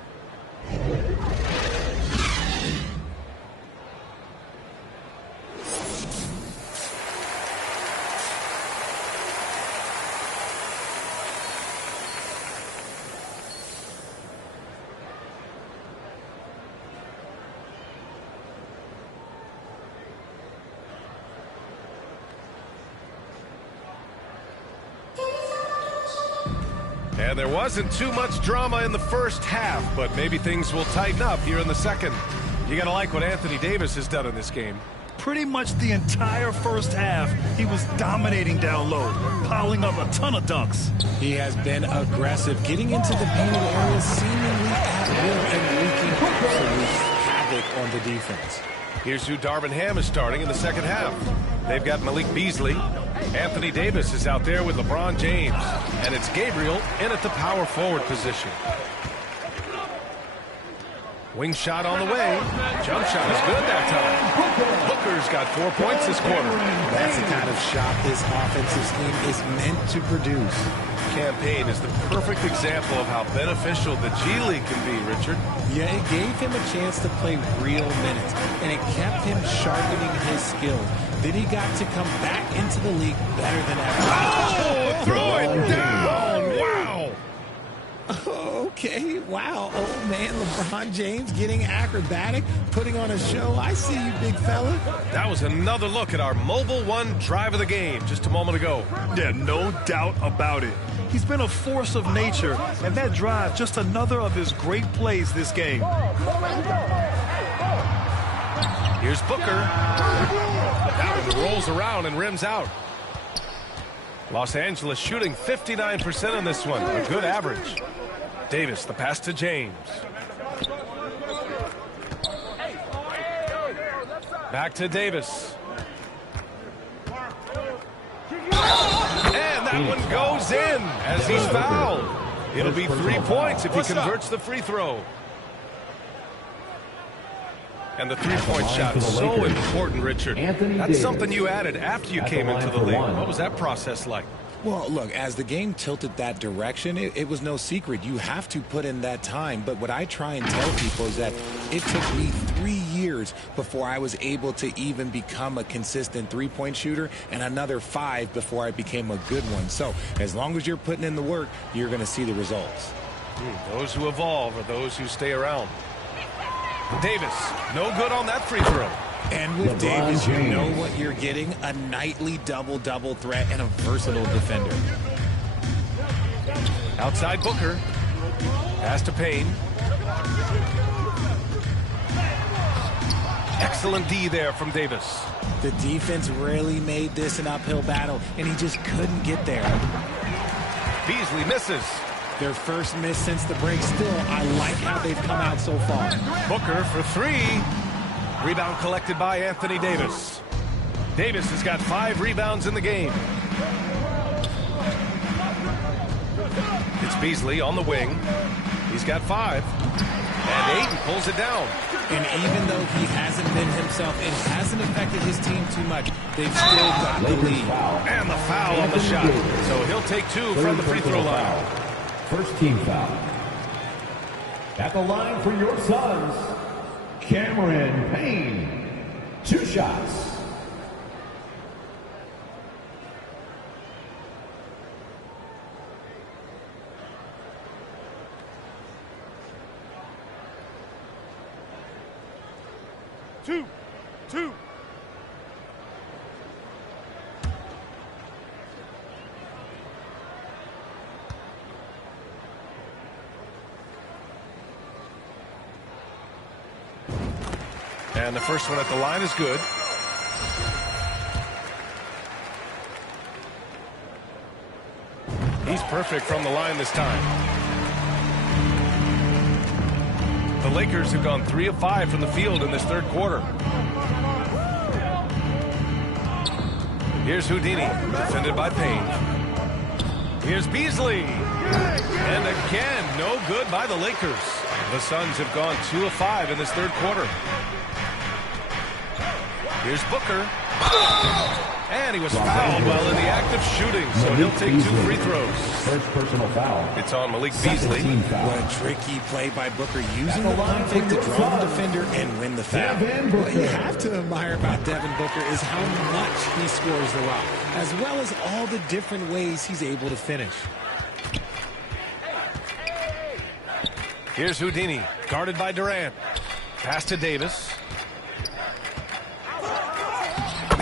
And there wasn't too much drama in the first half, but maybe things will tighten up here in the second. You got to like what Anthony Davis has done in this game. Pretty much the entire first half, he was dominating down low, piling up a ton of dunks. He has been aggressive, getting into the painted area seemingly at will and wreaking absolute havoc on the defense. Here's who Darvin Ham is starting in the second half. They've got Malik Beasley. Anthony Davis is out there with LeBron James. And it's Gabriel in at the power forward position. Wing shot on the way. Jump shot is good that time. Booker's got 4 points this quarter. That's the kind of shot this offensive scheme is meant to produce. Campaign is the perfect example of how beneficial the G League can be, Richard. Yeah, it gave him a chance to play real minutes, and it kept him sharpening his skills. Then he got to come back into the league better than ever. Oh, throw it down! Wow! Okay, wow. Old man LeBron James getting acrobatic, putting on a show. I see you, big fella. That was another look at our Mobile One drive of the game just a moment ago. Yeah, no doubt about it. He's been a force of nature, and that drive, just another of his great plays this game. Here's Booker. That one rolls around and rims out. Los Angeles shooting 59% on this one, a good average. Davis, the pass to James. Back to Davis. And that one goes in as he's fouled. It'll be 3 points if he converts the free throw. And the three-point shot is so important, Richard. That's something you added after you came into the league. What was that process like? Well, look, as the game tilted that direction, it was no secret. You have to put in that time. But what I try and tell people is that it took me 3 years before I was able to even become a consistent three-point shooter, and another 5 before I became a good one. So as long as you're putting in the work, you're going to see the results. Those who evolve are those who stay around. Davis, no good on that free throw. And with Davis, you know what you're getting, a nightly double-double threat and a versatile defender. Outside Booker. Pass to Payne. Excellent D there from Davis. The defense really made this an uphill battle, and he just couldn't get there. Beasley misses. Their first miss since the break. Still, I like how they've come out so far. Booker for 3. Rebound collected by Anthony Davis. Davis has got 5 rebounds in the game. It's Beasley on the wing. He's got 5. And Ayton pulls it down. And even though he hasn't been himself, it hasn't affected his team too much. They've still got the lead. And the foul on the shot. So he'll take 2 from the free throw line. First team foul. At the line for your Suns, Cameron Payne. 2 shots. Two. And the first one at the line is good. He's perfect from the line this time. The Lakers have gone 3 of 5 from the field in this third quarter. Here's Houdini, defended by Payne. Here's Beasley. And again, no good by the Lakers. The Suns have gone 2 of 5 in this third quarter. Here's Booker. And he was fouled while in the act of shooting, so he'll take 2 free throws. First personal foul. It's on Malik Beasley. What a tricky play by Booker, using the line fake to draw the defender and win the foul. What you have to admire about Devin Booker is how much he scores the rock, as well as all the different ways he's able to finish. Here's Houdini, guarded by Durant. Pass to Davis.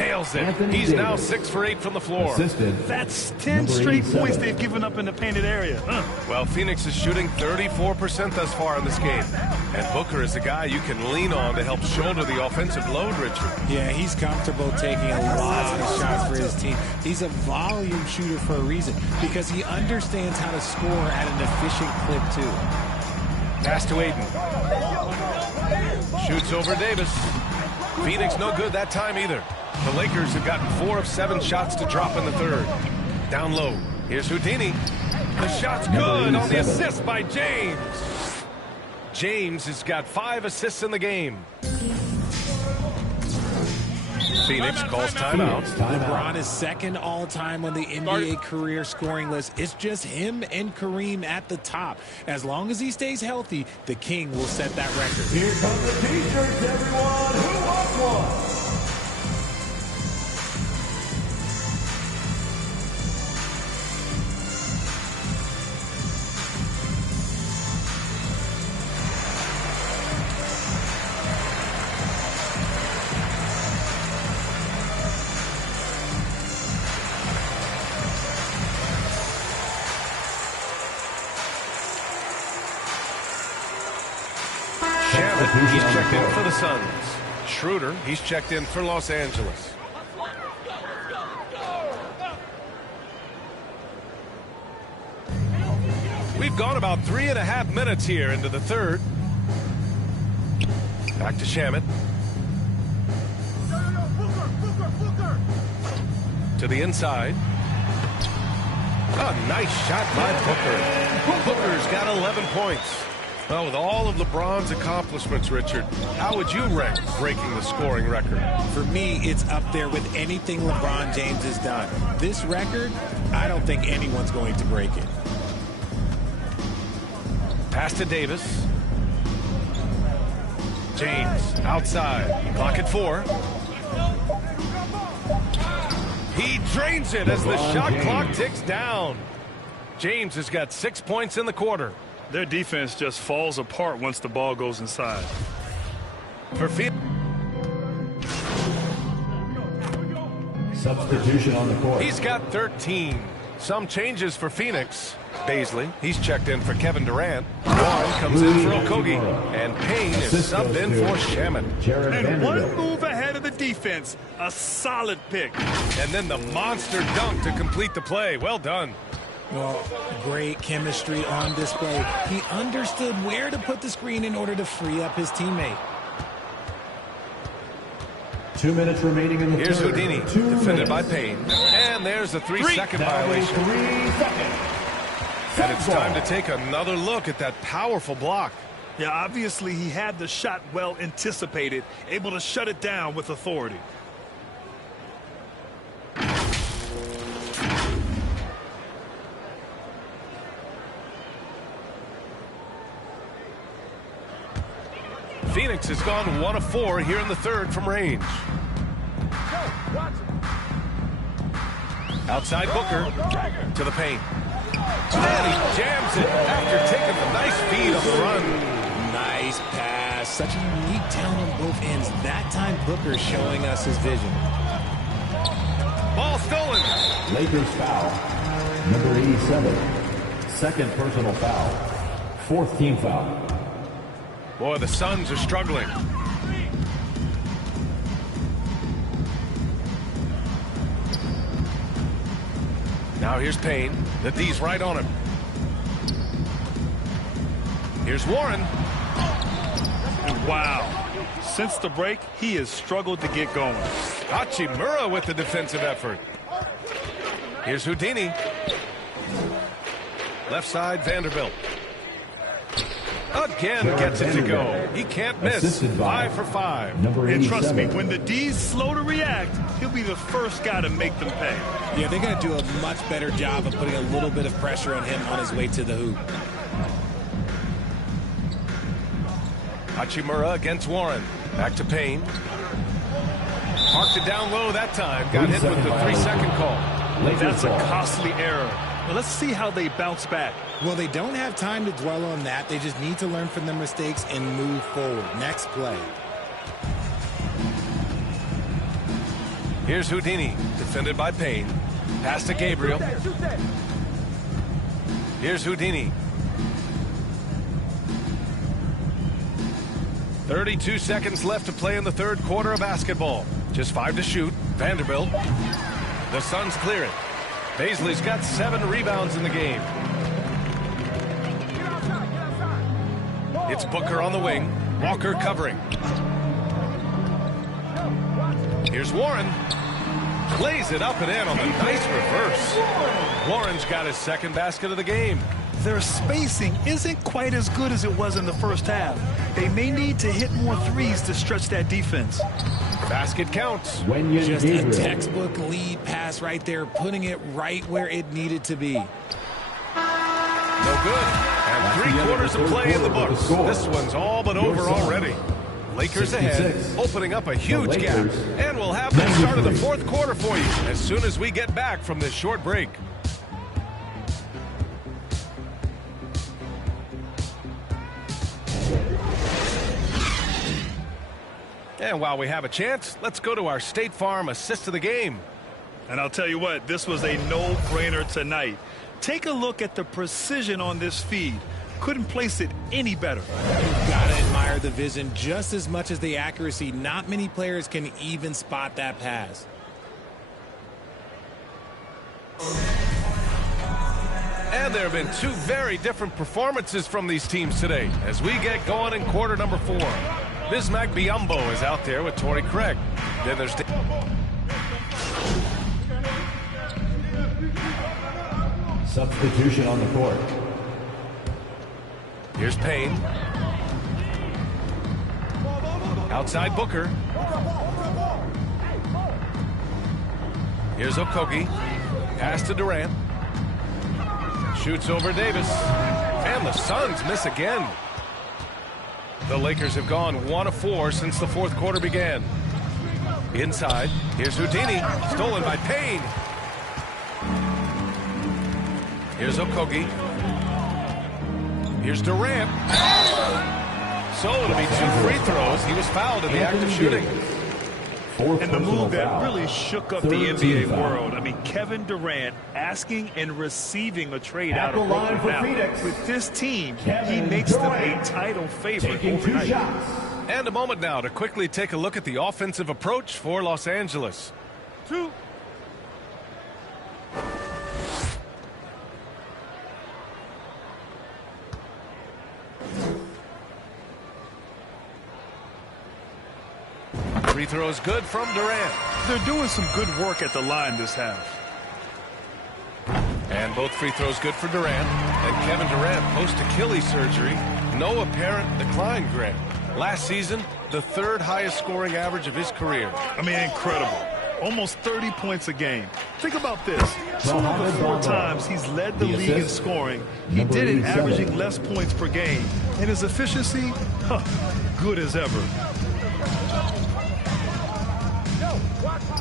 nails it. He's now 6 for 8 from the floor. That's 10 straight points they've given up in the painted area. Well, Phoenix is shooting 34% thus far in this game. And Booker is the guy you can lean on to help shoulder the offensive load, Richard. Yeah, he's comfortable taking a lot of shots for his team. He's a volume shooter for a reason because he understands how to score at an efficient clip, too. Pass to Aiden. Shoots over Davis. Phoenix no good that time either. The Lakers have gotten 4 of 7 shots to drop in the third. Down low. Here's Houdini. The shot's good on the assist by James. James has got 5 assists in the game. Phoenix calls timeout. LeBron is second all-time on the NBA career scoring list. It's just him and Kareem at the top. As long as he stays healthy, the King will set that record. Here come the T-shirts, everyone. Who wants one? He's checked in for the Suns. Schroeder, he's checked in for Los Angeles. We've gone about 3.5 minutes here into the third. Back to Shamet. To the inside. A nice shot by Booker. Booker's got 11 points. Well, with all of LeBron's accomplishments, Richard, how would you rank breaking the scoring record? For me, it's up there with anything LeBron James has done. This record, I don't think anyone's going to break it. Pass to Davis. James, outside. Clock at 4. He drains it as the shot clock ticks down. James has got 6 points in the quarter. Their defense just falls apart once the ball goes inside. For Phoenix. Substitution on the court. He's got 13. Some changes for Phoenix. Baisley, he's checked in for Kevin Durant. Warren comes in for Okogie. And Payne is subbed in for Shamet. And one move ahead of the defense. A solid pick. And then the monster dunk to complete the play. Well done. Well, great chemistry on display. He understood where to put the screen in order to free up his teammate. 2 minutes remaining in the Here's third. Houdini, defended by Payne. And there's a 3-second violation. 3 seconds. And it's time to take another look at that powerful block. Yeah, obviously he had the shot well anticipated, able to shut it down with authority. Phoenix has gone 1 of 4 here in the third from range. Outside Booker to the paint. And he jams it after taking a nice feed on the run. Nice pass. Such a unique talent on both ends. That time Booker showing us his vision. Ball stolen. Lakers foul. Number 87. Second personal foul. 4th team foul. Boy, the Suns are struggling. Now here's Payne. The D's right on him. Here's Warren. And wow. Since the break, he has struggled to get going. Hachimura with the defensive effort. Here's Houdini. Left side, Vanderbilt. Again gets it to go. He can't miss. 5 for 5. And trust me, when the D's slow to react, he'll be the first guy to make them pay. Yeah, they're going to do a much better job of putting a little bit of pressure on him on his way to the hoop. Hachimura against Warren. Back to Payne. Parked it down low that time. Got hit with the 3-second call. That's a costly error. Well, let's see how they bounce back. Well, they don't have time to dwell on that. They just need to learn from their mistakes and move forward. Next play. Here's Houdini, defended by Payne. Pass to Gabriel. Here's Houdini. 32 seconds left to play in the third quarter of basketball. Just 5 to shoot. Vanderbilt. The Suns clear it. Paisley's got 7 rebounds in the game. It's Booker on the wing. Walker covering. Here's Warren. Plays it up and in on the nice reverse. Warren's got his second basket of the game. Their spacing isn't quite as good as it was in the first half. They may need to hit more threes to stretch that defense. Basket counts. Just a textbook lead pass right there, putting it right where it needed to be. No good. And 3 quarters of play in the books. This one's all but over already. Lakers ahead, opening up a huge gap. And we'll have the start of the fourth quarter for you as soon as we get back from this short break. And while we have a chance, let's go to our State Farm assist of the game. And I'll tell you what, this was a no-brainer tonight. Take a look at the precision on this feed. Couldn't place it any better. You've got to admire the vision just as much as the accuracy. Not many players can even spot that pass. And there have been 2 very different performances from these teams today as we get going in quarter number 4. Bismack Biyombo is out there with Torrey Craig. Then there's substitution on the court. Here's Payne. Outside Booker. Here's Okogie. Pass to Durant. Shoots over Davis. And the Suns miss again. The Lakers have gone 1 of 4 since the fourth quarter began. Inside, here's Houdini, stolen by Payne. Here's Okogie. Here's Durant. So it'll be 2 free throws. He was fouled in the act of shooting. And the move that really shook up the NBA world. I mean, Kevin Durant asking and receiving a trade out of Brooklyn. Now, with this team, he makes them a title favorite overnight. And a moment now to quickly take a look at the offensive approach for Los Angeles. 2. Free throws good from Durant. They're doing some good work at the line this half. And both free throws good for Durant. And Kevin Durant post-Achilles surgery. No apparent decline, Grant. Last season, the 3rd highest scoring average of his career. I mean, incredible. Almost 30 points a game. Think about this. 2 of the 4 times he's led the league in scoring, he did it averaging less points per game. And his efficiency, good as ever.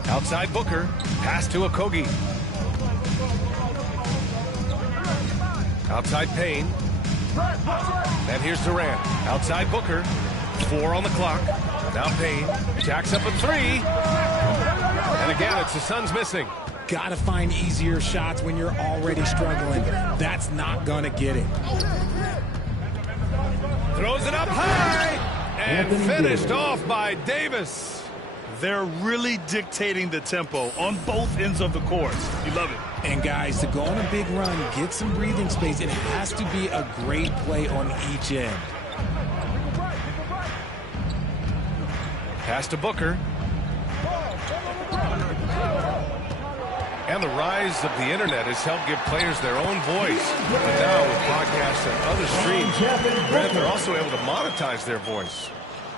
Outside Booker. Pass to Okogie. Outside Payne. And here's Durant. Outside Booker. 4 on the clock. Now Payne. Jacks up a 3. And again, it's the Suns missing. Got to find easier shots when you're already struggling. That's not going to get it. Throws it up high. And finished off by Davis. They're really dictating the tempo on both ends of the court. You love it. And guys, to go on a big run, get some breathing space, it has to be a great play on each end. Pass to Booker. And the rise of the internet has helped give players their own voice. But now with podcasts and other streams, Brent, they're also able to monetize their voice.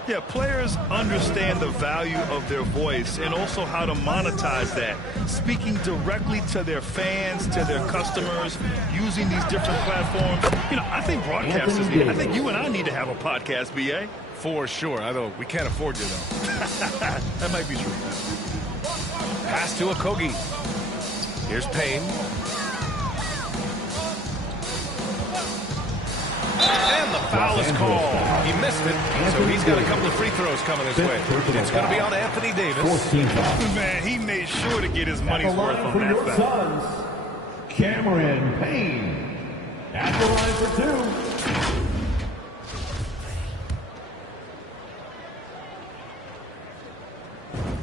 Yeah, players understand the value of their voice and also how to monetize that. Speaking directly to their fans, to their customers, using these different platforms. You know, I think broadcasters need. I think you and I need to have a podcast, BA. For sure. I know we can't afford you, though. That might be true. Pass to Okogie. Here's Payne. And the foul is called. He missed it, so he's got a couple of free throws coming his way. It's going to be on Anthony Davis. Man, he made sure to get his money's worth on that foul. Sons, Cameron Payne. At the line for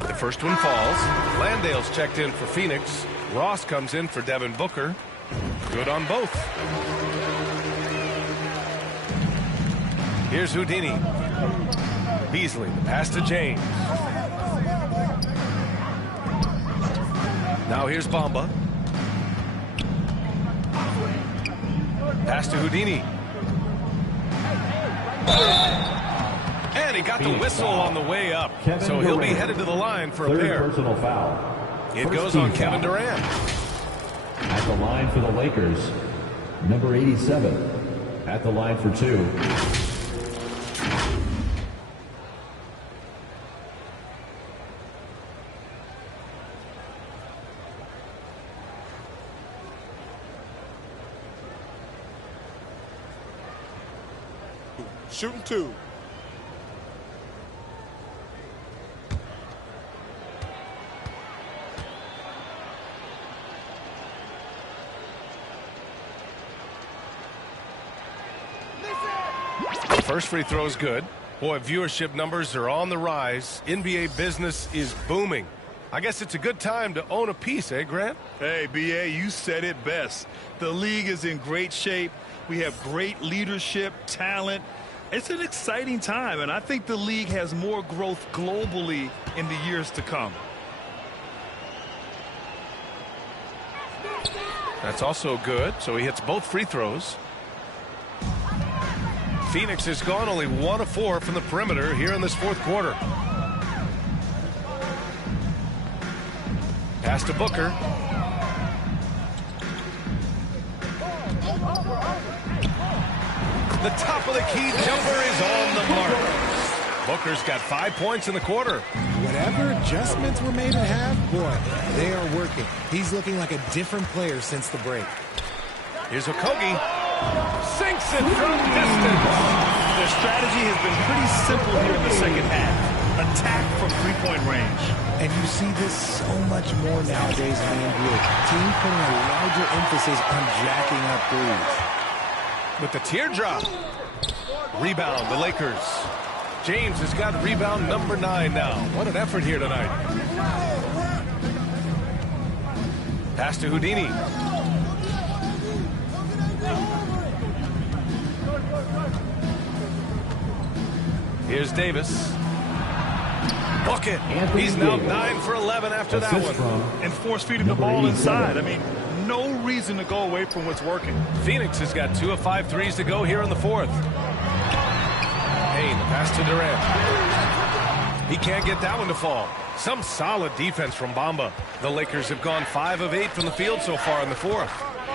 2. The first one falls. Landale's checked in for Phoenix. Ross comes in for Devin Booker. Good on both. Here's Houdini. Beasley, the pass to James. Now here's Bamba. Pass to Houdini. And he got the whistle on the way up. So he'll be headed to the line for a pair. Personal foul. It goes on Kevin Durant. At the line for the Lakers, number 87. At the line for 2. Shooting 2. First free throw is good. Boy, viewership numbers are on the rise. NBA business is booming. I guess it's a good time to own a piece, eh, Grant? Hey, B.A., you said it best. The league is in great shape. We have great leadership, talent. It's an exciting time, and I think the league has more growth globally in the years to come. That's also good, so he hits both free throws. Phoenix has gone only 1 of 4 from the perimeter here in this fourth quarter. Pass to Booker. The top of the key jumper is on the mark. Booker's got 5 points in the quarter. Whatever adjustments were made at half, boy, they are working. He's looking like a different player since the break. Here's Okogie. Sinks it from distance. Their strategy has been pretty simple here in the second half. Attack from three-point range. And you see this so much more nowadays in the NBA. Teams putting a larger emphasis on jacking up threes. With the teardrop. Rebound, the Lakers. James has got rebound number 9 now. What an effort here tonight. Pass to Houdini. Here's Davis. Bucket. He's now 9 for 11 after that one. And force-feeding the ball inside. I mean, no reason to go away from what's working. Phoenix has got 2 of 5 threes to go here in the fourth. Payne, the pass to Durant. He can't get that one to fall. Some solid defense from Bamba. The Lakers have gone 5 of 8 from the field so far in the fourth.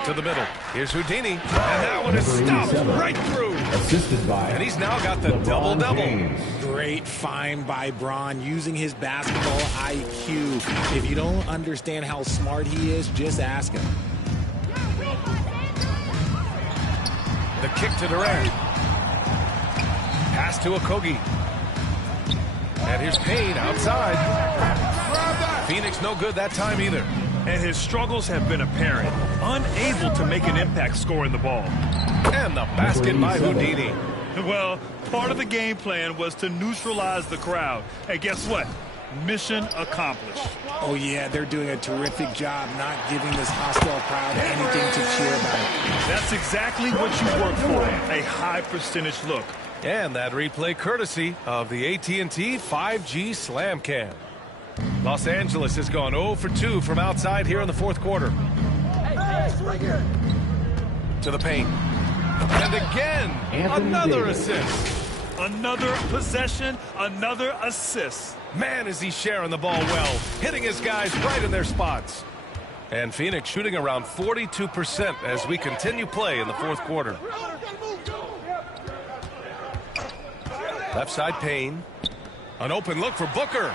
To the middle. Here's Houdini. And that one is stopped right through. Assisted by. And he's now got the double-double. Great find by Bron using his basketball IQ. If you don't understand how smart he is, just ask him. The kick to Durant. Pass to Okogie. And here's Payne outside. Phoenix no good that time either. And his struggles have been apparent. Unable to make an impact scoring the ball. And the basket by Houdini. Well, part of the game plan was to neutralize the crowd. And guess what? Mission accomplished. Oh, yeah, they're doing a terrific job not giving this hostile crowd anything to cheer about. That's exactly what you work for, a high percentage look. And that replay courtesy of the AT&T 5G Slam Cam. Los Angeles has gone 0 for 2 from outside here in the fourth quarter. To the paint. And again, another assist. Another possession, another assist. Man, is he sharing the ball well, hitting his guys right in their spots. And Phoenix shooting around 42% as we continue play in the fourth quarter. Left side Payne. An open look for Booker.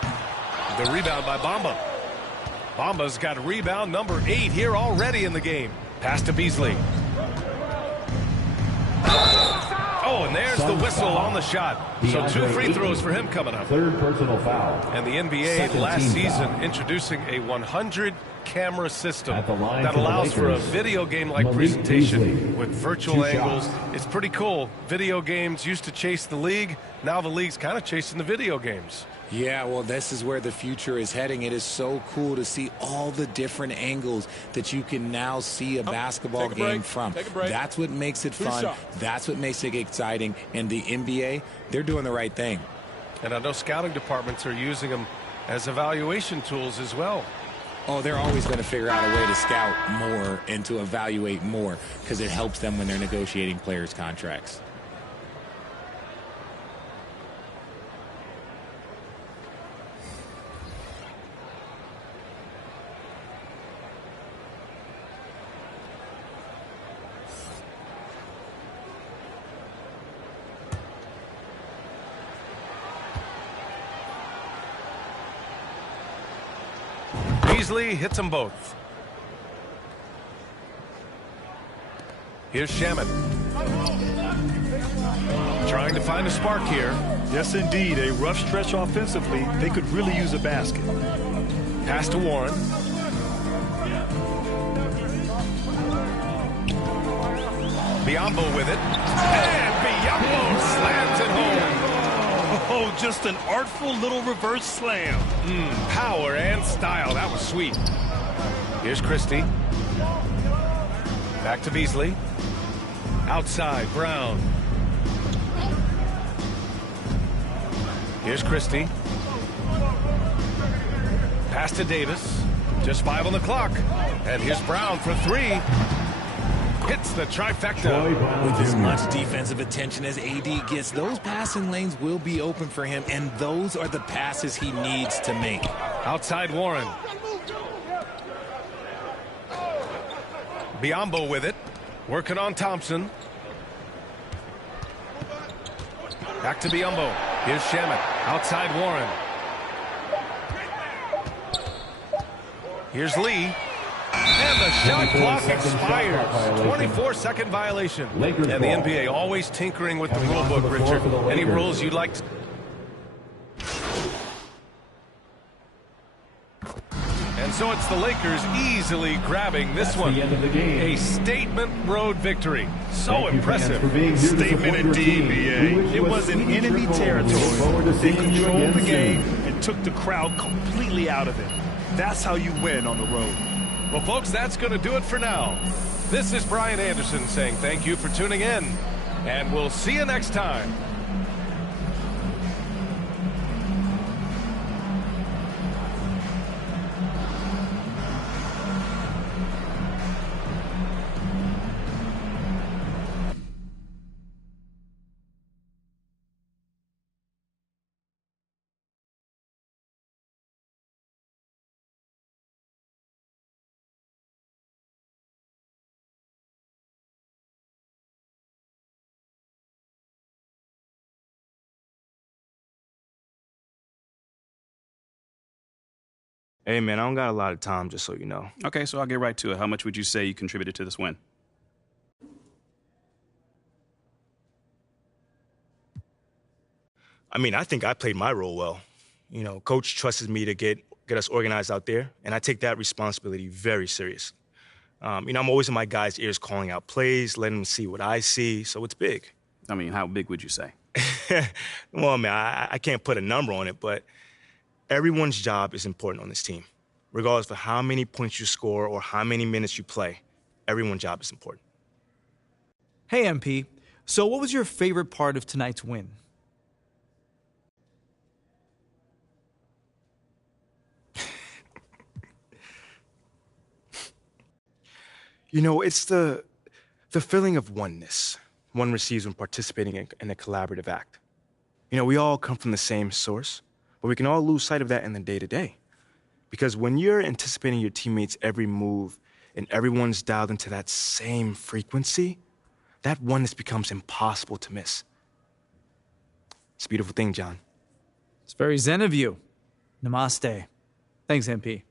The rebound by Bamba. Bamba's got rebound number 8 here already in the game. Pass to Beasley. Oh, and there's the whistle on the shot. So 2 free throws for him coming up. Third personal foul. And the NBA last season introducing a 100-camera system that allows for a video game-like presentation with virtual angles. It's pretty cool. Video games used to chase the league. Now the league's kind of chasing the video games. Yeah, well, this is where the future is heading. It is so cool to see all the different angles that you can now see a basketball game from. That's what makes it fun. That's what makes it exciting. And the NBA, they're doing the right thing. And I know scouting departments are using them as evaluation tools as well. Oh, they're always going to figure out a way to scout more and to evaluate more because it helps them when they're negotiating players' contracts. Beasley hits them both. Here's Shaman. Trying to find a spark here. Yes, indeed. A rough stretch offensively. They could really use a basket. Pass to Warren. Biombo with it. And Biombo slams it home. Oh, just an artful little reverse slam. Power and style. That was sweet. Here's Christie. Back to Beasley. Outside, Brown. Here's Christie. Pass to Davis. Just 5 on the clock. And here's Brown for 3. Hits the trifecta. With as much defensive attention as AD gets, those passing lanes will be open for him, and those are the passes he needs to make. Outside Warren. Biombo with it. Working on Thompson. Back to Biombo. Here's Shamet. Outside Warren. Here's Lee. And the shot clock expires. 24-second violation. And the NBA always tinkering with the rule book, Richard. Any rules you'd like to... And so it's the Lakers easily grabbing this one. A statement road victory. So impressive. Statement indeed, BA. It was in enemy territory. They controlled the game and took the crowd completely out of it. That's how you win on the road. Well, folks, that's going to do it for now. This is Brian Anderson saying thank you for tuning in, and we'll see you next time. Hey, man, I don't got a lot of time, just so you know. Okay, so I'll get right to it. How much would you say you contributed to this win? I mean, I think I played my role well. You know, Coach trusts me to get us organized out there, and I take that responsibility very serious. You know, I'm always in my guys' ears calling out plays, letting them see what I see, so it's big. I mean, how big would you say? Well, man, I can't put a number on it, but everyone's job is important on this team. Regardless of how many points you score or how many minutes you play, everyone's job is important. Hey, MP. So what was your favorite part of tonight's win? You know, it's the feeling of oneness one receives when participating in a collaborative act. You know, we all come from the same source, but we can all lose sight of that in the day-to-day. Because when you're anticipating your teammates' every move and everyone's dialed into that same frequency, that oneness becomes impossible to miss. It's a beautiful thing, John. It's very zen of you. Namaste. Thanks, MP.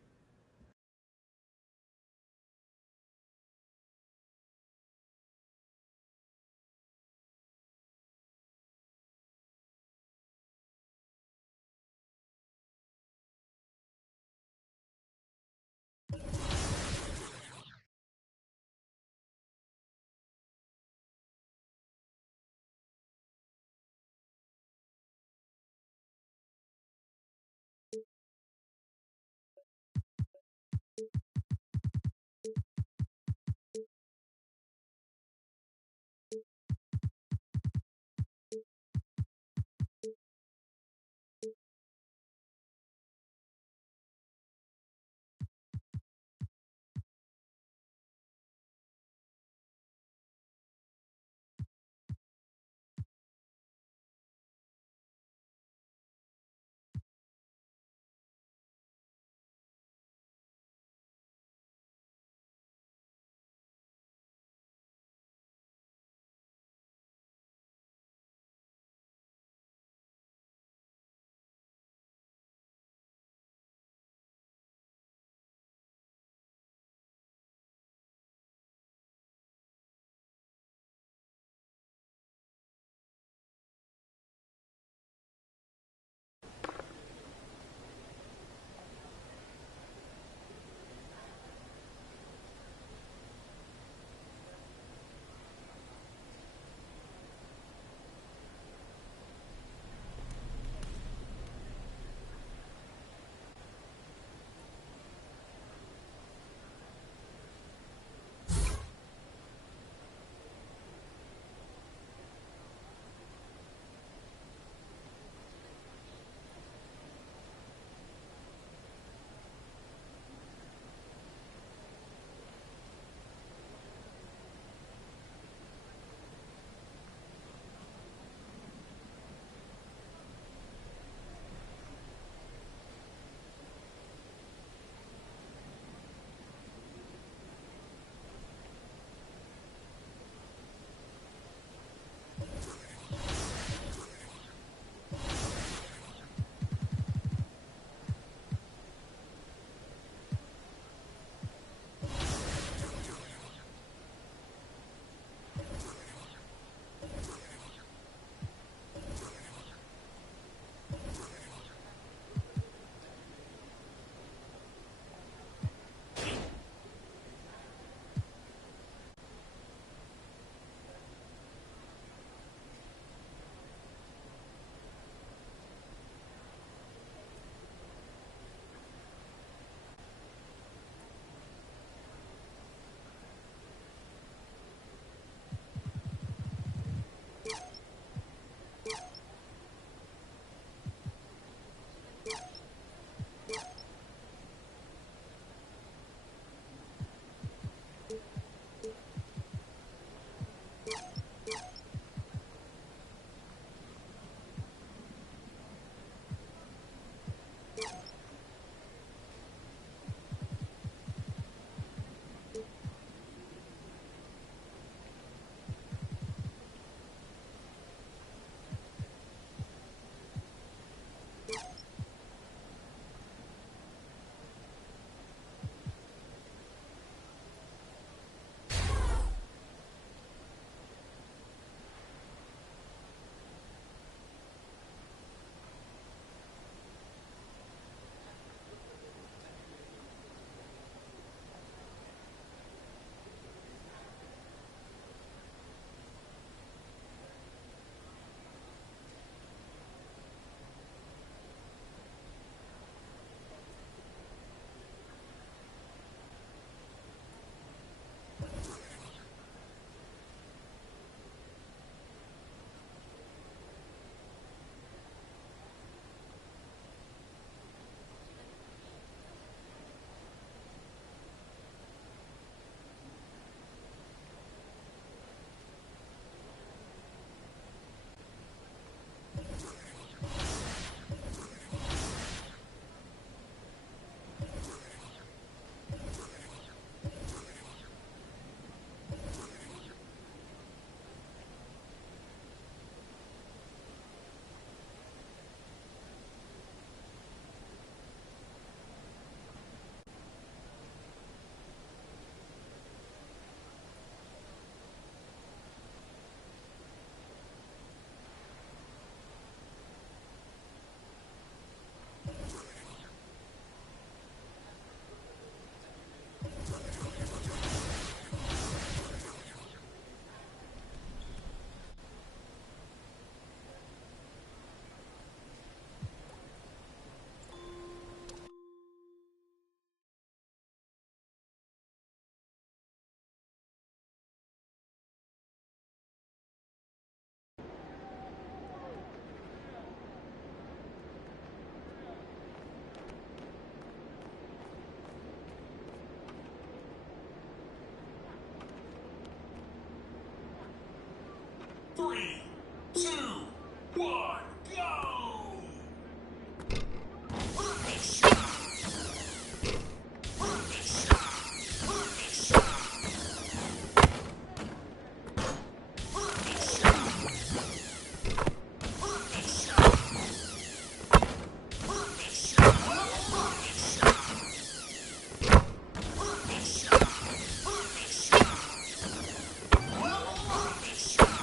3, 2, 1, go! Perfect shot! Perfect shot! Perfect shot! Perfect shot! Perfect shot! Perfect shot! Perfect shot! Perfect shot! Perfect shot!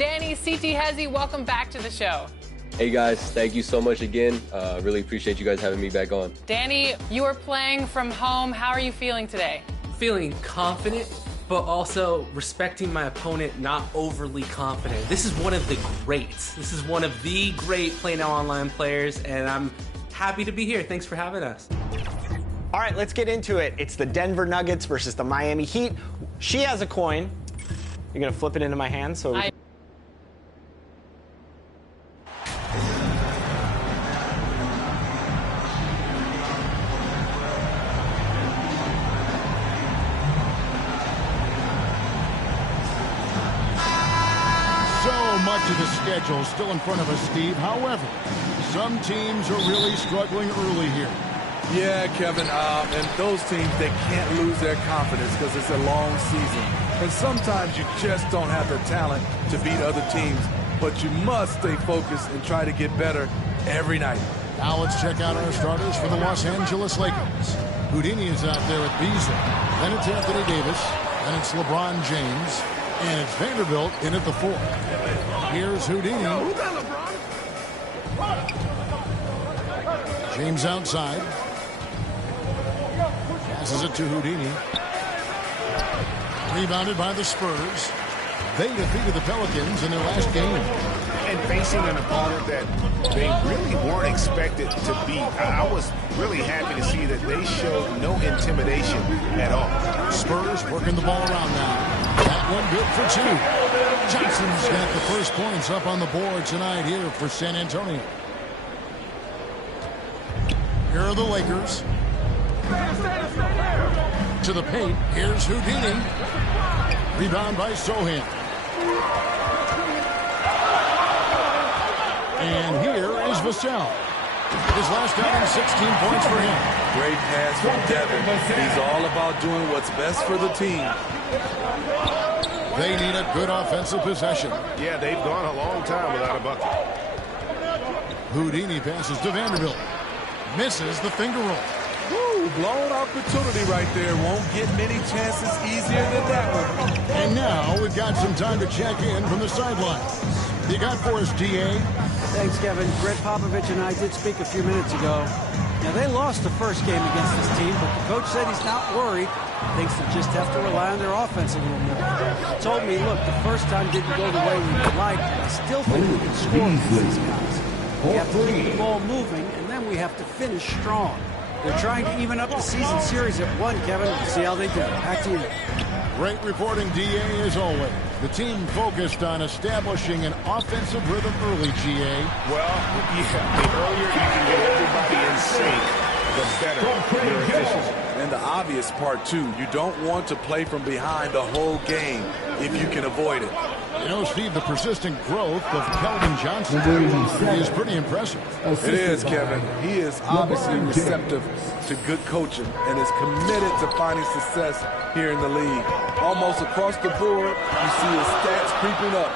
Danny CT Hezzy, welcome back to the show. Hey guys, thank you so much again. Really appreciate you guys having me back on. Danny, you are playing from home. How are you feeling today? Feeling confident, but also respecting my opponent, not overly confident. This is one of the greats. This is one of the great Play Now Online players, and I'm happy to be here. Thanks for having us. All right, let's get into it. It's the Denver Nuggets versus the Miami Heat. She has a coin. You're gonna flip it into my hand, so. Much of the schedule still in front of us, Steve. However, some teams are really struggling early here. Yeah, Kevin, and those teams, they can't lose their confidence because it's a long season. And sometimes you just don't have the talent to beat other teams, but you must stay focused and try to get better every night. Now let's check out our starters for the Los Angeles Lakers. Houdini is out there with Beasley. Then it's Anthony Davis. Then it's LeBron James. And it's Vanderbilt in at the 4. Here's Houdini. James outside. Passes it to Houdini. Rebounded by the Spurs. They defeated the Pelicans in their last game. And facing an opponent that they really weren't expected to beat. I was really happy to see that they showed no intimidation at all. Spurs working the ball around now. That one good for 2. Johnson's got the first points up on the board tonight here for San Antonio. Here are the Lakers. To the paint. Here's Houdini. Rebound by Sohan. And here is Vassell. His last outing, 16 points for him. Great pass from Devin. He's all about doing what's best for the team. They need a good offensive possession. Yeah, they've gone a long time without a bucket. Houdini passes to Vanderbilt. Misses the finger roll. Woo, blown opportunity right there. Won't get many chances easier than that one. And now we've got some time to check in from the sidelines. You got for us, DA? Thanks, Kevin. Greg Popovich and I did speak a few minutes ago. Now, they lost the first game against this team, but the coach said he's not worried. Thinks they just have to rely on their offense a little more. He told me, look, the first time didn't go the way we would like, but I still think we can score against these guys. We have to keep the ball moving, and then we have to finish strong. They're trying to even up the season series at 1, Kevin. We'll see how they do. Back to you. Great reporting, DA, as always. The team focused on establishing an offensive rhythm early, GA. Well, yeah, the earlier you can get everybody in sync, the better your efficiency. And the obvious part, too, you don't want to play from behind the whole game if you can avoid it. You know, Steve, the persistent growth of Keldon Johnson is pretty impressive. It is, Kevin. He is obviously receptive to good coaching and is committed to finding success here in the league. Almost across the board, you see his stats creeping up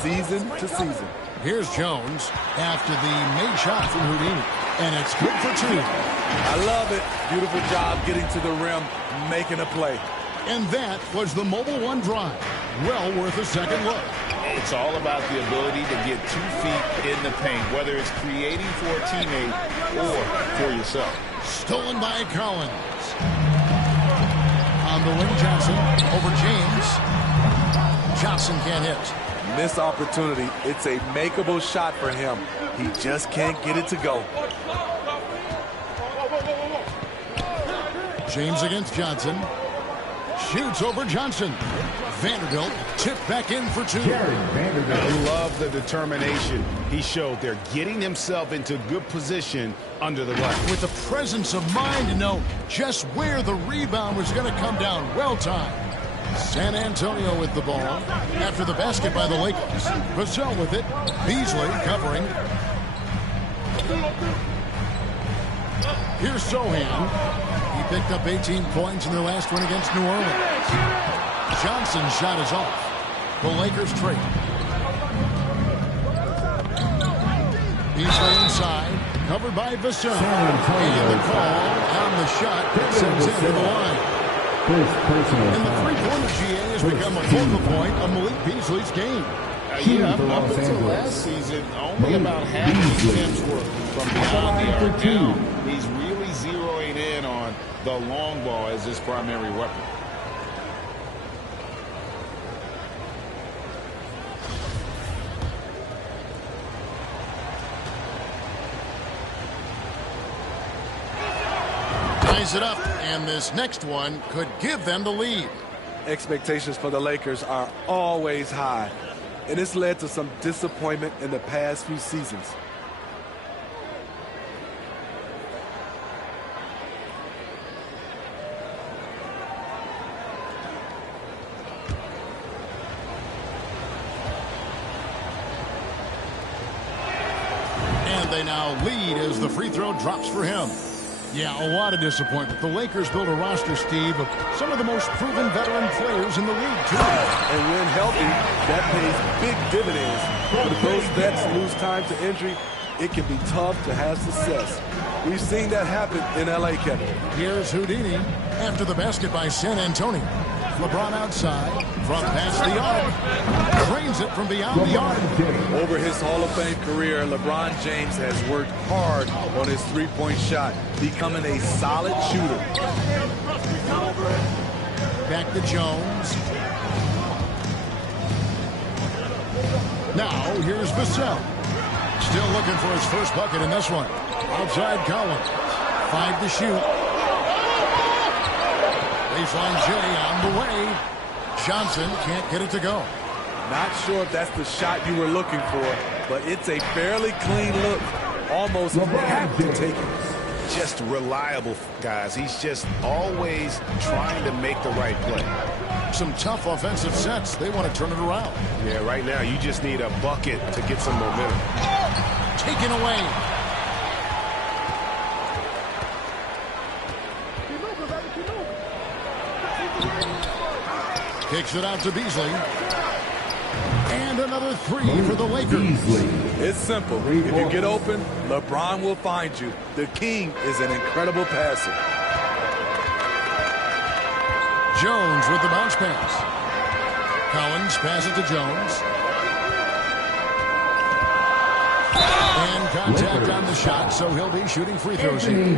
season to season. Here's Jones after the made shot from Houdini, and it's good for 2. I love it. Beautiful job getting to the rim, making a play. And that was the Mobile One drive. Well worth a second look. It's all about the ability to get 2 feet in the paint, whether it's creating for a teammate or for yourself. Stolen by Collins. On the wing, Johnson over James. Johnson can't hit. Missed opportunity. It's a makeable shot for him. He just can't get it to go. James against Johnson. Shoots over Johnson. Vanderbilt tipped back in for 2. I love the determination he showed there, getting himself into good position under the glass. With the presence of mind to know just where the rebound was going to come down. Well timed. San Antonio with the ball after the basket by the Lakers. Vassell with it. Beasley covering. Here's Sohan. He picked up 18 points in their last one against New Orleans. Johnson's shot is off. The Lakers trade. Beasley inside. Covered by Vassell. And the call on the shot that sends him to the line. And the three-pointer GA has become a focal point of Malik Beasley's game. Yeah, up until last season, only about half the attempts were from beyond the arc. Now, he's really zeroing in on the long ball as his primary weapon. Ties it up, and this next one could give them the lead. Expectations for the Lakers are always high, and it's led to some disappointment in the past few seasons. And they now lead as the free throw drops for him. Yeah, a lot of disappointment. The Lakers built a roster, Steve, of some of the most proven veteran players in the league, too. And when healthy, that pays big dividends. But if those vets lose time to injury, it can be tough to have success. We've seen that happen in L.A., Kevin. Here's Houdini after the basket by San Antonio. LeBron outside from past the arc. Drains it from beyond the arc. Over his Hall of Fame career, LeBron James has worked hard on his three-point shot, becoming a solid shooter. Back to Jones. Now, here's Vassell. Still looking for his first bucket in this one. Outside Collins. 5 to shoot. Baseline J on the way. Johnson can't get it to go. Not sure if that's the shot you were looking for, but it's a fairly clean look. Almost have to take it. Just reliable, guys. He's just always trying to make the right play. Some tough offensive sets. They want to turn it around. Yeah, right now you just need a bucket to get some momentum. Taken away. Kicks it out to Beasley. And another three for the Lakers. It's simple. If you get open, LeBron will find you. The king is an incredible passer. Jones with the bounce pass. Collins pass it to Jones. And contact on the shot, so he'll be shooting free throws here.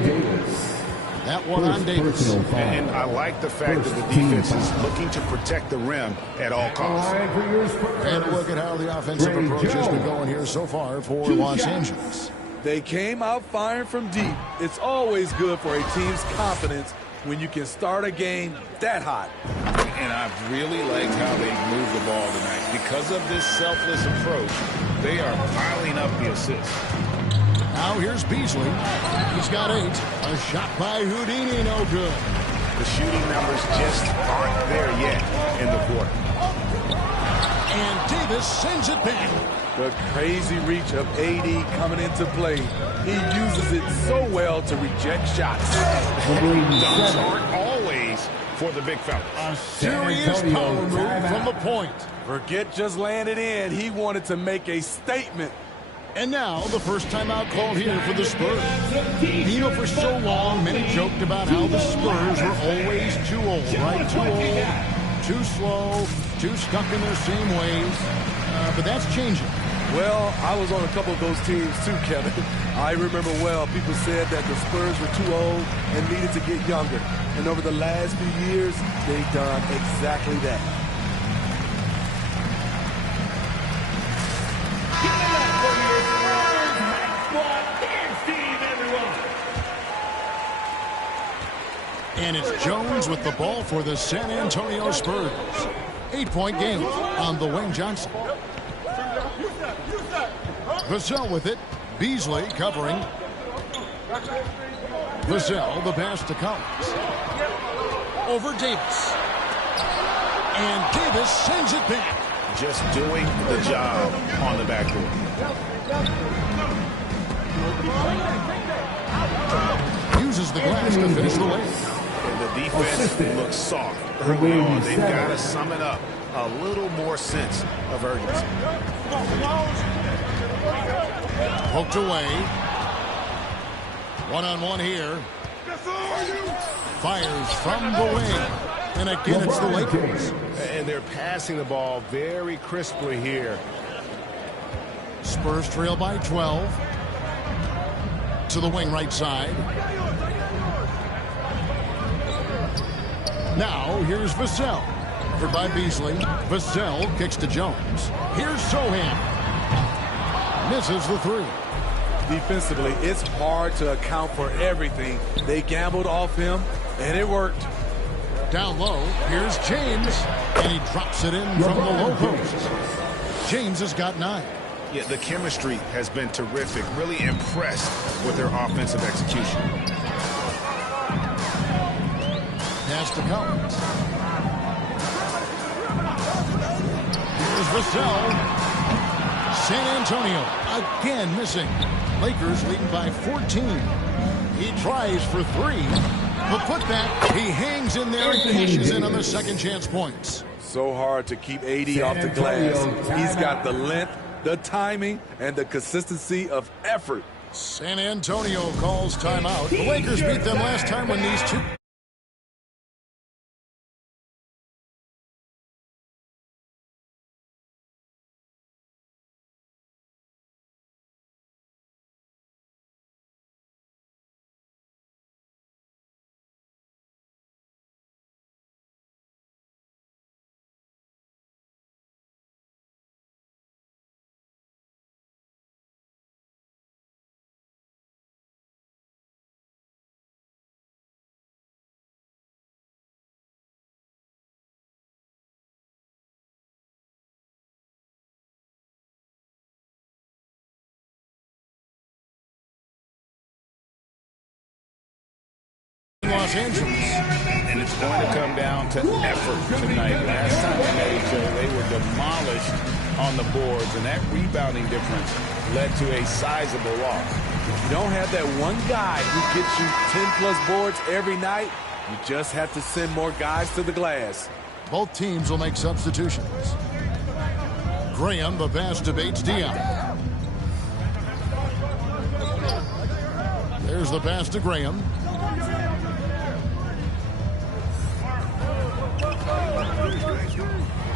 That one on Davis. And I like the fact that the defense is looking to protect the rim at all costs. And look at how the offensive approach has been going here so far for Los Angeles. They came out firing from deep. It's always good for a team's confidence when you can start a game that hot. And I've really liked how they've moved the ball tonight. Because of this selfless approach, they are piling up the assists. Now here's Beasley. He's got 8. A shot by Houdini, no good. The shooting numbers just aren't there yet in the quarter. And Davis sends it back. The crazy reach of AD coming into play. He uses it so well to reject shots. Dunks aren't always for the big fella. A serious power move from the point. Forget just laying it in. He wanted to make a statement. And now, the first timeout called here for the Spurs. You know, for so long, many joked about how the Spurs were always too old, right? Too old, too slow, too stuck in their same ways. But that's changing. Well, I was on a couple of those teams too, Kevin. I remember well, people said that the Spurs were too old and needed to get younger. And over the last few years, they've done exactly that. And it's Jones with the ball for the San Antonio Spurs. 8-point game on the Wayne Johnson. Vassell with it. Beasley covering. Vassell, the pass to Collins. Over Davis. And Davis sends it back. Just doing the job on the backboard. Uses the glass to finish the lane. And the defense looks soft early on. They've got to sum it up. A little more sense of urgency. Poked away. One-on-one here. Fires from the wing. And again, it's the Lakers. And they're passing the ball very crisply here. Spurs trail by 12. To the wing right side. Now, here's Vassell. Covered by Beasley. Vassell kicks to Jones. Here's Sohan. Misses the three. Defensively, it's hard to account for everything. They gambled off him, and it worked. Down low, here's James. And he drops it in from the low post. James has got 9. Yeah, the chemistry has been terrific. Really impressed with their offensive execution. Pass to Collins. Here's Vassell. San Antonio again missing. Lakers leading by 14. He tries for 3. The putback, he hangs in there and cashes in on the second chance points. So hard to keep AD off the glass. He's got the length, the timing, and the consistency of effort. San Antonio calls timeout. The Lakers beat them last time when these two... Los Angeles. And it's going to come down to effort tonight. Last time they met each other, they were demolished on the boards, and that rebounding difference led to a sizable loss. If you don't have that one guy who gets you 10-plus boards every night, you just have to send more guys to the glass. Both teams will make substitutions. Graham, the pass to Bates Diop. There's the pass to Graham.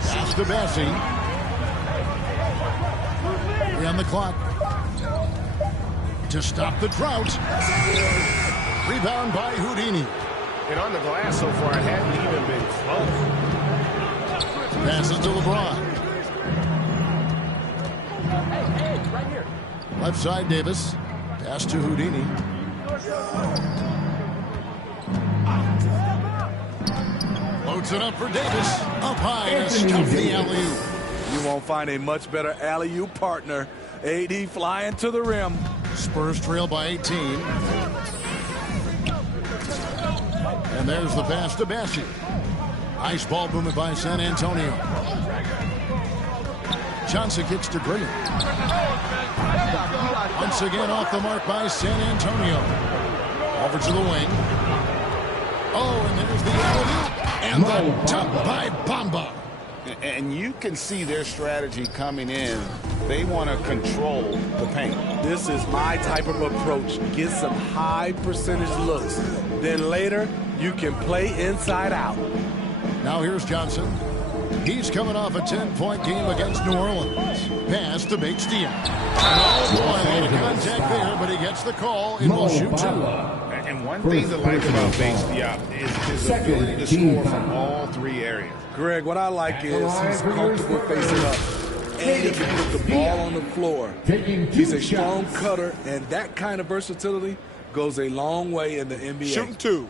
Pass to Bassie. On the clock. To stop the drought. Rebound by Houdini. And on the glass so far, it hadn't even been close. Passes to LeBron. Right here. Left side, Davis. Pass to Houdini. Loads it up for Davis. Up high to stop the alley-oop. You won't find a much better alley-oop partner. AD flying to the rim. Spurs trail by 18. And there's the pass to Bassie. Ice ball movement by San Antonio. Johnson kicks to Graham. Once again off the mark by San Antonio. Over to the wing. Oh, and there's the alley-oop. And the dunk by Bamba. And you can see their strategy coming in. They want to control the paint. This is my type of approach. Get some high percentage looks. Then later, you can play inside out. Now here's Johnson. He's coming off a 10-point game against New Orleans. Pass to Bates Diop. Oh, boy, made contact there, but he gets the call and will shoot 2. And one thing to like about Bates Diop is his ability to score from all 3 areas. Greg, what I like is he's comfortable facing up. And he can put the ball on the floor. He's a strong cutter, and that kind of versatility goes a long way in the NBA. Shoot 2.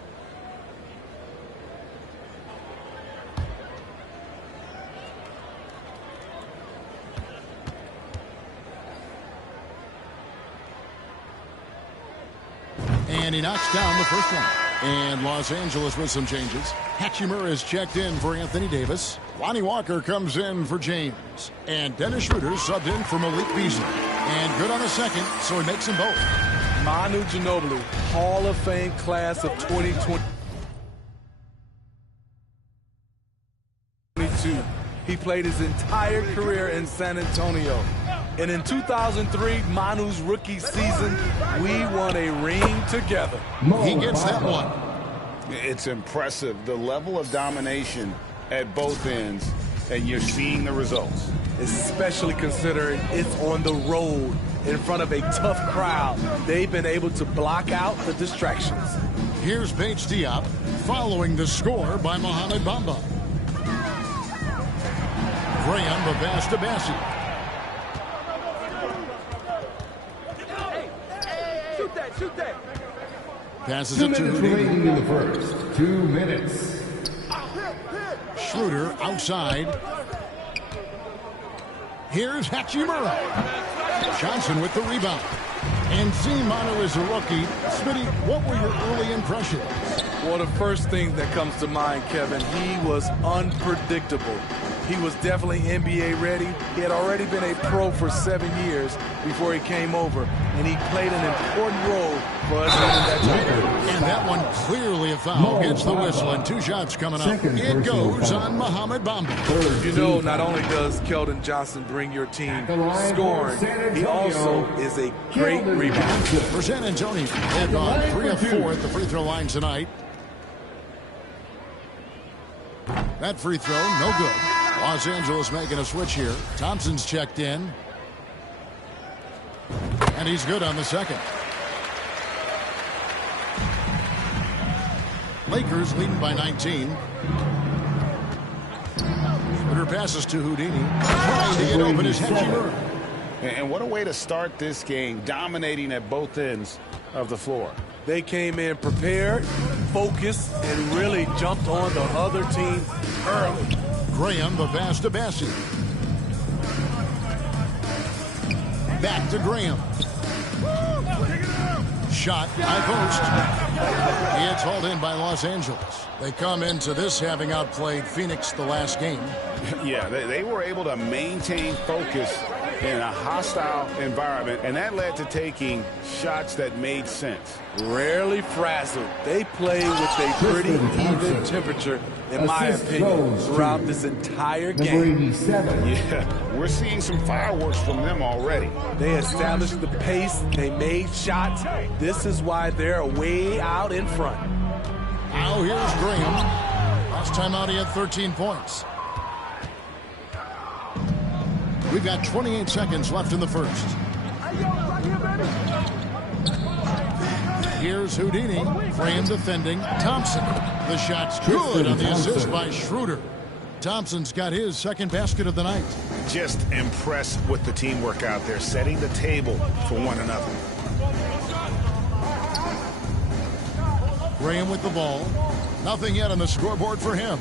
And he knocks down the first one. And Los Angeles with some changes. Hachimura is checked in for Anthony Davis. Lonnie Walker comes in for James. And Dennis Schroeder subbed in for Malik Beasley. And good on the second, so he makes them both. Manu Ginobili, Hall of Fame class of 2022. He played his entire career in San Antonio. And in 2003, Manu's rookie season, we won a ring together. He gets that one. It's impressive, the level of domination at both ends, and you're seeing the results. especially considering it's on the road in front of a tough crowd. They've been able to block out the distractions. Here's Paige Diop following the score by Mohamed Bamba. Graham Babastabassi. Shoot that. Passes 2 it to minutes Houdini. remaining in the first. 2 minutes. Schroeder outside. Here's Hachimura. Johnson with the rebound. And Zimano is a rookie. Smitty, what were your early impressions? Well, the first thing that comes to mind, Kevin, he was unpredictable. He was definitely NBA ready. He had already been a pro for 7 years before he came over, and he played an important role for us in that time. And that one clearly a foul. Gets the whistle, and 2 shots coming up. It goes on Mohamed Bamba. You know, not only does Keldon Johnson bring your team scoring, he also is a great rebounder. For San Antonio, they've gone 3 of 4 at the free throw line tonight. That free throw, no good. Los Angeles making a switch here. Thompson's checked in. And he's good on the second. Lakers leading by 19. Schroeder passes to Houdini. Trying to get open his Hachimura. And what a way to start this game, dominating at both ends of the floor. They came in prepared, focused, and really jumped on the other team early. Graham Babastabassi. Back to Graham. Shot, high post. It's hauled in by Los Angeles. They come into this having outplayed Phoenix the last game. Yeah, they were able to maintain focus in a hostile environment, and that led to taking shots that made sense. Rarely frazzled. They play with a pretty even temperature, in my opinion, throughout this entire game. Yeah, we're seeing some fireworks from them already. They established the pace. They made shots. This is why they're way out in front. Now here's Graham. Last time out he had 13 points. We've got 28 seconds left in the first. Here's Houdini. Graham defending. Thompson. The shot's good on the assist by Schroeder. Thompson's got his second basket of the night. Just impressed with the teamwork out there, setting the table for one another. Graham with the ball. Nothing yet on the scoreboard for him.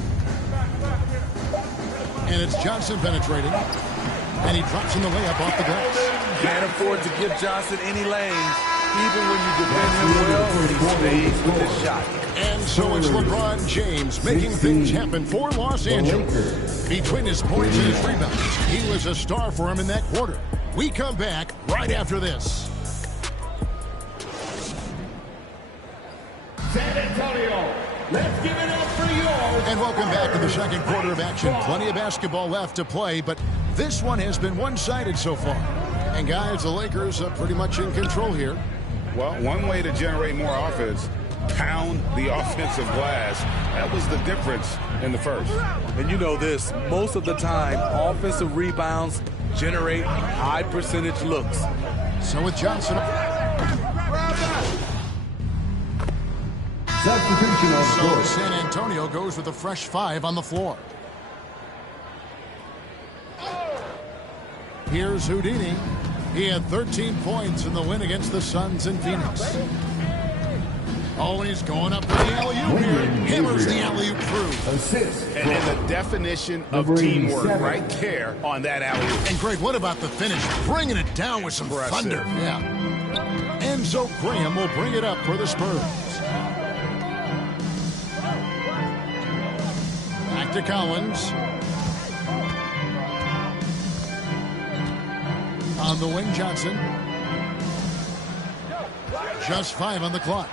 And it's Johnson penetrating. And he drops in the layup off the glass. Can't afford to give Johnson any lanes. Even when you defend him well, he stays with his shot. And so it's LeBron James making things happen for Los Angeles. Between his points and his rebounds, he was a star for him in that quarter. We come back right after this. San Antonio, let's give it up for yours. And welcome back to the second quarter of action. Plenty of basketball left to play, but this one has been one-sided so far. And guys, the Lakers are pretty much in control here. Well, one way to generate more offense, pound the offensive glass. That was the difference in the first. And you know this, most of the time, offensive rebounds generate high percentage looks. So with Johnson. Substitution on the So court. San Antonio goes with a fresh 5 on the floor. Here's Houdini. He had 13 points in the win against the Suns in Phoenix. Oh, and he's going up for the alley-oop here. Hammers the alley-oop through. Assist. And the definition of teamwork right there on that alley-oop. And Greg, what about the finish? Bringing it down with some thunder. Yeah. Enzo Graham will bring it up for the Spurs. Back to Collins. On the wing, Johnson. Just 5 on the clock.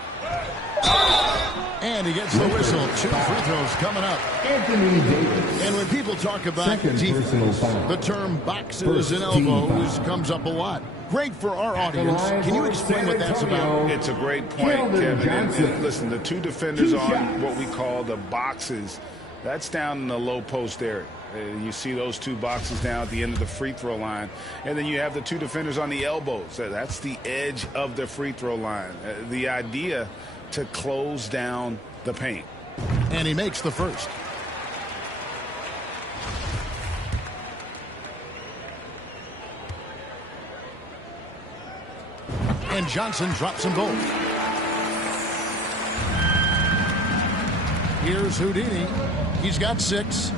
And he gets the whistle. 2 free throws coming up. Anthony Davis. And when people talk about Second defense, personal foul. the term boxes First and team elbows foul. comes up a lot. Great for our audience. line Can you for explain San what that's Antonio. about? It's a great point, Keldon Kevin. And Johnson. listen, the 2 defenders 2 on shots. what we call the boxes, That's down in the low post area. You see those two boxes down at the end of the free throw line. And then you have the two defenders on the elbows. That's the edge of the free throw line. The idea to close down the paint. And he makes the first. And Johnson drops them both. Here's Houdini. He's got 6.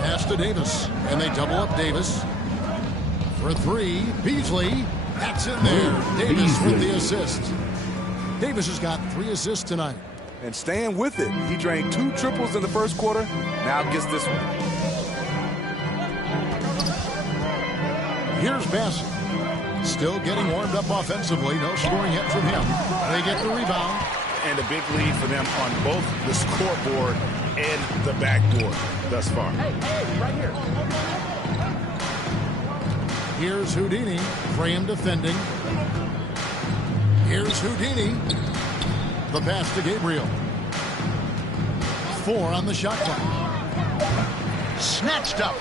Pass to Davis. And they double up Davis. For 3, Beasley. That's in there. Davis with the assist. Davis has got 3 assists tonight. And staying with it. He drained 2 triples in the first quarter. Now gets this one. Here's Bassett. Still getting warmed up offensively. No scoring hit from him. They get the rebound. And a big lead for them on both the scoreboard and the backboard thus far. Hey, right here. Here's Houdini. Graham defending. Here's Houdini. The pass to Gabriel. 4 on the shot clock. Snatched up.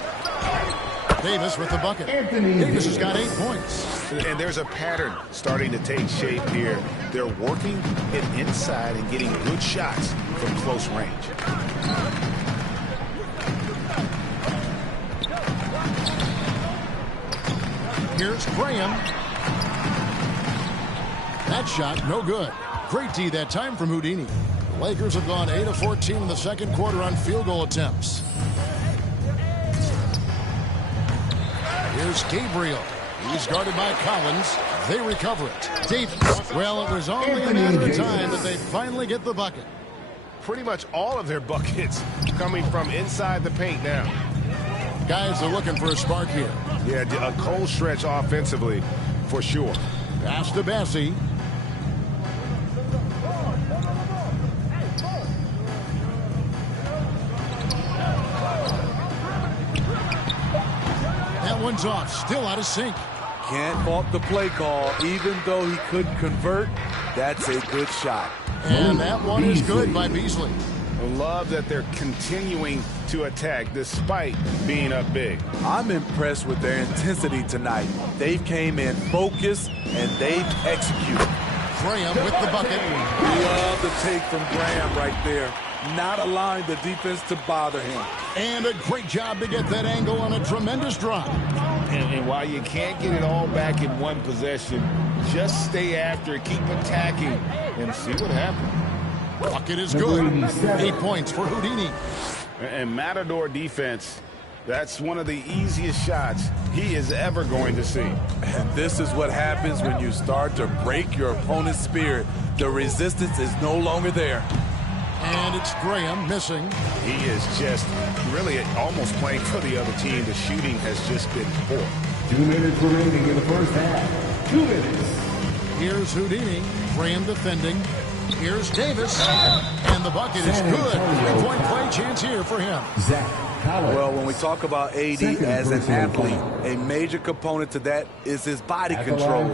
Davis with the bucket. Davis has got 8 points. And there's a pattern starting to take shape here. They're working it inside and getting good shots from close range. Here's Graham. That shot, no good. Great D that time from Houdini. The Lakers have gone 8 of 14 in the second quarter on field goal attempts. Here's Gabriel. He's guarded by Collins. They recover it. Davis. Well, it was only a matter of time that they finally get the bucket. Pretty much all of their buckets coming from inside the paint now. Guys are looking for a spark here. Yeah, a cold stretch offensively for sure. Pass to Bassie. That one's off. Still out of sync. Can't fault the play call. Even though he couldn't convert, that's a good shot. And that one is good by Beasley. I love that they're continuing to attack despite being up big. I'm impressed with their intensity tonight. They came in focused and they've executed. Graham with the bucket. Love the take from Graham right there. Not allowing the defense to bother him. And a great job to get that angle on a tremendous drop. And while you can't get it all back in one possession, just stay after it, keep attacking, and see what happens. Bucket is good. 8 points for Houdini. And Matador defense, that's one of the easiest shots he is ever going to see. And this is what happens when you start to break your opponent's spirit. The resistance is no longer there. And it's Graham missing. He is just really almost playing for the other team. The shooting has just been poor. 2 minutes remaining in the first half. 2 minutes. Here's Houdini. Graham defending. Here's Davis. And the bucket is good. 3-point play chance here for him. Well, when we talk about AD as an athlete, a major component to that is his body control.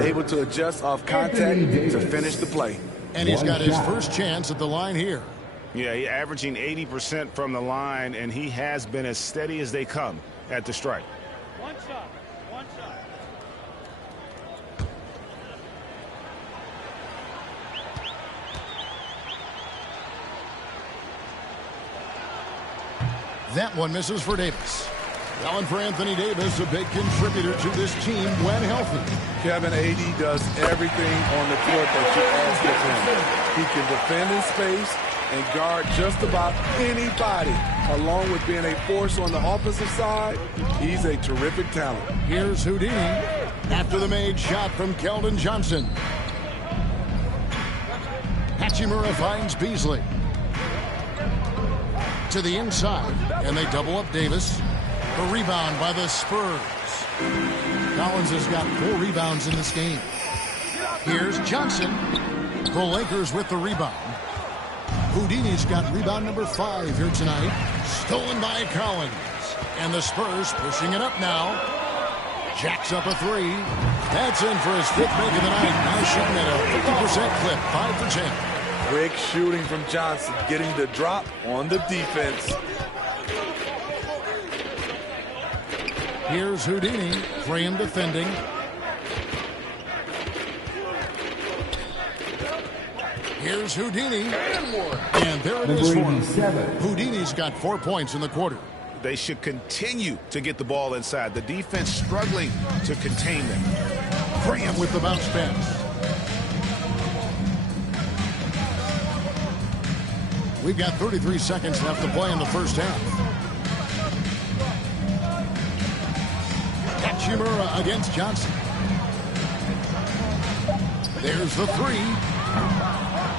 Able to adjust off contact to finish the play. And he's got his first chance at the line here. Yeah, he's averaging 80% from the line, and he has been as steady as they come at the strike. One shot. One shot. That one misses for Davis. Allen for Anthony Davis, a big contributor to this team when healthy. Kevin, AD does everything on the court that you ask of him. He can defend in space and guard just about anybody. Along with being a force on the offensive side, he's a terrific talent. Here's Houdini after the made shot from Keldon Johnson. Hachimura finds Beasley. To the inside, and they double up Davis. The rebound by the Spurs. Collins has got 4 rebounds in this game. Here's Johnson. The Lakers with the rebound. Houdini's got rebound number 5 here tonight. Stolen by Collins. And the Spurs pushing it up now. Jacks up a 3. That's in for his 5th make of the night. Now shooting at a 50% clip. 5 for 10. Quick shooting from Johnson, getting the drop on the defense. Here's Houdini, frame defending. Here's Houdini. And there it is for him. Houdini's got 4 points in the quarter. They should continue to get the ball inside. The defense struggling to contain them. Graham with the bounce pass. We've got 33 seconds left to play in the first half. Hachimura against Johnson. There's the three.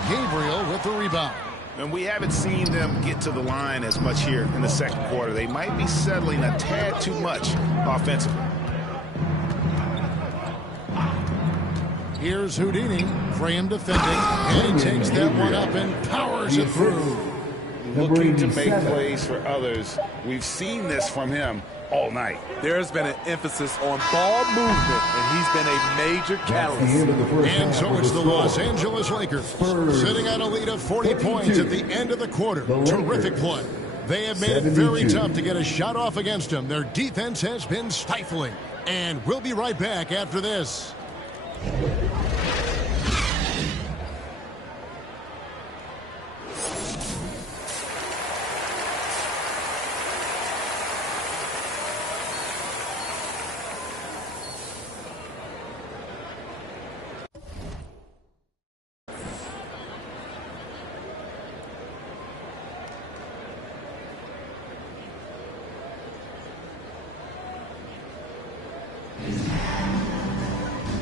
Gabriel with the rebound. And we haven't seen them get to the line as much here in the second quarter. They might be settling a tad too much offensively. Here's Houdini, frame defending, and he takes that one up and powers it through. Looking to make plays for others. We've seen this from him all night. There's been an emphasis on ball movement, and he's been a major catalyst. And so it's the Los Angeles Lakers sitting on a lead of 40 points at the end of the quarter. Terrific play. They have made it very tough to get a shot off against them. Their defense has been stifling. And we'll be right back after this.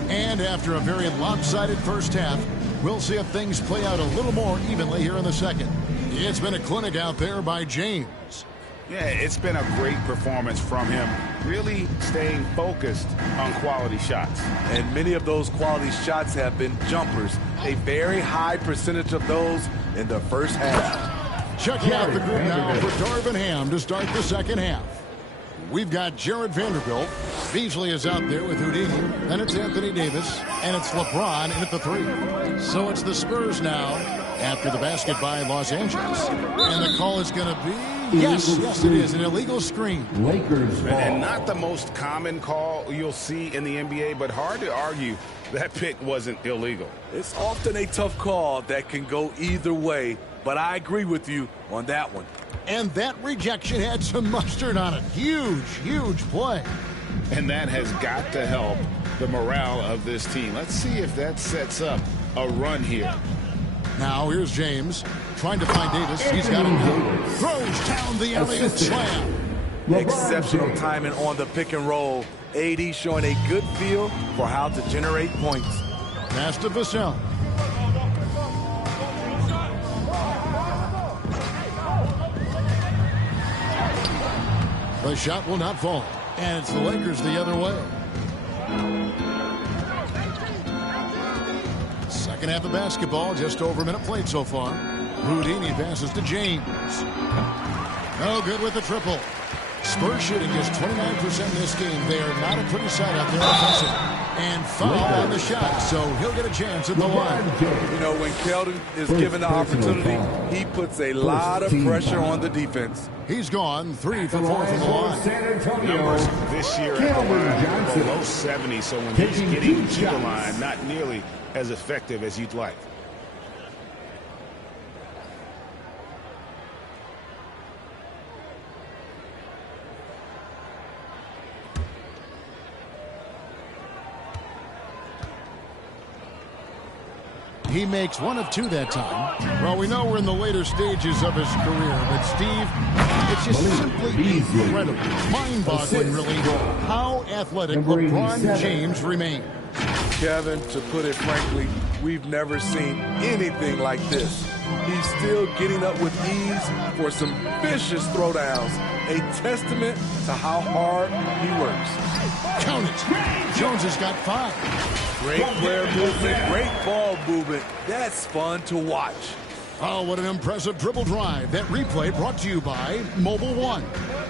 And after a very lopsided first half, we'll see if things play out a little more evenly here in the second. It's been a clinic out there by James. Yeah, it's been a great performance from him, really staying focused on quality shots. And many of those quality shots have been jumpers, a very high percentage of those in the first half. Check out the group now for Darvin Ham to start the second half. We've got Jared Vanderbilt. Beasley is out there with Houdini. Then it's Anthony Davis. And it's LeBron in at the three. So it's the Spurs now after the basket by Los Angeles. And the call is going to be, yes, it is, an illegal screen. Lakers ball. And not the most common call you'll see in the NBA, but hard to argue that pick wasn't illegal. It's often a tough call that can go either way, but I agree with you on that one. And that rejection had some mustard on it. Huge, huge play. And that has got to help the morale of this team. Let's see if that sets up a run here. Now here's James trying to find Davis. He's got him now. Throws down the alley-oop slam. Exceptional timing on the pick and roll. AD showing a good feel for how to generate points. Pass to Vassell. The shot will not fall. And it's the Lakers the other way. Second half of basketball, just over a minute played so far. Houdini passes to James. No good with the triple. Spurs shooting just 29% in this game. They are not a pretty sight out there offensively. And foul on the shot, so he'll get a chance at the line. You know, when Keldon is given the opportunity, he puts a lot of pressure on the defense. He's gone 3 for 4 from the line. Numbers this year at the line, below 70, so when he's getting to the line, not nearly as effective as you'd like. He makes 1 of 2 that time. Well, we know we're in the later stages of his career, but Steve, it's just simply incredible, mind-boggling, really, how athletic LeBron James remains. Kevin, to put it frankly, we've never seen anything like this. He's still getting up with ease for some vicious throwdowns, a testament to how hard he works. Count it. Jones has got 5. Great player movement, great ball movement. That's fun to watch. Oh, what an impressive dribble drive. That replay brought to you by Mobile One.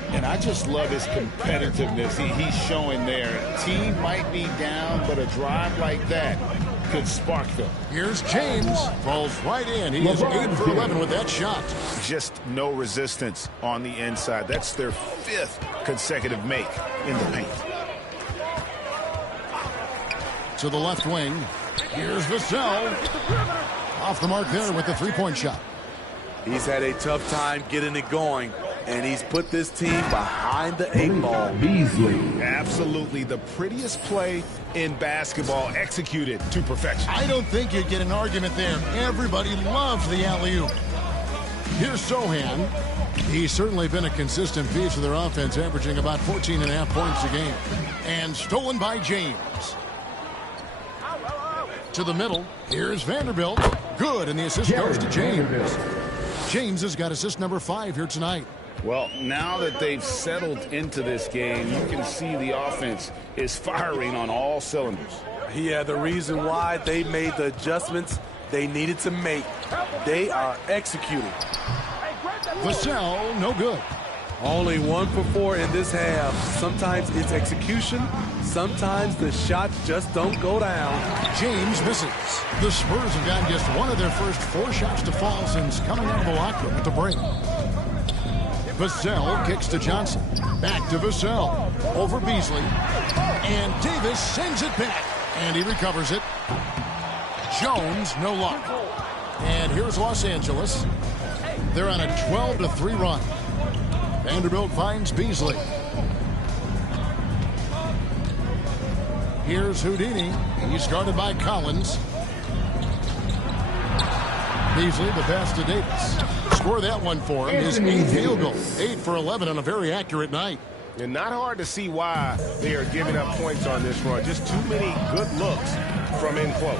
And I just love his competitiveness he's showing there. Team might be down, but a drive like that could spark them. Here's James. Falls right in. He is 8 for 11 with that shot. Just no resistance on the inside. That's their 5th consecutive make in the paint. To the left wing. Here's Vassell. Off the mark there with the three-point shot. He's had a tough time getting it going, and he's put this team behind the 8 ball. Absolutely the prettiest play in basketball, executed to perfection. I don't think you'd get an argument there. Everybody loves the alley-oop. Here's Sohan. He's certainly been a consistent piece of their offense, averaging about 14.5 points a game. And stolen by James. To the middle. Here's Vanderbilt. Good, and the assist goes to James. James has got assist number 5 here tonight. Well, now that they've settled into this game, you can see the offense is firing on all cylinders. Yeah, the reason why they made the adjustments they needed to make. They are executing. Vassell, no good. Only 1 for 4 in this half. Sometimes it's execution. Sometimes the shots just don't go down. James misses. The Spurs have gotten just one of their first 4 shots to fall since coming out of the locker room at the break. Vassell kicks to Johnson. Back to Vassell. Over Beasley. And Davis sends it back. And he recovers it. Jones, no luck. And here's Los Angeles. They're on a 12-3 run. Vanderbilt finds Beasley. Here's Houdini. He's guarded by Collins. Beasley, the pass to Davis. Score that one for him. His 8th field goal. 8 for 11 on a very accurate night. And not hard to see why they are giving up points on this run. Just too many good looks from in close.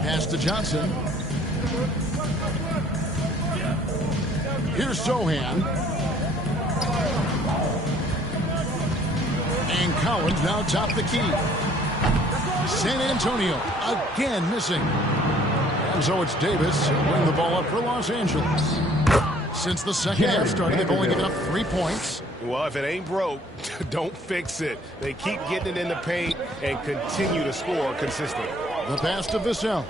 Pass to Johnson. Here's Sohan. And Collins now top the key. San Antonio again missing. And so it's Davis bring the ball up for Los Angeles. Since the second half started, they've only given up 3 points. Well, if it ain't broke, don't fix it. They keep getting it in the paint and continue to score consistently. The pass to Vassell.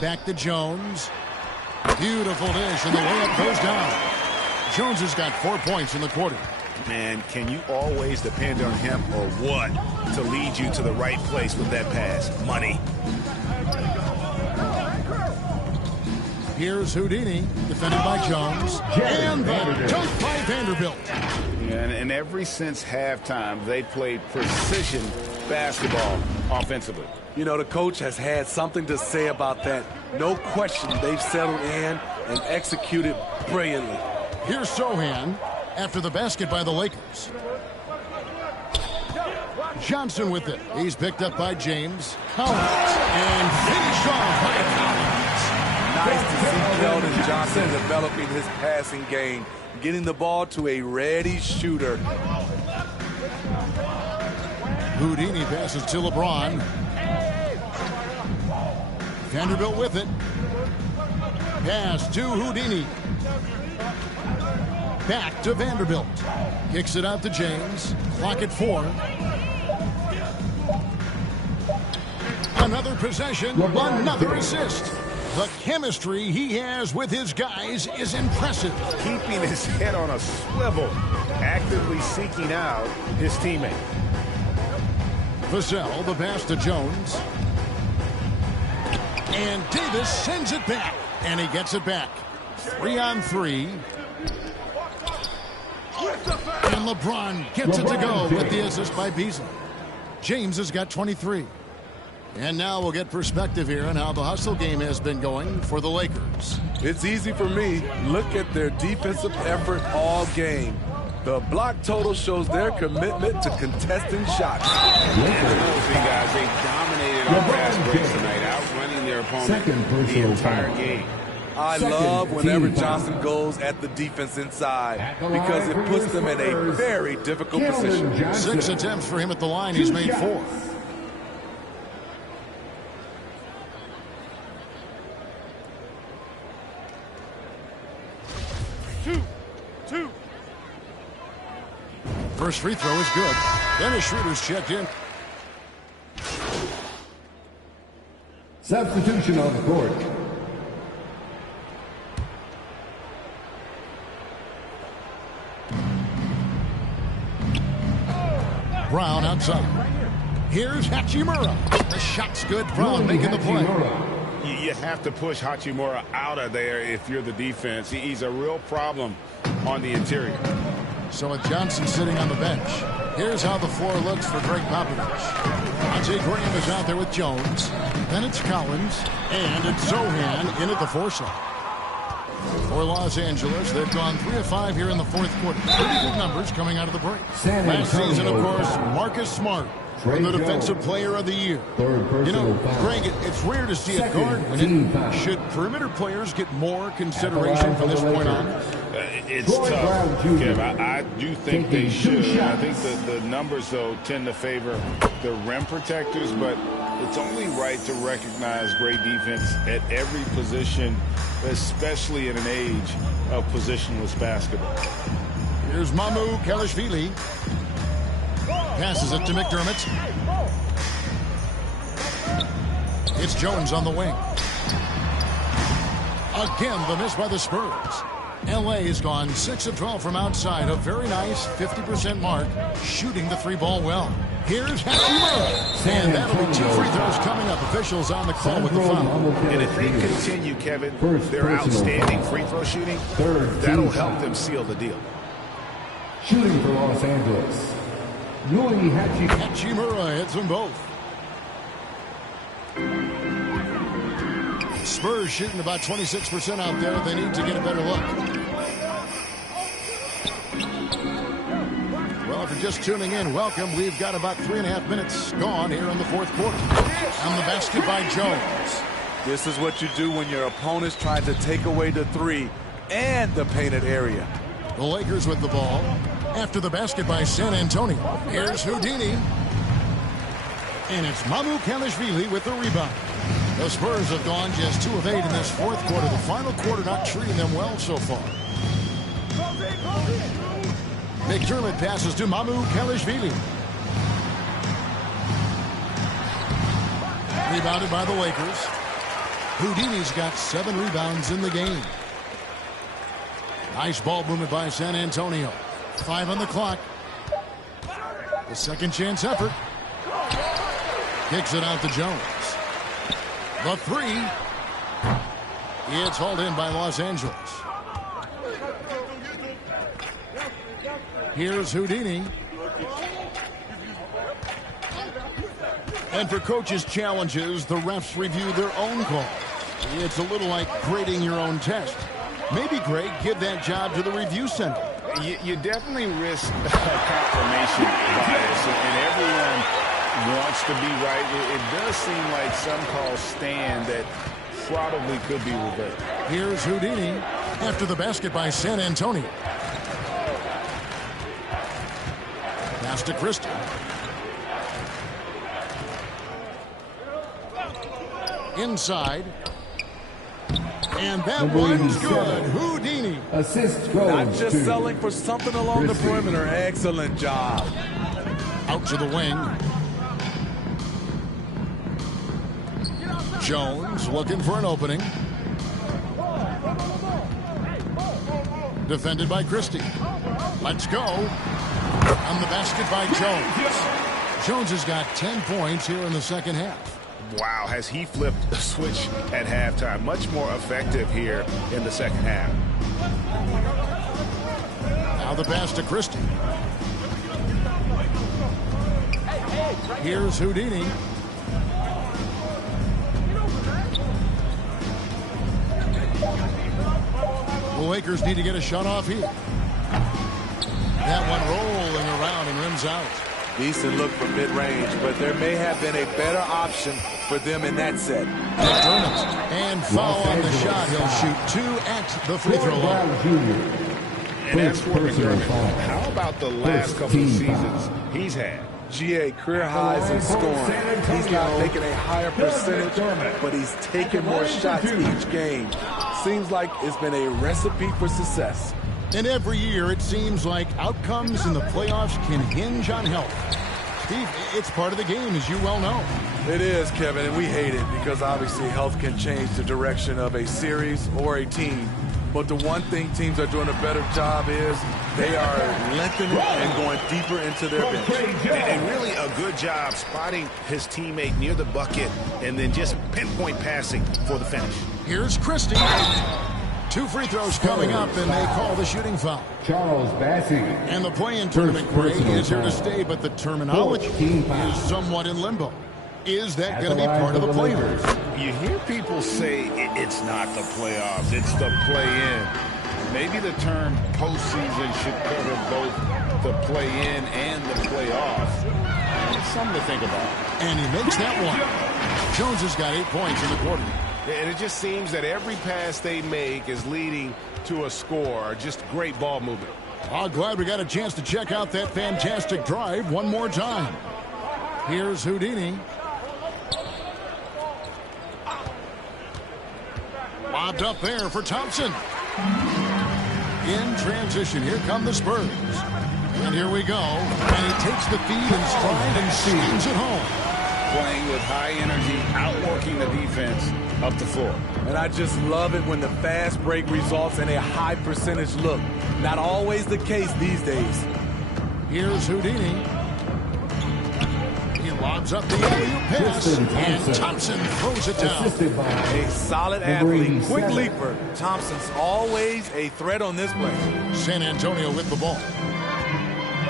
Back to Jones. Beautiful dish, and the layup goes down. Jones has got 4 points in the quarter. Man, can you always depend on him or what to lead you to the right place with that pass? Money. Here's Houdini, defended by Jones. And the dunk by Vanderbilt. And ever since halftime, they played precision basketball offensively. You know, the coach has had something to say about that. No question, they've settled in and executed brilliantly. Here's Sohan after the basket by the Lakers. Johnson with it. He's picked up by James. Collins. And finished off by Collins. Nice to see Keldon Johnson developing his passing game, getting the ball to a ready shooter. Houdini passes to LeBron. Vanderbilt with it. Pass to Houdini. Back to Vanderbilt. Kicks it out to James. Clock at 4. Another possession. Another assist. The chemistry he has with his guys is impressive. Keeping his head on a swivel. Actively seeking out his teammate. Vassell, the pass to Jones. And Davis sends it back. And he gets it back. 3-on-3. And LeBron gets it to go with the assist by Beasley. James has got 23. And now we'll get perspective here on how the hustle game has been going for the Lakers. It's easy for me. Look at their defensive effort all game. The block total shows their commitment to contesting shots. And another thing, guys, they dominated on fast breaks tonight, outrunning their opponent the entire game. I love whenever Johnson goes at the defense inside because it puts them in a very difficult position. 6 attempts for him at the line. He's made 4. First free throw is good. Dennis Schroeder's checked in. Substitution on the court. Brown outside. Here's Hachimura. The shot's good. Brown making the play. You have to push Hachimura out of there if you're the defense. He's a real problem on the interior. So with Johnson sitting on the bench, here's how the floor looks for Greg Popovich. Monte Graham is out there with Jones. Then it's Collins. And it's Zohan in at the 4 slot. For Los Angeles, they've gone 3 of 5 here in the fourth quarter. Pretty good numbers coming out of the break. Last season, of course, Marcus Smart won the Defensive Player of the Year. You know, Greg, it's rare to see a guard win it. Should perimeter players get more consideration from this point on? It's tough, Kev. I do think they should. I think the numbers, though, tend to favor the rim protectors, but it's only right to recognize great defense at every position, especially in an age of positionless basketball. Here's Mamu Kelishvili. Passes it to McDermott. It's Jones on the wing. Again, the miss by the Spurs. L.A. has gone 6 of 12 from outside. A very nice 50% mark, shooting the 3-ball well. Here's Hachimura. And that'll be 2 free throws coming up. Officials on the call with the foul. And if they continue, Kevin, their outstanding free throw shooting, that'll help them seal the deal. Shooting for Los Angeles. Hachimura hits them both. Spurs shooting about 26% out there. They need to get a better look. Well, if you're just tuning in, welcome. We've got about 3.5 minutes gone here in the fourth quarter. On the basket by Jones. This is what you do when your opponents try to take away the 3 and the painted area. The Lakers with the ball. After the basket by San Antonio. Here's Houdini. And it's Mamu Kelishvili with the rebound. The Spurs have gone just 2 of 8 in this fourth quarter. The final quarter not treating them well so far. McDermott passes to Mamu Kelishvili. Rebounded by the Lakers. Houdini's got 7 rebounds in the game. Nice ball movement by San Antonio. 5 on the clock. The second chance effort. Kicks it out to Jones. The 3. It's hauled in by Los Angeles. Here's Houdini. And for coaches' challenges, the refs review their own call. It's a little like grading your own test. Maybe, Greg, give that job to the review center. You definitely risk confirmation bias, and everyone wants to be right. It does seem like some calls stand that probably could be reversed. Here's Houdini after the basket by San Antonio. Pass to Christie. Inside. And that one's good. Houdini. Assist goes Not just to selling for something along the perimeter. Excellent job. Out to the wing. Jones looking for an opening. Defended by Christie. Let's go. On the basket by Jones. Jones has got 10 points here in the second half. Wow, has he flipped the switch at halftime. Much more effective here in the second half. Now the pass to Christie. Here's Houdini. The Lakers need to get a shot off here. That one rolling around and rims out. Decent look from mid-range, but there may have been a better option for them in that set. McDermott. And foul on the shot. He'll shoot 2 at the free throw line. And as for McDermott, how about the last couple of seasons he's had? GA career highs in scoring. He's not making a higher percentage, but he's taking more shots each game. Seems like it's been a recipe for success. And every year it seems like outcomes in the playoffs can hinge on health. Steve, it's part of the game, as you well know. It is, Kevin, and we hate it because obviously health can change the direction of a series or a team. But the one thing teams are doing a better job is they are lengthening and going deeper into their bench. And really a good job spotting his teammate near the bucket and then just pinpoint passing for the finish. Here's Christie. 2 free throws coming up, and they call the shooting foul. Charles Bassey. And the play-in tournament break is here to stay, but the terminology is somewhat in limbo. Is that going to be part of the play-ins? You hear people say it's not the playoffs, it's the play-in. Maybe the term postseason should cover both the play-in and the playoffs. It's something to think about. And he makes that one. Jones has got 8 points in the quarter. And it just seems that every pass they make is leading to a score. Just great ball movement. Oh, glad we got a chance to check out that fantastic drive one more time. Here's Houdini. Lobbed up there for Thompson. In transition, here come the Spurs. And here we go. And he takes the feed in stride and slams it home. Playing with high energy, outworking the defense up the floor. And I just love it when the fast break results in a high percentage look. Not always the case these days. Here's Houdini. He lobs up the alley-oop pass, and Thompson throws it down. A solid athlete, quick leaper. Thompson's always a threat on this play. San Antonio with the ball.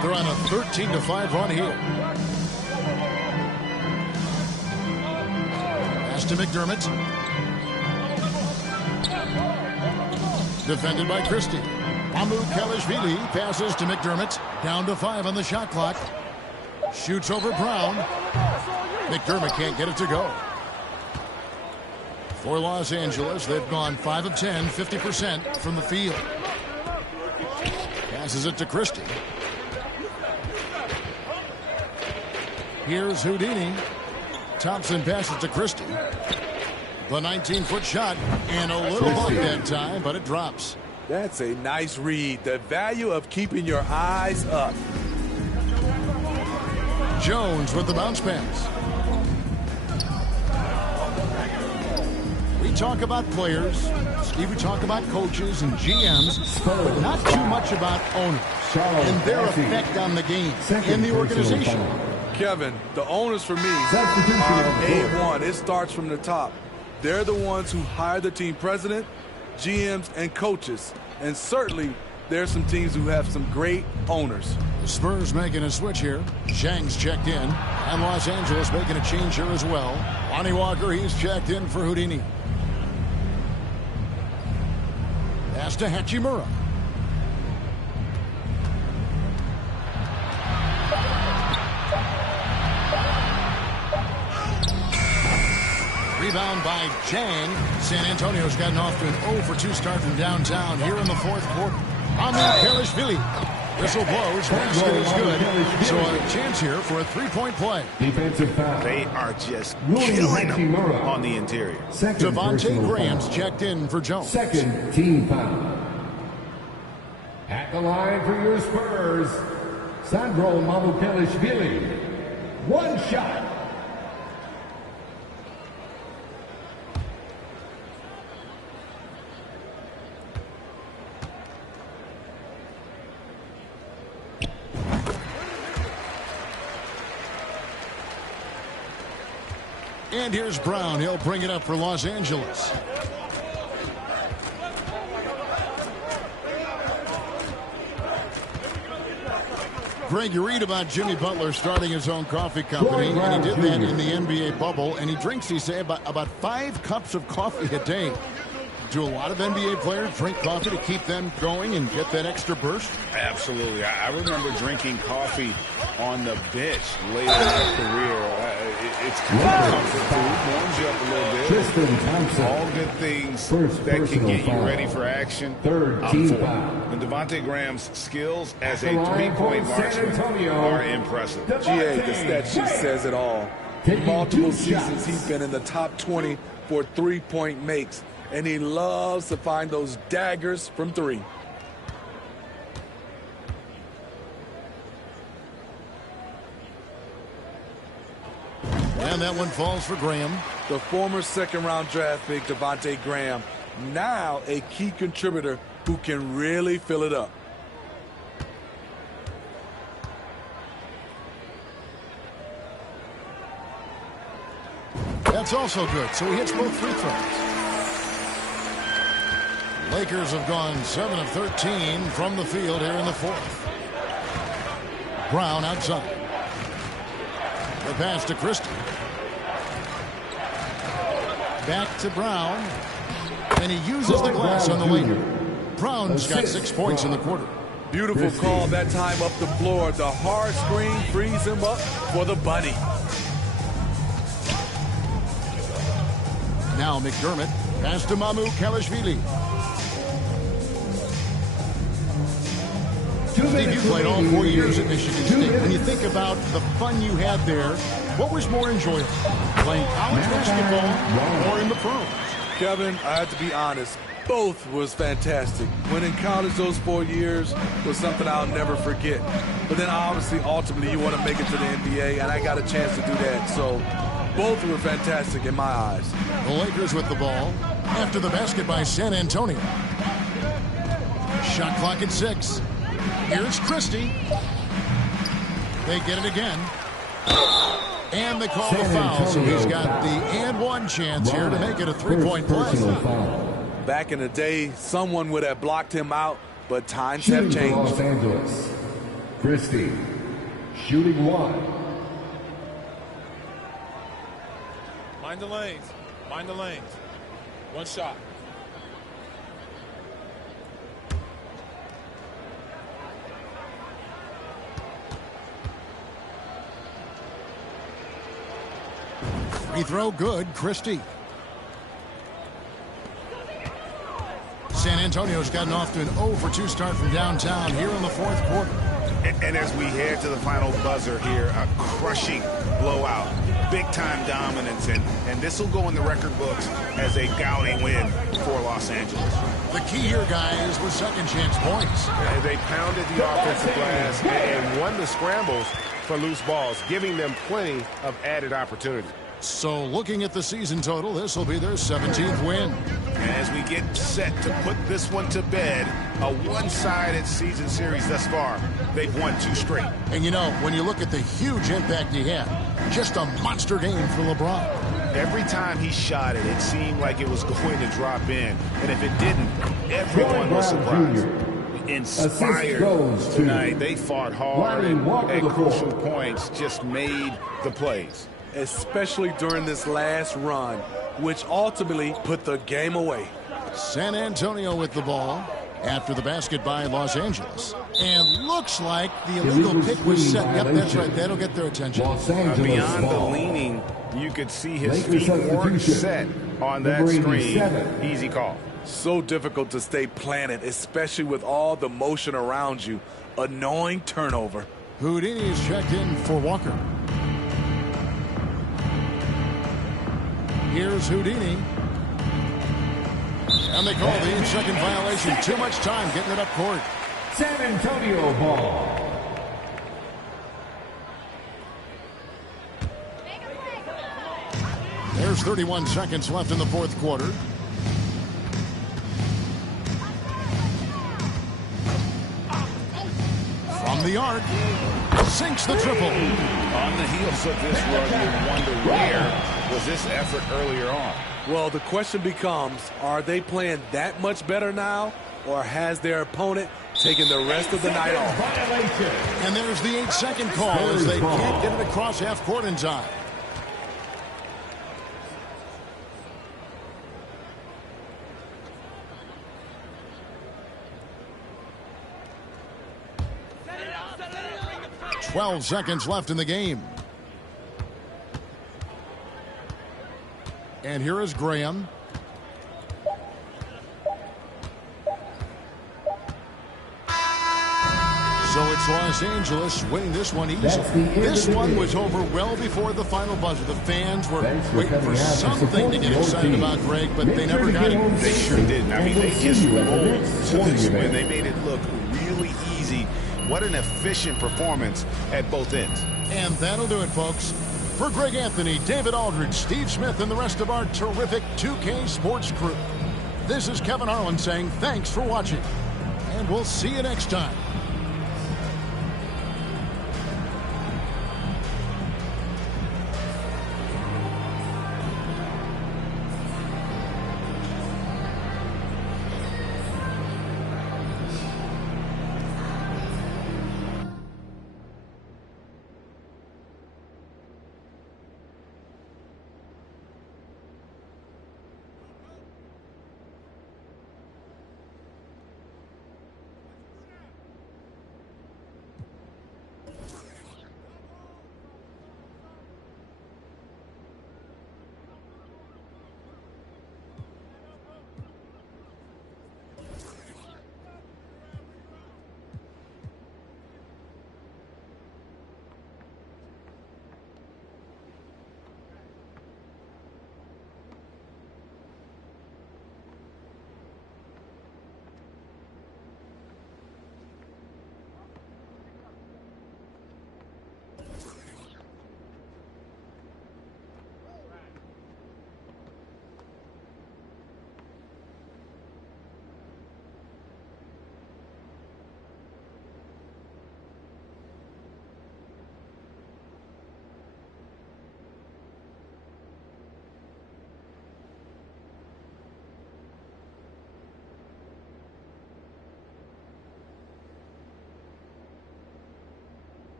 They're on a 13-5 run here. Pass to McDermott. Defended by Christie. MYCareer passes to McDermott. Down to 5 on the shot clock. Shoots over Brown. McDermott can't get it to go. For Los Angeles, they've gone 5 of 10, 50% from the field. Passes it to Christie. Here's Houdini. Thompson passes to Christie. The 19-foot shot, and a little bump that time, but it drops. That's a nice read. The value of keeping your eyes up. Jones with the bounce pass. We talk about players, Steve, we talk about coaches and GMs, but not too much about owners and their effect on the game and the organization. Kevin, the owners for me are A1. It starts from the top. They're the ones who hire the team president, GMs, and coaches. And certainly, there's some teams who have some great owners. The Spurs making a switch here. Zhang's checked in. And Los Angeles making a change here as well. Lonnie Walker, he's checked in for Houdini. Pass to Hachimura. Rebound by Zhang. San Antonio's gotten off to an 0-for-2 start from downtown here in the fourth quarter. MYCareer. Whistle blows. Basket is good. So a chance here for a three-point play. Defensive foul. They are just killing them on the interior. Devontae Graham's checked in for Jones. Second team foul. At the line for your Spurs, Sandro MYCareer. One shot. And here's Brown. He'll bring it up for Los Angeles. Greg, you read about Jimmy Butler starting his own coffee company, and he did that in the NBA bubble, and he drinks, he say, about 5 cups of coffee a day. Do a lot of NBA players drink coffee to keep them going and get that extra burst? Absolutely. I remember drinking coffee on the bench late in my career. It's kind of comfort food, warms you up a little bit. All good things that can get you ready for action. Third team foul. And Devontae Graham's skills as a three-point marksman are impressive. GA, the stat sheet says it all. Multiple seasons he's been in the top 20 for three-point makes. And he loves to find those daggers from 3. And that one falls for Graham. The former second-round draft pick, Devontae Graham, now a key contributor who can really fill it up. That's also good, so he hits both free throws. Lakers have gone 7 of 13 from the field here in the fourth. Brown outside. The pass to Christie. Back to Brown. And he uses the glass on the wing. Brown's got 6 points in the quarter. Beautiful call that time up the floor. The hard screen frees him up for the bunny. Now McDermott. Pass to Mamoukalashvili. Steve, you played all 4 years at Michigan State. When you think about the fun you had there, what was more enjoyable? Playing college basketball or in the pros? Kevin, I have to be honest. Both was fantastic. When in college, those 4 years was something I'll never forget. But then obviously, ultimately, you want to make it to the NBA, and I got a chance to do that. So both were fantastic in my eyes. The Lakers with the ball after the basket by San Antonio. Shot clock at 6. Here's Christie. They get it again. And they call the foul, so he's got the and one chance here to make it a 3-point play. Back in the day, someone would have blocked him out, but times have changed. Los Angeles. Christie, shooting 1. Mind the lanes. Mind the lanes. One shot. Free throw good, Christie. San Antonio's gotten off to an 0-for-2 start from downtown here in the fourth quarter. And as we head to the final buzzer here, a crushing blowout, big-time dominance, and this will go in the record books as a gaudy win for Los Angeles. The key here, guys, was second chance points. They pounded the offensive glass and won the scrambles for loose balls, giving them plenty of added opportunity. So looking at the season total, this will be their 17th win. And as we get set to put this one to bed, a one-sided season series thus far, they've won 2 straight. And you know, when you look at the huge impact he had, just a monster game for LeBron. Every time he shot it, it seemed like it was going to drop in. And if it didn't, everyone was surprised. Inspired tonight. They fought hard and at crucial points just made the plays. Especially during this last run, which ultimately put the game away. San Antonio with the ball after the basket by Los Angeles. And looks like the illegal pick was set. Yep, that's right. That'll get their attention. Beyond the leaning, you could see his feet weren't set on that screen. Easy call. So difficult to stay planted, especially with all the motion around you. Annoying turnover. Houdini's checked in for Walker. Here's Houdini. And they call the 8-second violation. Too much time getting it up court. San Antonio ball. There's 31 seconds left in the fourth quarter. From the arc, sinks the triple. On the heels of this run, you wonder where was this effort earlier on? Well, the question becomes, are they playing that much better now, or has their opponent taken the rest of the night off? And there's the 8-second call as they can't get it across half court in time. "12 seconds left in the game. And here is Graham. So it's Los Angeles winning this one easily. This one was over well before the final buzzer. The fans were waiting for something to get excited about, Greg, but they never got it. They sure didn't. I mean, they just rolled to this win. They made it look really easy. What an efficient performance at both ends. And that'll do it, folks. For Greg Anthony, David Aldridge, Steve Smith, and the rest of our terrific 2K Sports crew, this is Kevin Harlan saying thanks for watching, and we'll see you next time.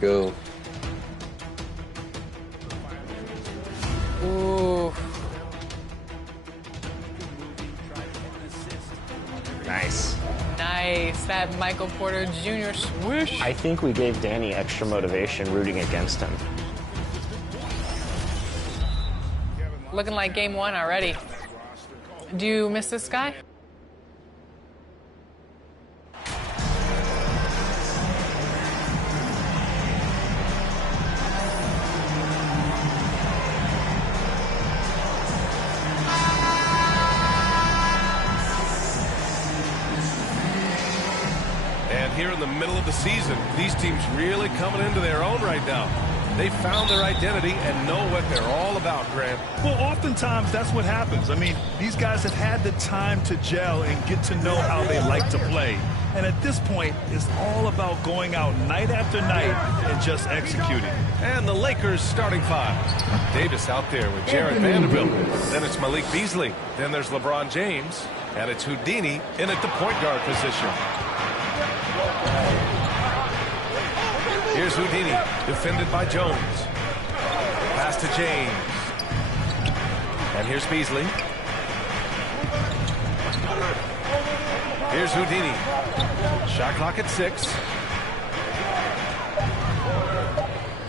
go. Ooh. Nice. Nice. That Michael Porter Jr. swish. I think we gave Danny extra motivation rooting against him. Looking like game one already. Do you miss this guy? And here in the middle of the season, these teams really coming into their own right now. They found their identity and know what they're all about, Grant. Well, oftentimes that's what happens. I mean, these guys have had the time to gel and get to know how they like to play. And at this point, it's all about going out night after night and just executing. And the Lakers starting five. Davis out there with Jarrett Vanderbilt. Then it's Malik Beasley. Then there's LeBron James. And it's Houdini in at the point guard position. Here's Houdini, defended by Jones. Pass to James. And here's Beasley. Here's Houdini. Shot clock at 6.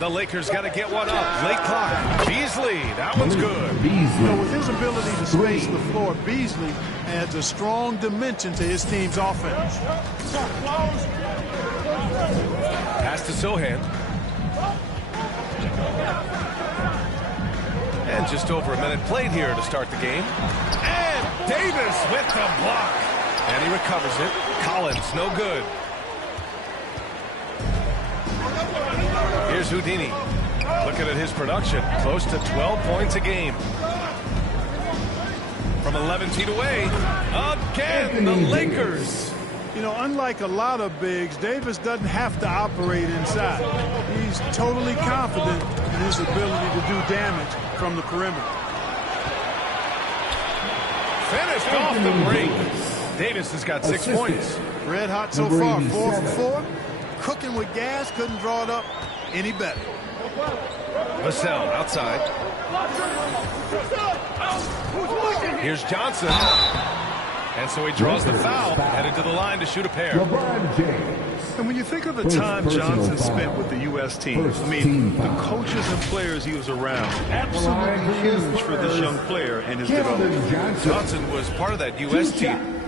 The Lakers got to get one up. Late clock. Beasley, that one's good. With his ability to space the floor, Beasley adds a strong dimension to his team's offense. Pass to Sohan. And just over a minute played here to start the game. And Davis with the block. And he recovers it. Collins, no good. Here's Houdini. Looking at his production, close to 12 points a game. From 11 feet away, again, the Lakers. You know, unlike a lot of bigs, Davis doesn't have to operate inside. He's totally confident in his ability to do damage from the perimeter. Finished off the break. Davis has got 6 points. Red hot so far, 4 for 4. Cooking with gas, couldn't draw it up any better. Vassell outside. Here's Johnson. And so he draws the foul, headed to the line to shoot a pair. And when you think of the time Johnson spent with the U.S. team, I mean, the coaches and players he was around, absolutely huge for this young player and his development. Johnson was part of that U.S. team.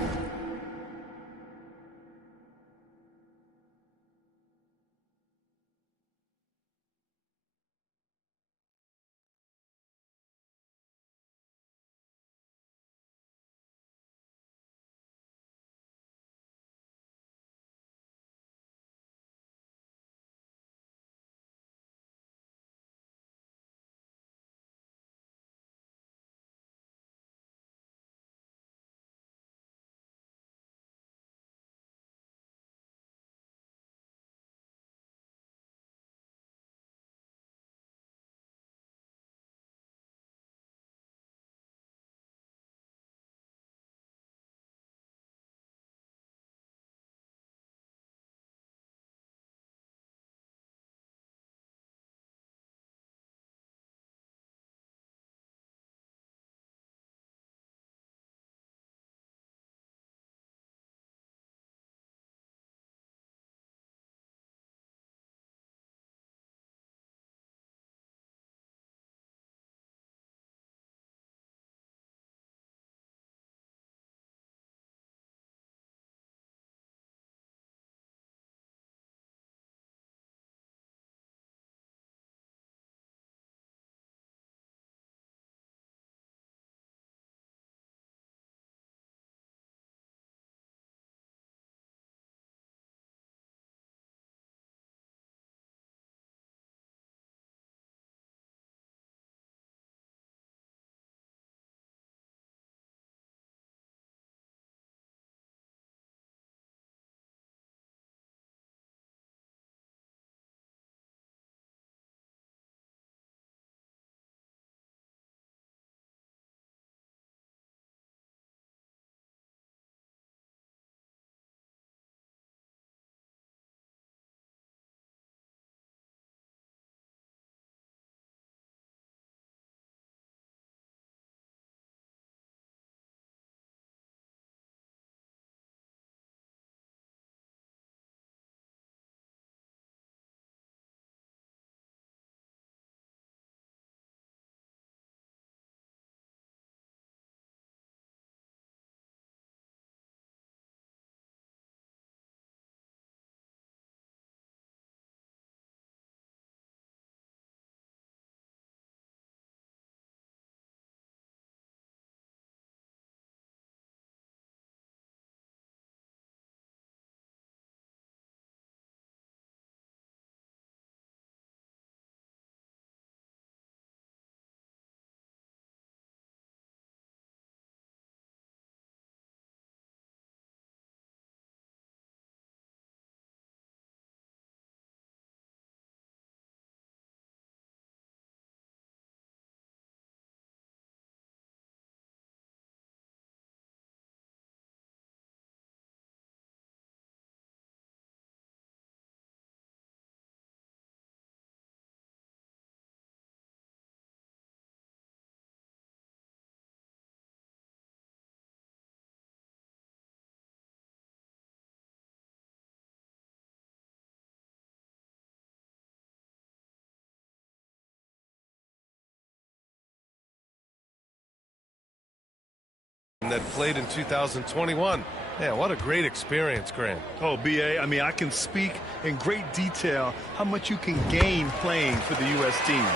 that played in 2021. Yeah, what a great experience, Grant. Oh, B.A., I mean, I can speak in great detail how much you can gain playing for the U.S. team.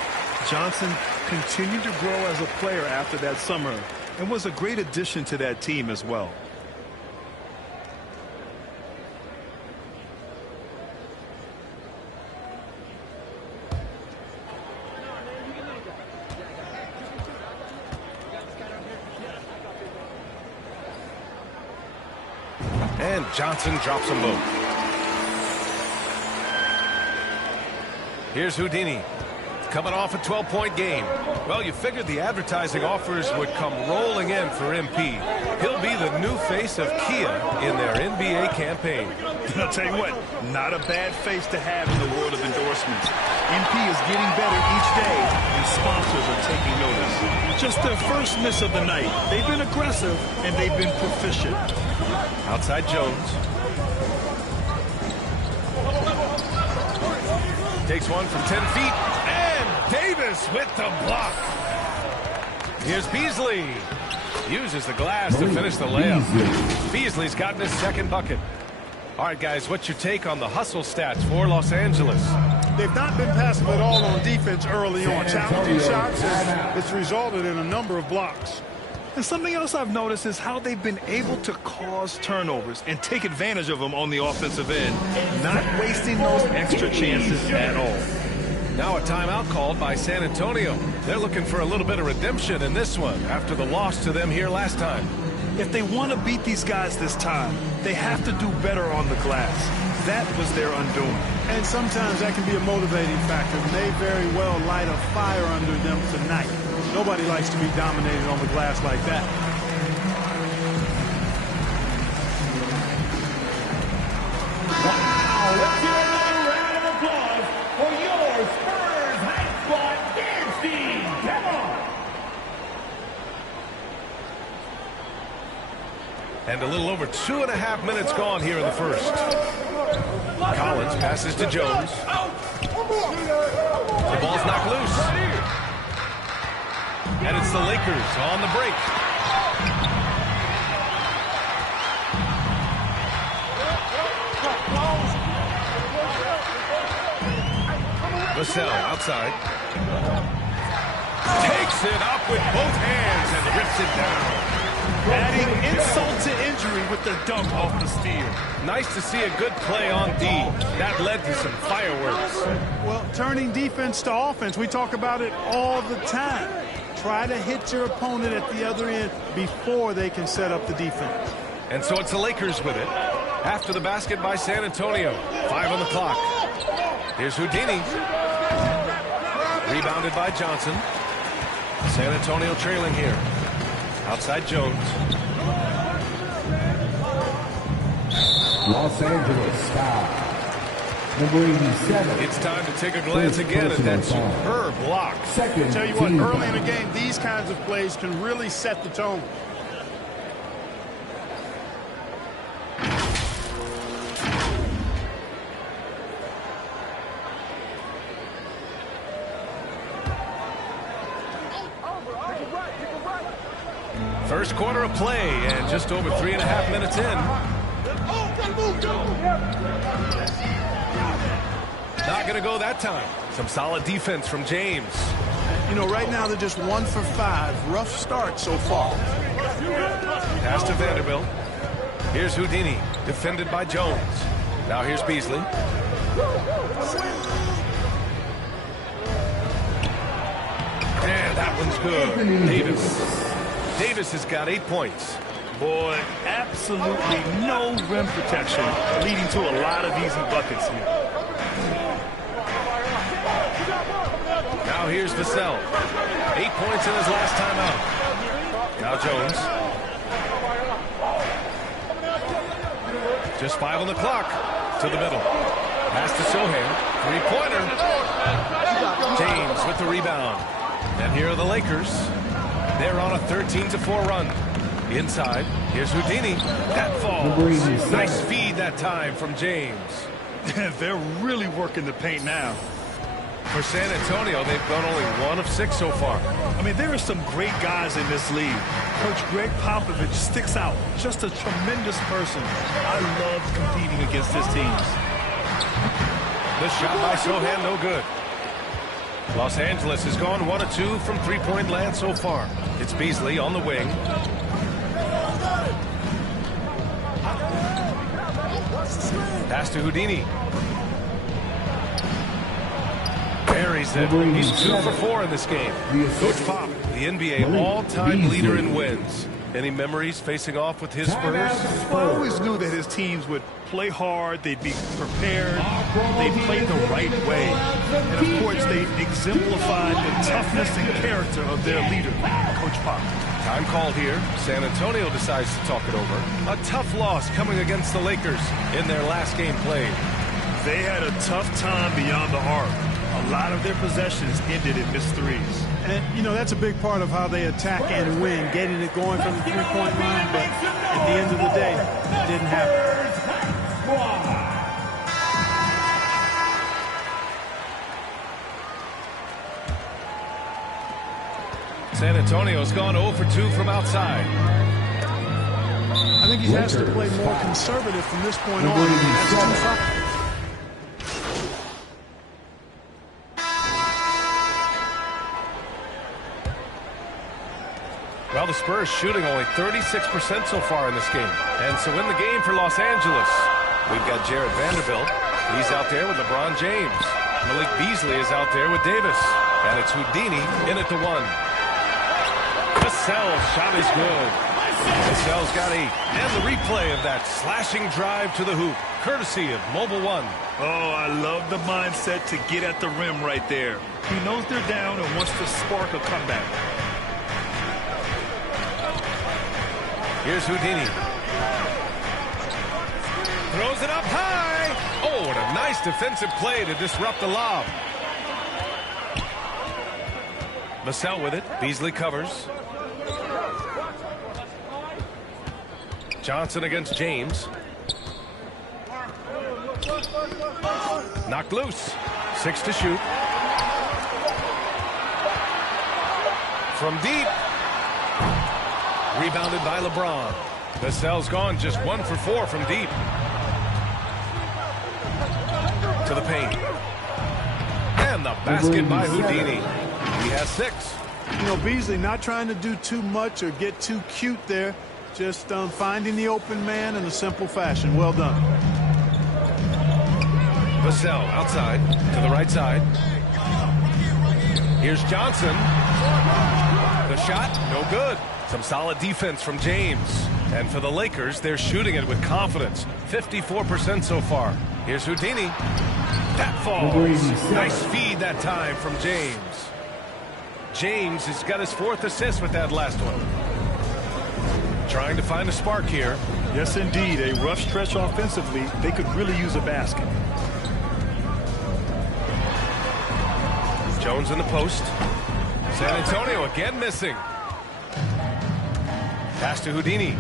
Johnson continued to grow as a player after that summer and was a great addition to that team as well. And Johnson drops them both. Here's Houdini, coming off a 12-point game. Well, you figured the advertising offers would come rolling in for MP. He'll be the new face of Kia in their NBA campaign. I'll tell you what, not a bad face to have in the world of endorsements. MP is getting better each day, and sponsors are taking notice. Just their first miss of the night. They've been aggressive, and they've been proficient. Outside Jones. Takes one from 10 feet, and Davis with the block. Here's Beasley. Uses the glass to finish the layup. Beasley's gotten his second bucket. All right, guys, what's your take on the hustle stats for Los Angeles? They've not been passive at all on defense early on. Challenging shots, it's resulted in a number of blocks. And something else I've noticed is how they've been able to cause turnovers and take advantage of them on the offensive end, not wasting those extra chances at all. Now a timeout called by San Antonio. They're looking for a little bit of redemption in this one after the loss to them here last time. If they want to beat these guys this time, they have to do better on the glass. That was their undoing. And sometimes that can be a motivating factor. May very well light a fire under them tonight. Nobody likes to be dominated on the glass like that. Wow, let's hear another round of applause for your Spurs Hype Squad dance team. Come on. And a little over 2.5 minutes gone here in the first. Collins passes to Jones. The ball's knocked loose. And it's the Lakers on the break. Vassell outside. Takes it up with both hands and rips it down. Adding insult to injury with the dunk off the steal. Nice to see a good play on D. That led to some fireworks. Well, turning defense to offense, we talk about it all the time. Try to hit your opponent at the other end before they can set up the defense. And so it's the Lakers with it. After the basket by San Antonio. 5 on the clock. Here's Houdini. Rebounded by Johnson. San Antonio trailing here. Outside Jones. Los Angeles foul. Number 87. It's time to take a glance again at that superb block. I'll tell you what, early in the game, these kinds of plays can really set the tone. First quarter of play and just over 3.5 minutes in. Not going to go that time. Some solid defense from James. You know, right now they're just 1 for 5. Rough start so far. Pass to Vanderbilt. Here's Houdini, defended by Jones. Now here's Beasley. And that one's good. Davis has got 8 points. Boy, absolutely no rim protection, leading to a lot of easy buckets here. Now here's Vassell. 8 points in his last time out. Now Jones. Just 5 on the clock. To the middle. Pass to Sohan. 3-pointer. James with the rebound. And here are the Lakers. They're on a 13-4 run. Inside, here's Houdini. That falls. Nice feed that time from James. They're really working the paint now. For San Antonio, they've gone only 1 of 6 so far. I mean, there are some great guys in this league. Coach Greg Popovich sticks out. Just a tremendous person. I love competing against his teams. The shot by Sohan, no good. Los Angeles has gone 1 of 2 from three-point land so far. It's Beasley on the wing. Pass to Houdini. Buries it. He's 2 for 4 in this game. Coach Pop, the NBA all-time leader in wins. Any memories facing off with his Spurs? Well, I always knew that his teams would play hard, they'd be prepared, they'd play the right way. And of course, they exemplified the toughness and character of their leader, Coach Pop. Time called here. San Antonio decides to talk it over. A tough loss coming against the Lakers in their last game played. They had a tough time beyond the arc. A lot of their possessions ended in missed threes. And, you know, that's a big part of how they attack and win, getting it going from the three-point line. But at the end of the day, it didn't happen. San Antonio's gone 0 for 2 from outside. I think he has to play more conservative from this point on. That's too far. Well, the Spurs shooting only 36% so far in this game. And so in the game for Los Angeles, we've got Jared Vanderbilt. He's out there with LeBron James. Malik Beasley is out there with Davis. And it's Houdini in at the 1. Vassell's shot is good. Vassell's got 8. And the replay of that slashing drive to the hoop, courtesy of Mobile One. Oh, I love the mindset to get at the rim right there. He knows they're down and wants to spark a comeback. Here's Houdini. Throws it up high. Oh, what a nice defensive play to disrupt the lob. Vassell with it. Beasley covers. Johnson against James. Knocked loose. 6 to shoot. From deep. Rebounded by LeBron. Vassell's gone just 1 for 4 from deep. To the paint. And the basket by Houdini. He has 6. You know, Beasley not trying to do too much or get too cute there. Just finding the open man in a simple fashion. Well done. Vassell outside to the right side. Here's Johnson. The shot, no good. Some solid defense from James. And for the Lakers, they're shooting it with confidence. 54% so far. Here's Houdini. That falls. Nice feed that time from James. James has got his 4th assist with that last one. Trying to find a spark here. Yes, indeed. A rough stretch offensively. They could really use a basket. Jones in the post. San Antonio again missing. Pass to Houdini.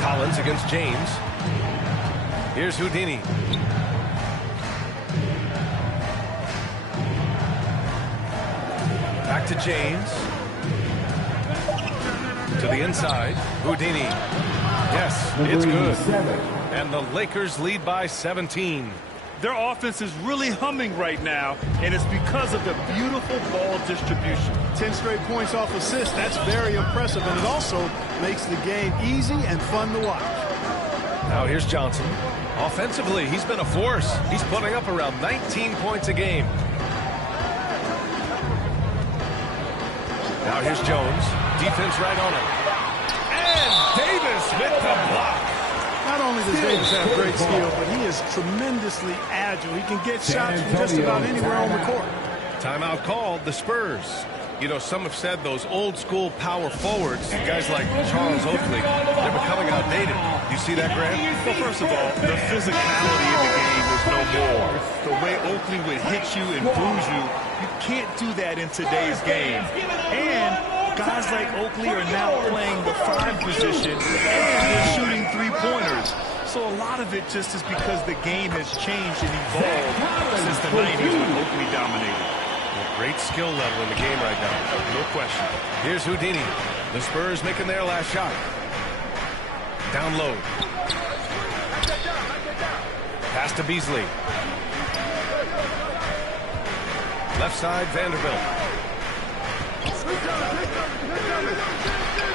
Collins against James. Here's Houdini. Back to James. To the inside. Houdini. Yes, it's good. And the Lakers lead by 17. Their offense is really humming right now, and it's because of the beautiful ball distribution. 10 straight points off assists. That's very impressive, and it also makes the game easy and fun to watch. Now here's Johnson. Offensively, he's been a force. He's putting up around 19 points a game. Now here's Jones. Defense right on him. And Davis with the block. Not only does Davis have great skill, but he is tremendously agile. He can get shots from just about anywhere on the court. Timeout called, the Spurs. You know, some have said those old-school power forwards, guys like Charles Oakley, they're becoming outdated. You see that, Grant? Well, first of all, the physicality in the game is no more. The way Oakley would hit you and bruise you, you can't do that in today's game. And guys like Oakley are now playing the 5 position, and they're shooting 3-pointers. also a lot of it just is because the game has changed and evolved since the 90s when Oakley dominated. A great skill level in the game right now, no question. Here's Houdini. The Spurs making their last shot. Down low. Pass to Beasley. Left side, Vanderbilt.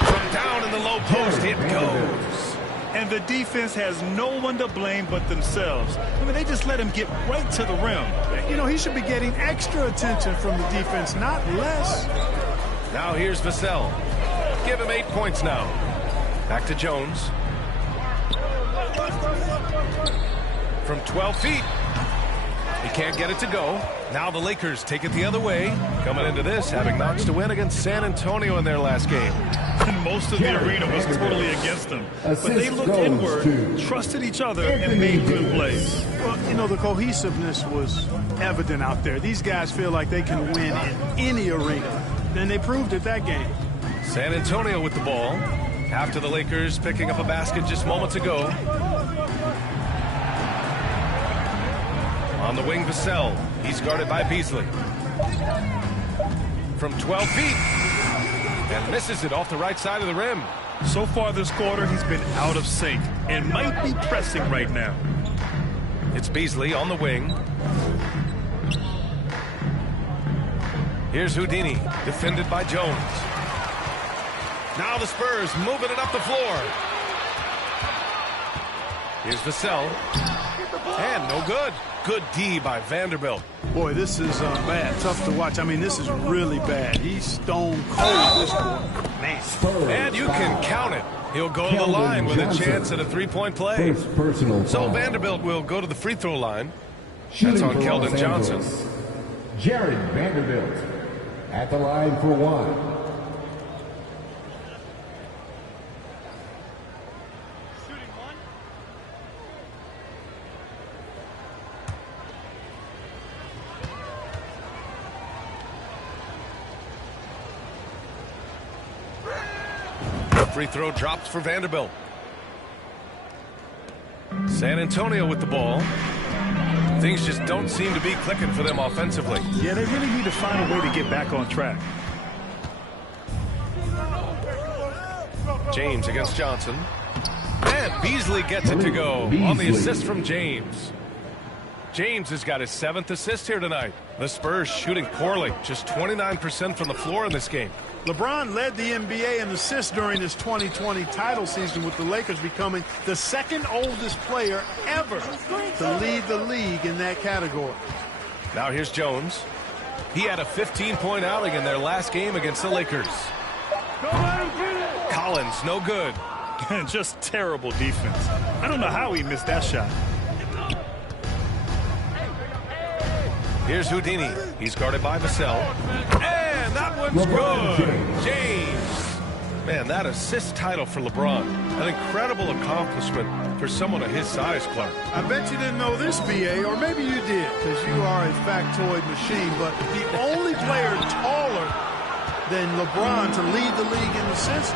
From down in the low post, it goes. And the defense has no one to blame but themselves. I mean, they just let him get right to the rim. You know, he should be getting extra attention from the defense, not less. Now here's Vassell. Give him 8 points now. Back to Jones. From 12 feet. He can't get it to go. Now the Lakers take it the other way. Coming into this, having notched a win against San Antonio in their last game. And most of the arena was totally against them. But they looked inward, trusted each other, and made good plays. Well, you know, the cohesiveness was evident out there. These guys feel like they can win in any arena. And they proved it that game. San Antonio with the ball. After the Lakers picking up a basket just moments ago. On the wing, Vassell. He's guarded by Beasley. From 12 feet. And misses it off the right side of the rim. So far this quarter, he's been out of sync and might be pressing right now. It's Beasley on the wing. Here's Houdini, defended by Jones. Now the Spurs moving it up the floor. Here's Vassell. And no good. Good D by Vanderbilt. Boy, this is bad. Tough to watch. I mean, this is really bad. He's stone cold this quarter. Man. And you can count it. He'll go to the line with a chance at a three-point play. So Vanderbilt will go to the free throw line. That's on Keldon Johnson. Jared Vanderbilt at the line for one. Free throw drops for Vanderbilt. San Antonio with the ball. Things just don't seem to be clicking for them offensively. Yeah, they really need to find a way to get back on track. James against Johnson. And Beasley gets it to go on the assist from James. James has got his 7th assist here tonight. The Spurs shooting poorly, just 29% from the floor in this game. LeBron led the NBA in assists during his 2020 title season, with the Lakers becoming the second oldest player ever to lead the league in that category. Now here's Jones. He had a 15-point outing in their last game against the Lakers. Collins, no good. Just terrible defense. I don't know how he missed that shot. Here's Houdini. He's guarded by Vassell. And that one's good. James. Man, that assist title for LeBron. An incredible accomplishment for someone of his size, Clark. I bet you didn't know this, BA, or maybe you did, because you are a factoid machine, but the only player taller than LeBron to lead the league in assists,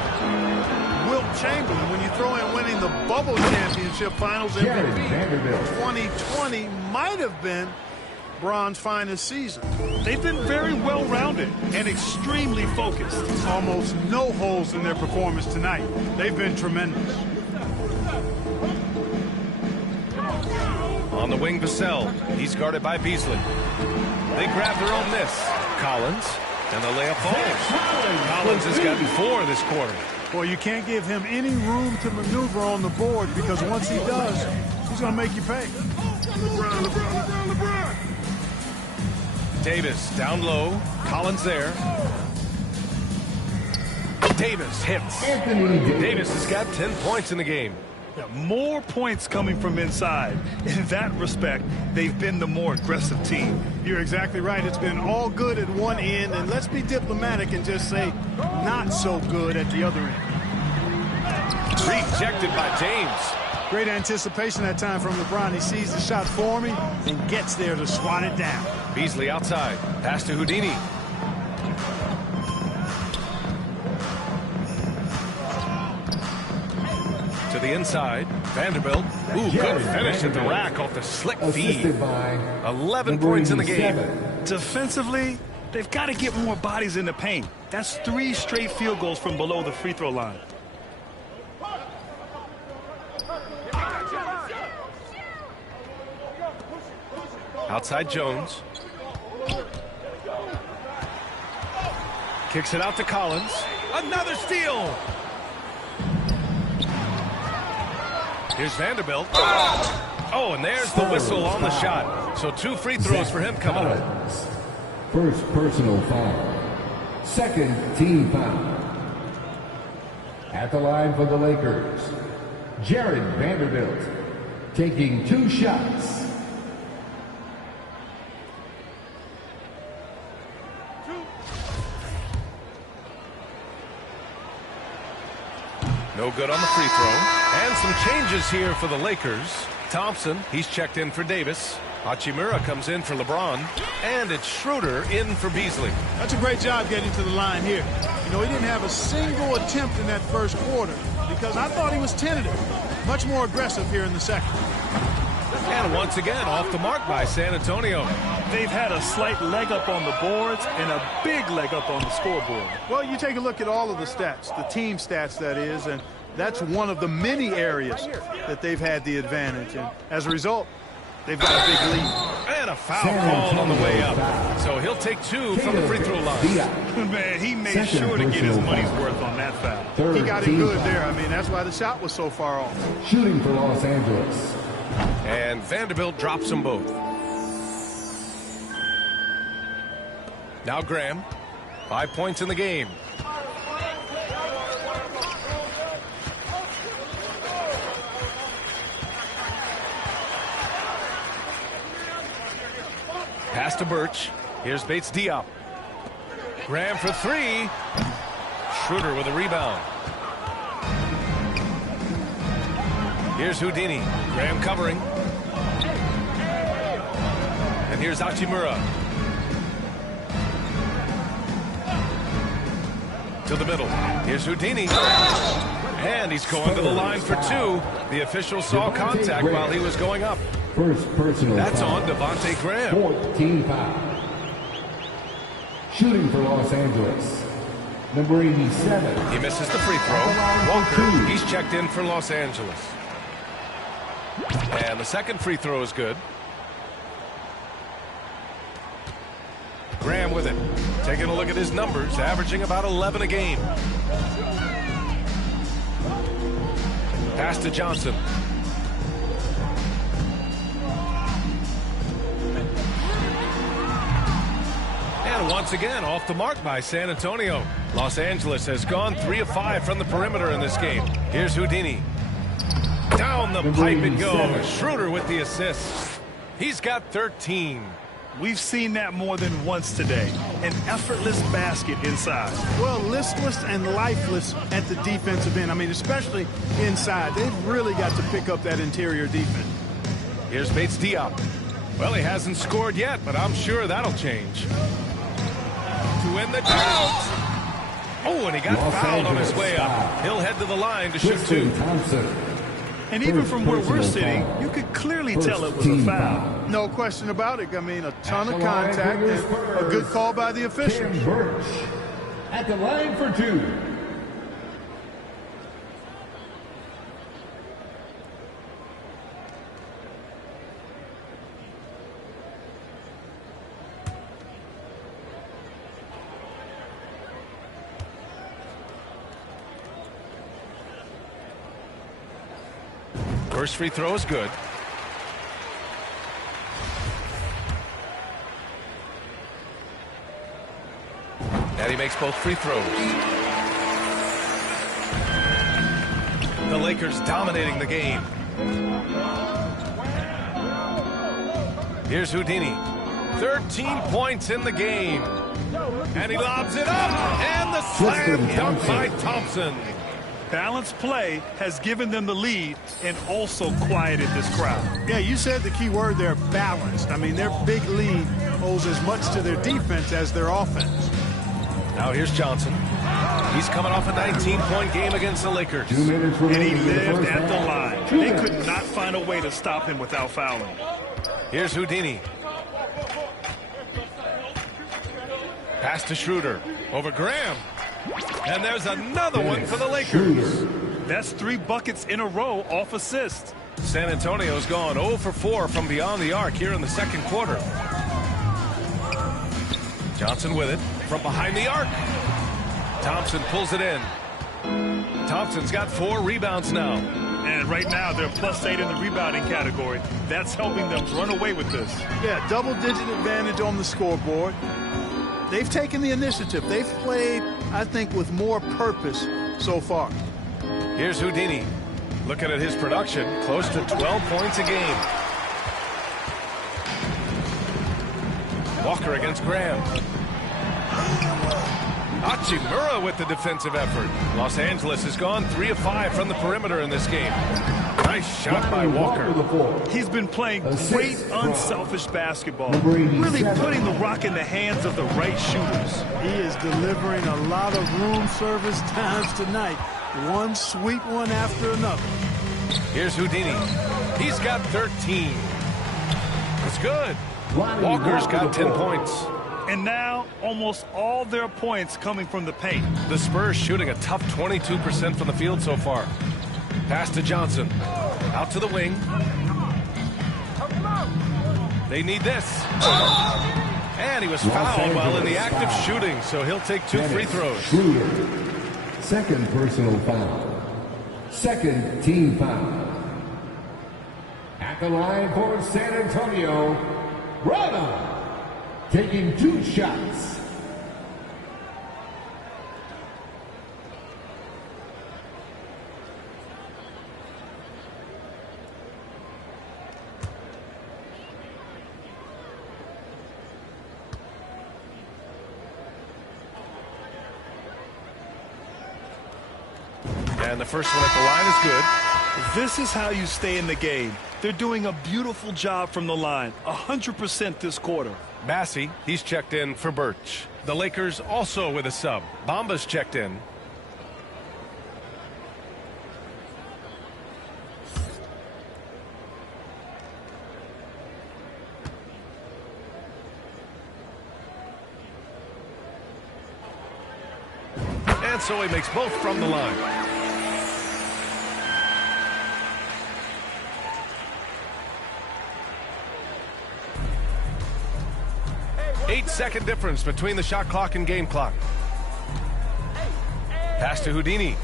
Wilt Chamberlain, when you throw in winning the Bubble Championship Finals MVP, 2020 might have been LeBron's finest season. They've been very well-rounded and extremely focused. Almost no holes in their performance tonight. They've been tremendous. On the wing, Vassell. He's guarded by Beasley. They grab their own miss. Collins, and the layup falls. Collins has gotten 4 this quarter. Boy, you can't give him any room to maneuver on the board, because once he does, he's going to make you pay. LeBron. Davis down low. Collins there. Davis hits. Davis has got 10 points in the game. Yeah, more points coming from inside. In that respect, they've been the more aggressive team. You're exactly right. It's been all good at one end, and let's be diplomatic and just say not so good at the other end. Rejected by James. Great anticipation that time from LeBron. He sees the shot forming and gets there to swat it down. Beasley outside. Pass to Houdini. To the inside. Vanderbilt. Ooh, good finish at the rack off the slick feed. 11 points in the game. Defensively, they've got to get more bodies in the paint. That's 3 straight field goals from below the free throw line. Outside Jones. Kicks it out to Collins. Another steal. Here's Vanderbilt. Oh, and there's the whistle on the shot. So 2 free throws for him coming up. First personal foul. Second team foul. At the line for the Lakers, Jared Vanderbilt taking 2 shots. No good on the free throw. And some changes here for the Lakers. Thompson, he's checked in for Davis. Hachimura comes in for LeBron. And it's Schroeder in for Beasley. That's a great job getting to the line here. You know, he didn't have a single attempt in that first quarter because I thought he was tentative. Much more aggressive here in the second. And once again, off the mark by San Antonio. They've had a slight leg up on the boards and a big leg up on the scoreboard. Well, you take a look at all of the stats, the team stats that is, and that's one of the many areas that they've had the advantage. And as a result, they've got a big lead. And a foul call on the way up. So he'll take 2 from the free throw line. Man, he made sure to get his money's worth on that foul. He got it good there. I mean, that's why the shot was so far off. Shooting for Los Angeles. And Vanderbilt drops them both. Now Graham. 5 points in the game. Pass to Birch. Here's Bates Diop. Graham for 3. Schroeder with a rebound. Here's Houdini. Graham covering. And here's Hachimura. To the middle. Here's Houdini. And he's going to the line for 2. The official saw contact while he was going up. First personal That's foul. on Devontae Graham. 14 foul. Shooting for Los Angeles, number 87. He misses the free throw. Walker, he's checked in for Los Angeles. And the second free throw is good. Graham with it. Taking a look at his numbers, averaging about 11 a game. Pass to Johnson. And once again, off the mark by San Antonio. Los Angeles has gone 3 of 5 from the perimeter in this game. Here's Houdini. Down the pipe it goes. Schroeder with the assist. He's got 13. We've seen that more than once today. An effortless basket inside. Well, listless and lifeless at the defensive end. I mean, especially inside. They've really got to pick up that interior defense. Here's Bates Diop. Well, he hasn't scored yet, but I'm sure that'll change. To win the drought. Oh, and he got fouled on his way up. He'll head to the line to shoot 2. And even from where we're sitting, you could clearly tell it was a foul. No question about it. I mean, a ton of contact and a good call by the officials. At the line for 2. First free throw is good. And he makes both free throws. The Lakers dominating the game. Here's Houdini. 13 points in the game. And he lobs it up. And the slam dunk by Thompson. Balanced play has given them the lead and also quieted this crowd. Yeah, you said the key word there, balanced. I mean, their big lead owes as much to their defense as their offense. Now here's Johnson. He's coming off a 19-point game against the Lakers. And he lived at the line. They could not find a way to stop him without fouling. Here's Houdini. Pass to Schroeder. Over Graham. And there's another one for the Lakers. That's 3 buckets in a row off assist. San Antonio's gone 0 for 4 from beyond the arc here in the second quarter. Johnson with it from behind the arc. Thompson pulls it in. Thompson's got 4 rebounds now. And right now they're +8 in the rebounding category. That's helping them run away with this. Yeah, double-digit advantage on the scoreboard. They've taken the initiative. They've played, I think, with more purpose so far. Here's Houdini. Looking at his production, close to 12 points a game. Walker against Graham. Hachimura with the defensive effort. Los Angeles has gone 3 of 5 from the perimeter in this game. Nice shot by Walker. He's been playing great, unselfish basketball. Really putting the rock in the hands of the right shooters. He is delivering a lot of room service times tonight. One sweet one after another. Here's Houdini. He's got 13. That's good. Walker's got 10 points. And now, almost all their points coming from the paint. The Spurs shooting a tough 22% from the field so far. Pass to Johnson. Out to the wing. They need this. And he was fouled while in the act of shooting, so he'll take 2 free throws. Second personal foul. Second team foul. At the line for San Antonio, Rada. Taking 2 shots. And the first one at the line is good. This is how you stay in the game. They're doing a beautiful job from the line. 100% this quarter. Massey, he's checked in for Birch. The Lakers also with a sub. Bamba's checked in. And so he makes both from the line. 8-second difference between the shot clock and game clock. Pass to Houdini.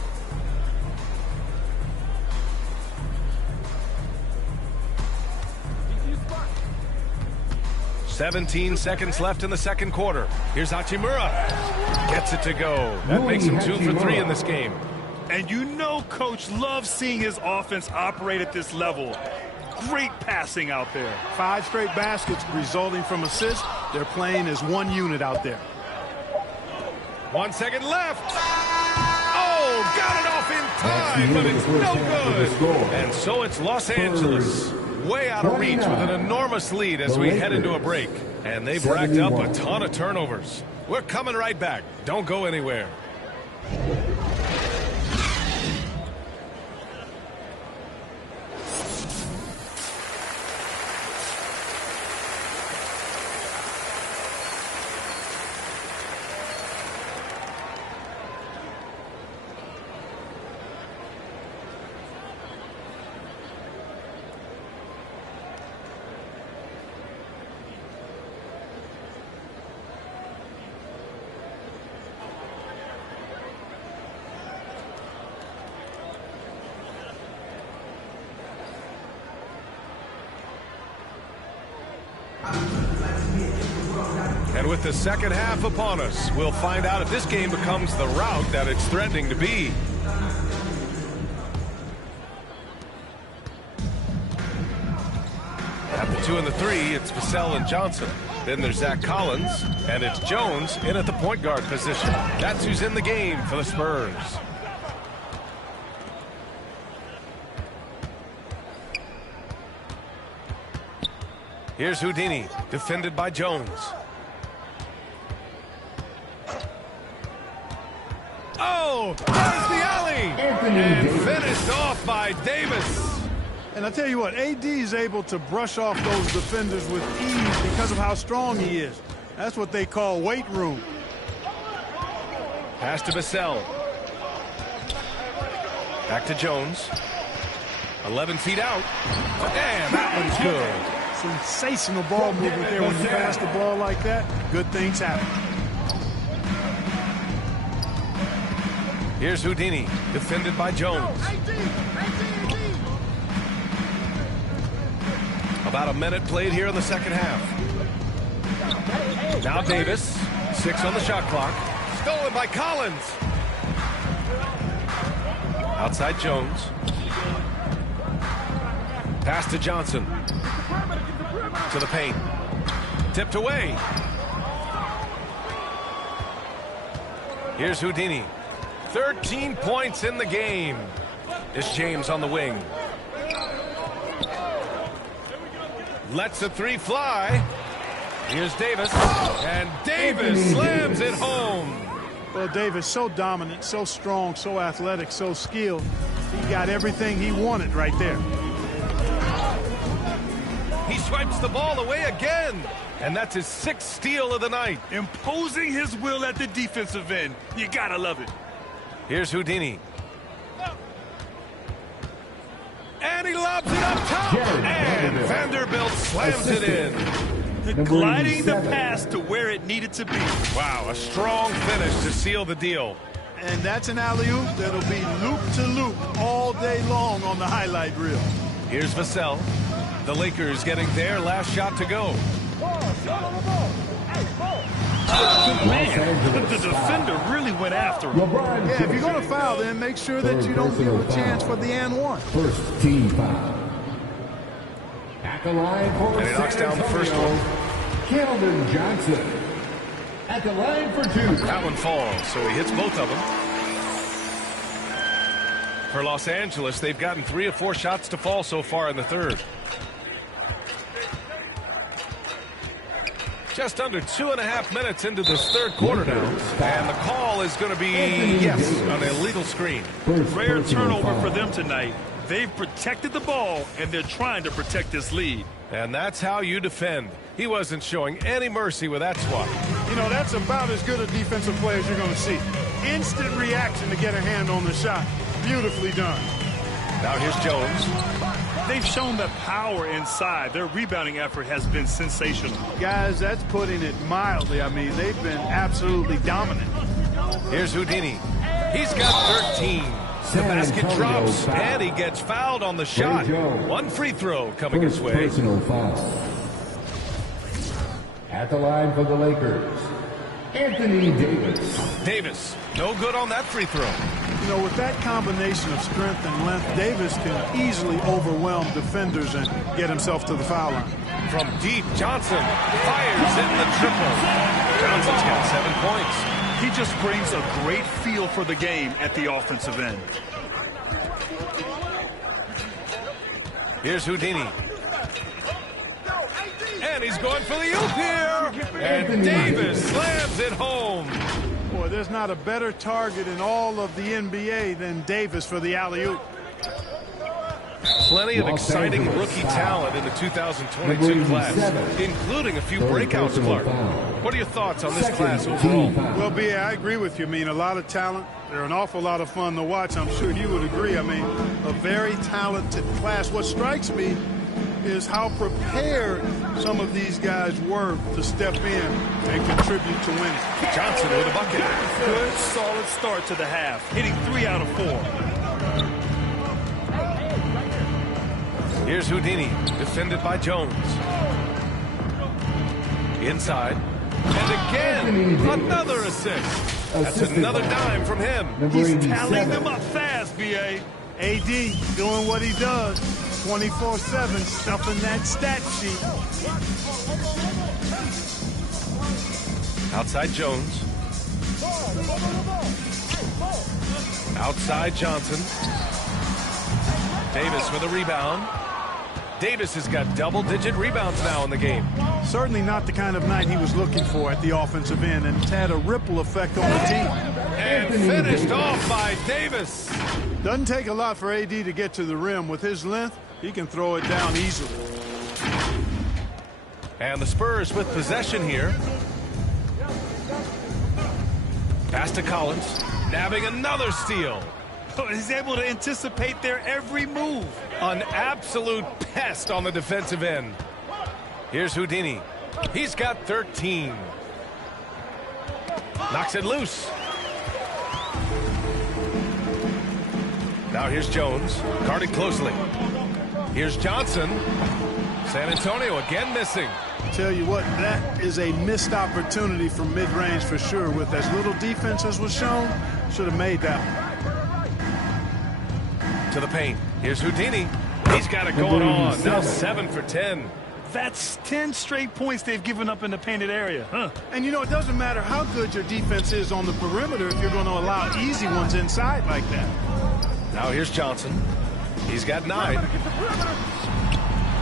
"17 seconds left in the second quarter. Here's Hachimura. Gets it to go. That makes him 2 for 3 in this game. And you know Coach loves seeing his offense operate at this level. Great passing out there. 5 straight baskets resulting from assists. They're playing as one unit out there. 1 second left. Oh, got it off in time, but it's no good. And so it's Los Angeles. Way out of reach with an enormous lead as we head into a break. And they've racked up a ton of turnovers. We're coming right back. Don't go anywhere. And with the second half upon us, we'll find out if this game becomes the rout that it's threatening to be. At the 2 and the 3, it's Vassell and Johnson. Then there's Zach Collins, and it's Jones in at the point guard position. That's who's in the game for the Spurs. Here's Houdini, defended by Jones. Oh, there's the alley. And finished off by Davis. And I tell you what, AD is able to brush off those defenders with ease because of how strong he is. That's what they call weight room. Pass to Vassell. Back to Jones. 11 feet out. And that one's good. Sensational ball movement there. When you pass the ball like that, good things happen. Here's Houdini, defended by Jones. About a minute played here in the second half. Now Davis, 6 on the shot clock. Stolen by Collins. Outside Jones. Pass to Johnson. To the paint. Tipped away. Here's Houdini. 13 points in the game. It's James on the wing. Lets a 3 fly. Here's Davis. And Davis slams it home. Well, Davis, so dominant, so strong, so athletic, so skilled. He got everything he wanted right there. He swipes the ball away again. And that's his 6th steal of the night. Imposing his will at the defensive end. You gotta love it. Here's Houdini. And he lobs it up top. And Vanderbilt slams it in. Gliding the pass to where it needed to be. Wow, a strong finish to seal the deal. And that's an alley-oop that'll be loop-to-loop all day long on the highlight reel. Here's Vassell. The Lakers getting their last shot to go. Man, but the defender really went after him. Yeah, if you're going to foul, then make sure that you don't give a chance for the and one. First team foul. At the line for and he knocks down the first one. Keldon Johnson. At the line for 2. That one falls, so he hits both of them. For Los Angeles, they've gotten 3 of 4 shots to fall so far in the third. Just under 2.5 minutes into this third quarter now. And the call is going to be, yes, an illegal screen. Rare turnover for them tonight. They've protected the ball, and they're trying to protect this lead. And that's how you defend. He wasn't showing any mercy with that swat. You know, that's about as good a defensive play as you're going to see. Instant reaction to get a hand on the shot. Beautifully done. Now here's Jones. They've shown the power inside. Their rebounding effort has been sensational. Guys, that's putting it mildly. I mean, they've been absolutely dominant. Here's Houdini. He's got 13. The basket drops, and he gets fouled on the shot. 1 free throw coming his way. Personal foul. At the line for the Lakers, Anthony Davis. Davis, no good on that free throw. You know, with that combination of strength and length, Davis can easily overwhelm defenders and get himself to the foul line. From deep, Johnson fires in the triple. Johnson's got 7 points. He just brings a great feel for the game at the offensive end. Here's Houdini. And he's going for the oop here. And Davis slams it home. Boy, there's not a better target in all of the NBA than Davis for the alley-oop. Plenty of exciting rookie talent in the 2022 class, including a few breakouts, Clark. What are your thoughts on this class overall? Well, B.A., I agree with you. I mean, a lot of talent. They're an awful lot of fun to watch. I'm sure you would agree. I mean, a very talented class. What strikes me is how prepared some of these guys were to step in and contribute to winning. Johnson with a bucket. Good, solid start to the half, hitting 3 out of 4. Here's Houdini, defended by Jones. Inside. And again, another assist. That's another dime from him. He's tallying them up fast, B.A. A.D. doing what he does. 24/7, stuffing that stat sheet. Outside Jones. Outside Johnson. Davis with a rebound. Davis has got double-digit rebounds now in the game. Certainly not the kind of night he was looking for at the offensive end, and it's had a ripple effect on the team. And finished off by Davis. Doesn't take a lot for AD to get to the rim. With his length, he can throw it down easily. And the Spurs with possession here. Pass to Collins, nabbing another steal. He's able to anticipate their every move. An absolute pest on the defensive end. Here's Houdini. He's got 13. Knocks it loose. Now here's Jones, guarded closely. Here's Johnson. San Antonio again missing. Tell you what, that is a missed opportunity from mid-range for sure. With as little defense as was shown, should have made that one. To the paint. Here's Houdini. He's got it going on. Now 7 for 10. That's 10 straight points they've given up in the painted area. Huh. And you know, it doesn't matter how good your defense is on the perimeter if you're going to allow easy ones inside like that. Now here's Johnson. He's got 9.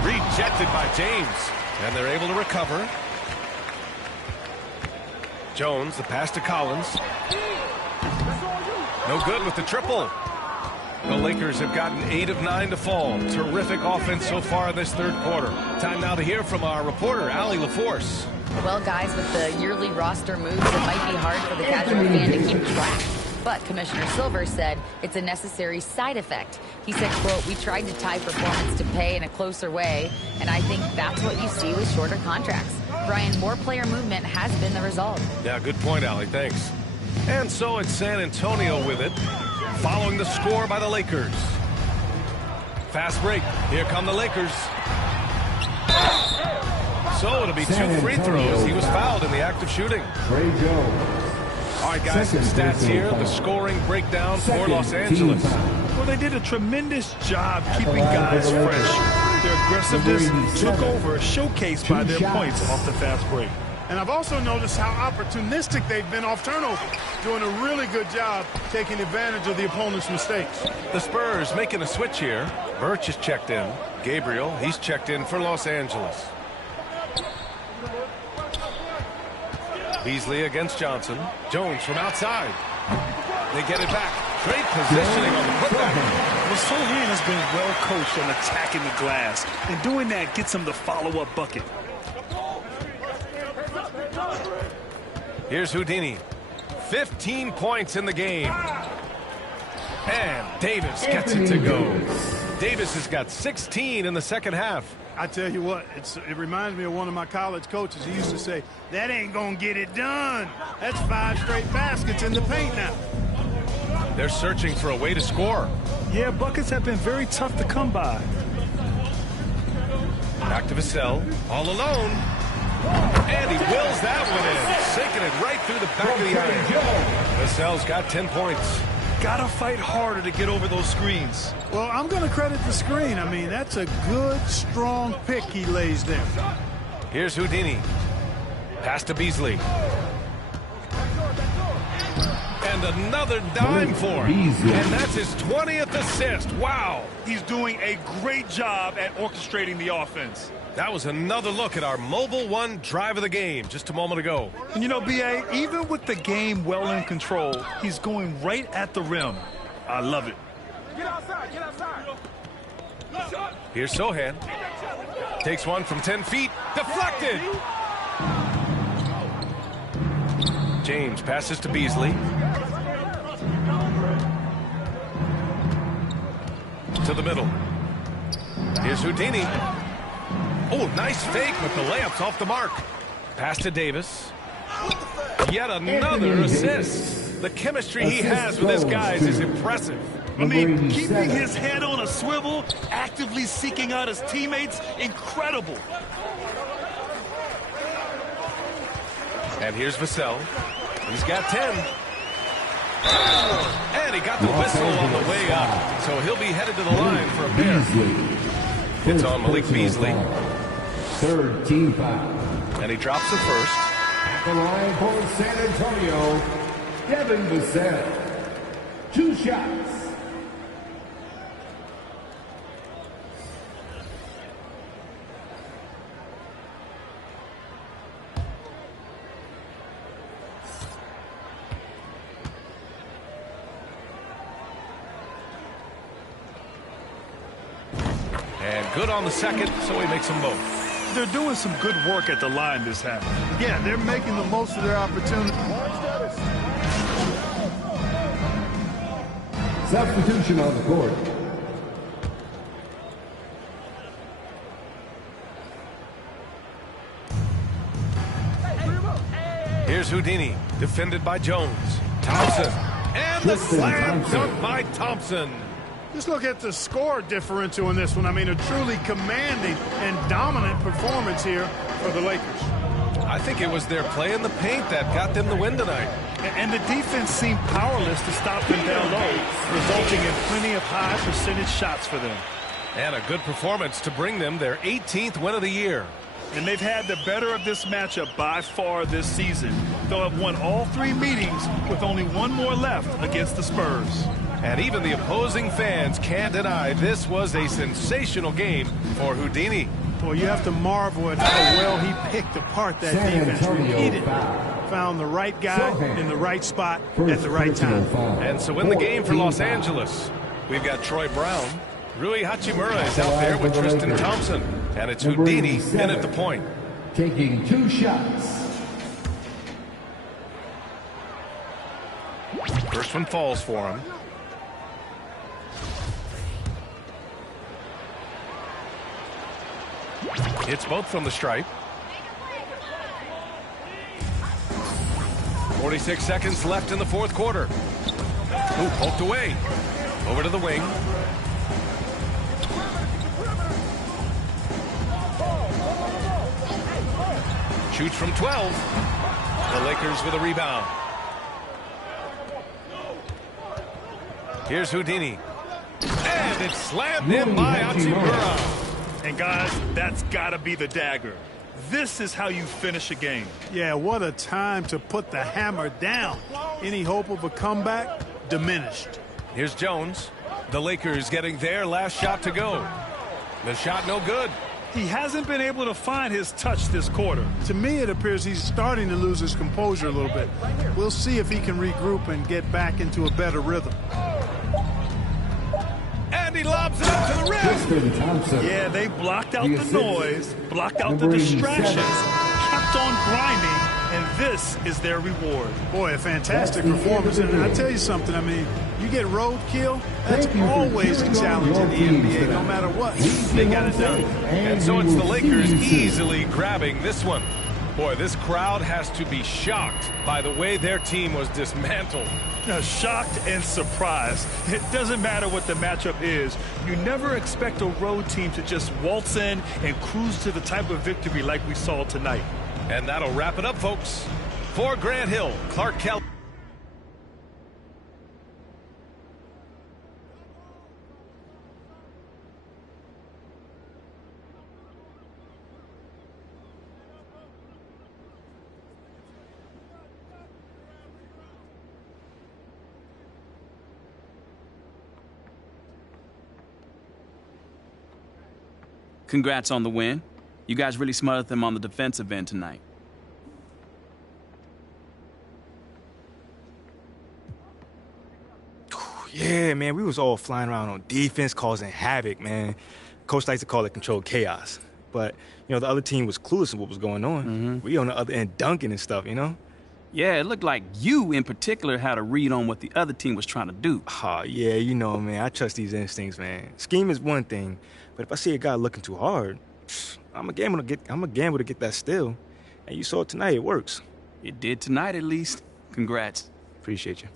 Rejected by James. And they're able to recover. Jones, the pass to Collins. No good with the triple. The Lakers have gotten 8 of 9 to fall. Terrific offense so far in this third quarter. Time now to hear from our reporter, Allie LaForce. Well, guys, with the yearly roster moves, it might be hard for the casual fan to keep track. But Commissioner Silver said it's a necessary side effect. He said, quote, "We tried to tie performance to pay in a closer way, and I think that's what you see with shorter contracts." Brian, more player movement has been the result. Yeah, good point, Allie. Thanks. And so it's San Antonio with it, following the score by the Lakers. Fast break. Here come the Lakers. So it'll be 2 free throws. He was fouled in the act of shooting. Trey Jones. All right, guys, some stats here. The scoring breakdown for Los Angeles. Well, they did a tremendous job keeping guys fresh. Their aggressiveness took over, showcased by their points off the fast break. And I've also noticed how opportunistic they've been off turnover, doing a really good job taking advantage of the opponent's mistakes. The Spurs making a switch here. Birch is checked in. Gabriel, he's checked in for Los Angeles. Beasley against Johnson. Jones from outside. They get it back. Great positioning on the putback. Well, Sohan has been well coached on attacking the glass, and doing that gets him the follow-up bucket. Here's Houdini. 15 points in the game. And Davis gets it to go. Davis has got 16 in the second half. I tell you what, it reminds me of one of my college coaches. He used to say, "That ain't gonna get it done." That's 5 straight baskets in the paint now. They're searching for a way to score. Yeah, buckets have been very tough to come by. Back to Vassell, all alone. And he wills that one in, sinking it right through the back of the iron. Vassell's got 10 points. Gotta fight harder to get over those screens. Well, I'm going to credit the screen. I mean, that's a good, strong pick he lays there. Here's Houdini. Pass to Beasley. And another dime for him. And that's his 20th assist. Wow. He's doing a great job at orchestrating the offense. That was another look at our Mobile One drive of the game just a moment ago. And you know, B.A., even with the game well in control, he's going right at the rim. I love it. Get outside, get outside. Here's Sohan. Takes one from 10 feet. Deflected. James passes to Beasley. To the middle. Here's Houdini. Oh, nice fake, but the layup's off the mark. Pass to Davis. Yet another assist. The chemistry he has with his guys is impressive. I mean, keeping his head on a swivel, actively seeking out his teammates, incredible. And here's Vassell. He's got 10. And he got the whistle on the way up. So he'll be headed to the line for a pair. It's on Malik Beasley. Third team foul. And he drops the first. At the line for San Antonio, Devin Vassell. 2 shots. good on the second, so he makes them both. They're doing some good work at the line this half. Yeah, they're making the most of their opportunity. Substitution on the court. Here's Houdini, defended by Jones. Thompson. And the slam dunk by Thompson. Just look at the score differential in this one. I mean, a truly commanding and dominant performance here for the Lakers. I think it was their play in the paint that got them the win tonight. And the defense seemed powerless to stop them down low, resulting in plenty of high percentage shots for them. And a good performance to bring them their 18th win of the year. And they've had the better of this matchup by far this season. They'll have won all 3 meetings with only 1 more left against the Spurs. And even the opposing fans can't deny this was a sensational game for Houdini. Well, you have to marvel at how well he picked apart that defense repeatedly. Found the right guy in the right spot at the right time. And so in the game for Los Angeles, we've got Troy Brown. Rui Hachimura is out there with Tristan Thompson. And it's Houdini in at the point. Taking 2 shots. First one falls for him. It's both from the stripe. 46 seconds left in the 4th quarter. Ooh, poked away. Over to the wing. Shoots from 12. The Lakers with a rebound. Here's Houdini. And it's slammed in by Hachimura. And guys, that's got to be the dagger. This is how you finish a game. Yeah, what a time to put the hammer down. Any hope of a comeback diminished. Here's Jones. The Lakers getting their last shot to go. The shot no good. He hasn't been able to find his touch this quarter. To me, it appears he's starting to lose his composure a little bit. We'll see if he can regroup and get back into a better rhythm. And he lobs it up to the rim. Yeah, they blocked out the noise, blocked out the distractions, kept on grinding, and this is their reward. Boy, a fantastic performance. And I tell you something, I mean, you get roadkill, that's always a challenge in the NBA, no matter what. They got it done. And so it's the Lakers easily grabbing this one. Boy, this crowd has to be shocked by the way their team was dismantled. Shocked and surprised. It doesn't matter what the matchup is. You never expect a road team to just waltz in and cruise to the type of victory like we saw tonight. And that'll wrap it up, folks. For Grant Hill, Clark Kelly. Congrats on the win. You guys really smothered them on the defensive end tonight. Yeah, man, we was all flying around on defense, causing havoc, man. Coach likes to call it controlled chaos. But, you know, the other team was clueless of what was going on. We on the other end dunking and stuff, you know? Yeah, it looked like you in particular had a read on what the other team was trying to do. Yeah, you know, man, I trust these instincts, man. Scheme is one thing, but if I see a guy looking too hard, I'm a gamble to get that steal. And you saw it tonight, it works. It did tonight, at least. Congrats. Appreciate you.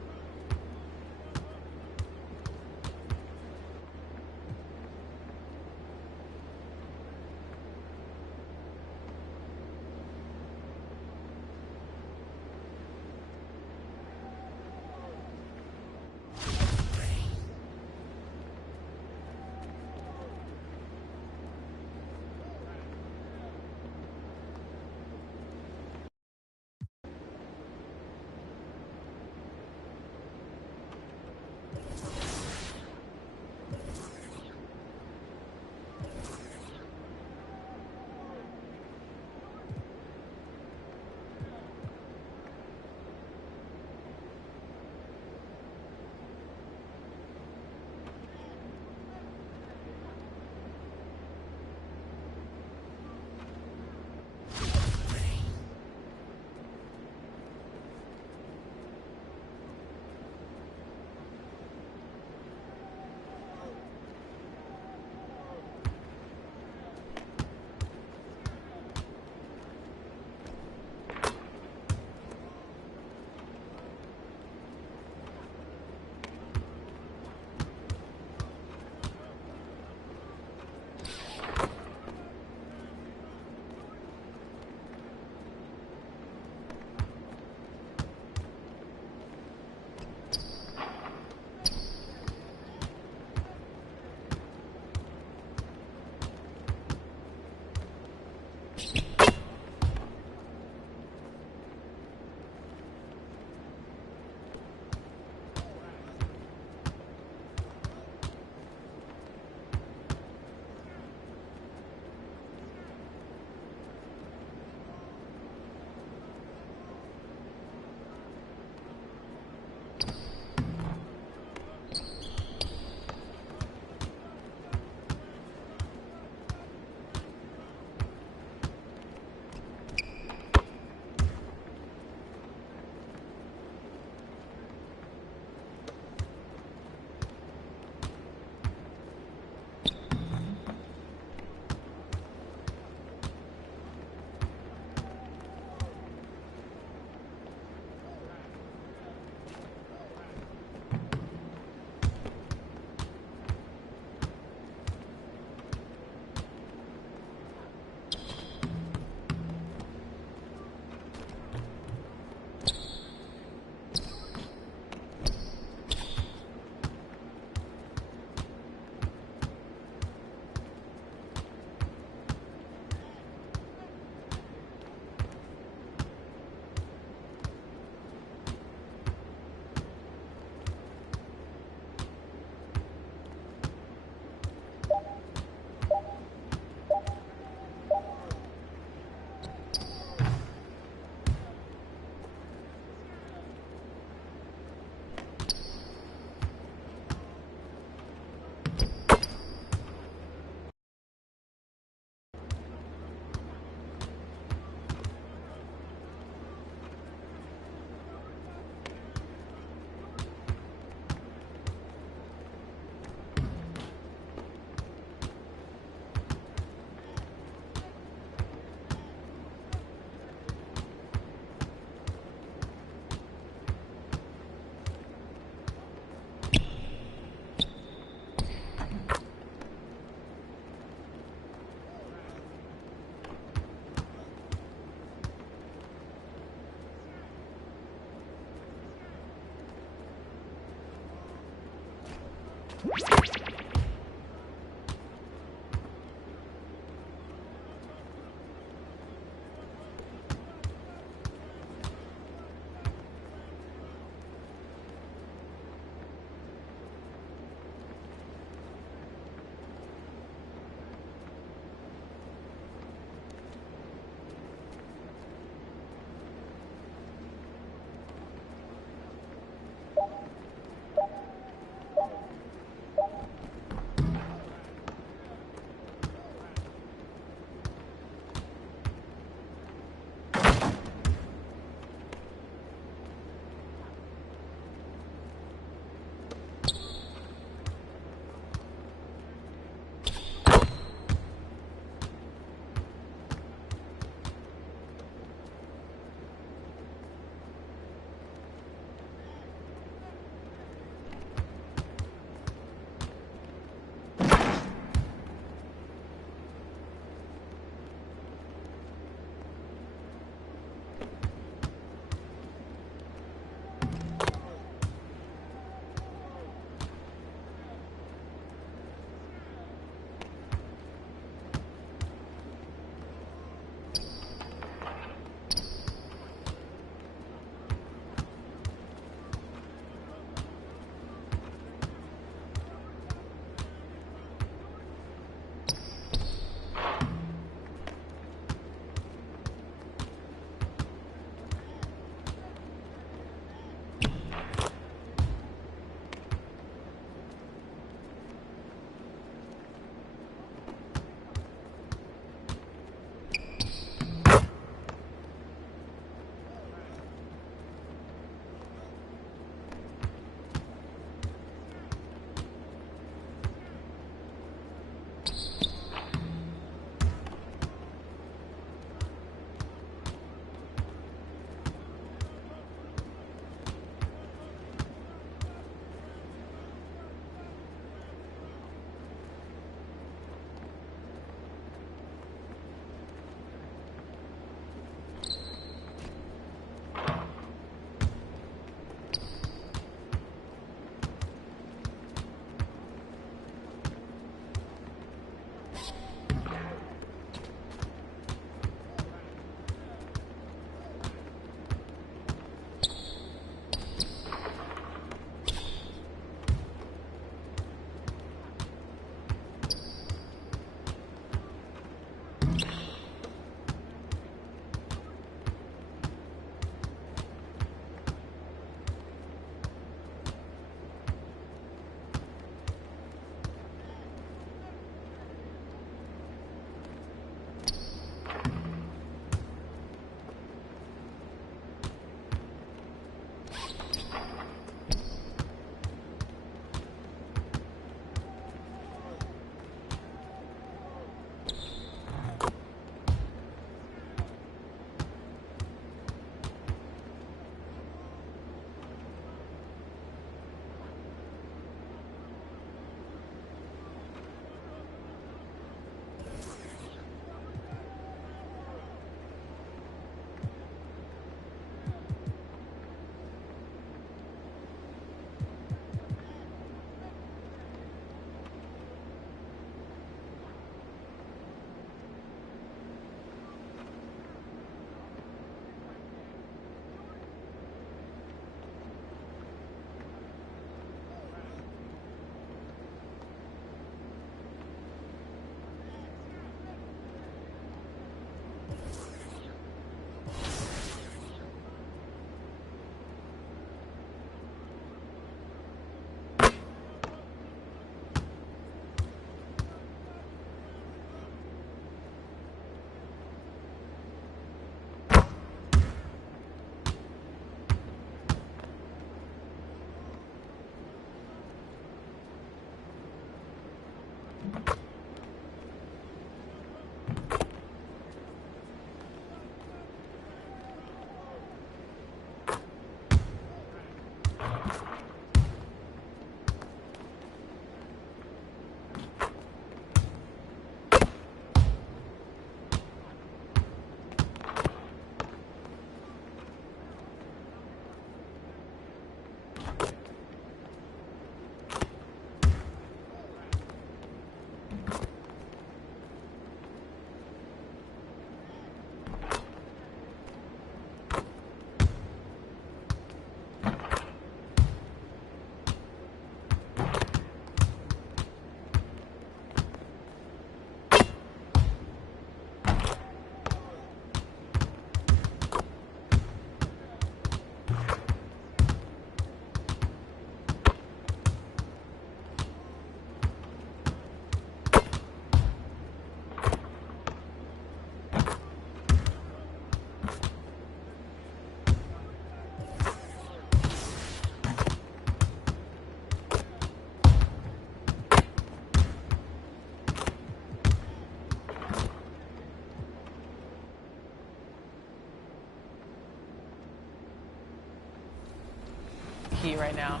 key right now.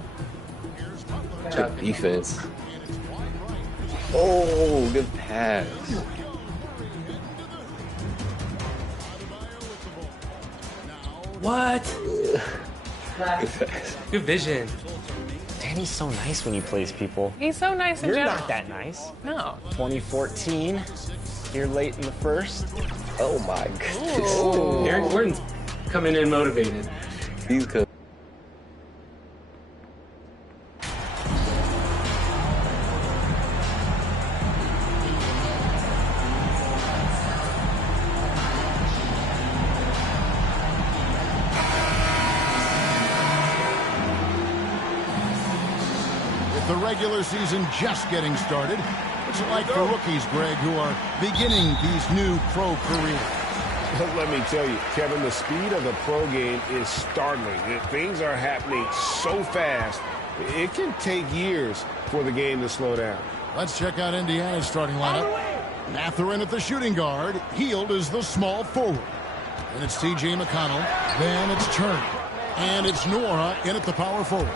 Good defense. Oh, good pass. What? Good vision. Danny's so nice when he plays people. He's so nice in You're general. not that nice. No. 2014. Here late in the first. Oh my goodness. Ooh. Eric Gordon's coming in motivated. He's good. The regular season just getting started. What's it like for rookies, Greg, who are beginning these new pro careers? Let me tell you, Kevin, the speed of the pro game is startling. Things are happening so fast, it can take years for the game to slow down. Let's check out Indiana's starting lineup. Matherin at the shooting guard. Heald is the small forward. And it's T.J. McConnell. Then it's Turner. And it's Nora in at the power forward.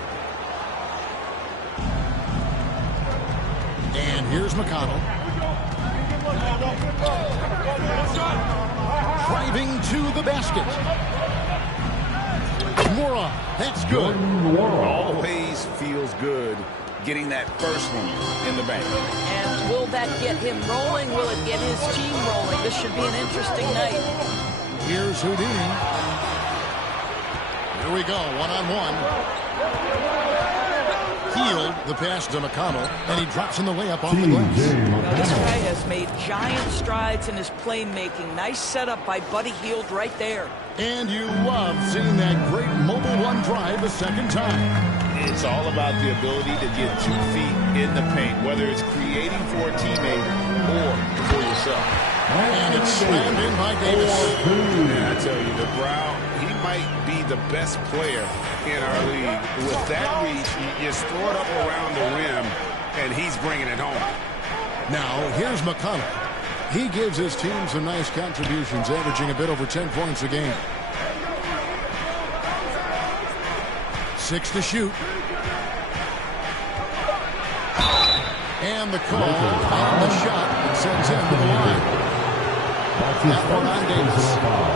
And here's McConnell. Driving to the basket. Mora, that's good. Always feels good getting that first one in the bank. And will that get him rolling? Will it get his team rolling? This should be an interesting night. Here's Houdini. Here we go, one-on-one. Heald, the pass to McConnell, and he drops in the layup off the glass. Now, this guy has made giant strides in his playmaking. Nice setup by Buddy Heald right there. And you love seeing that great mobile one drive a second time. It's all about the ability to get 2 feet in the paint, whether it's creating for a teammate or for yourself. And it's slammed in by Davis. And I tell you, the Brown, he might be the best player in our league. With that reach, you just throw it up around the rim, and he's bringing it home. Now, here's McConnell. He gives his team some nice contributions, averaging a bit over 10 points a game. 6 to shoot. And the call on the shot that sends him to the line. That one on Davis.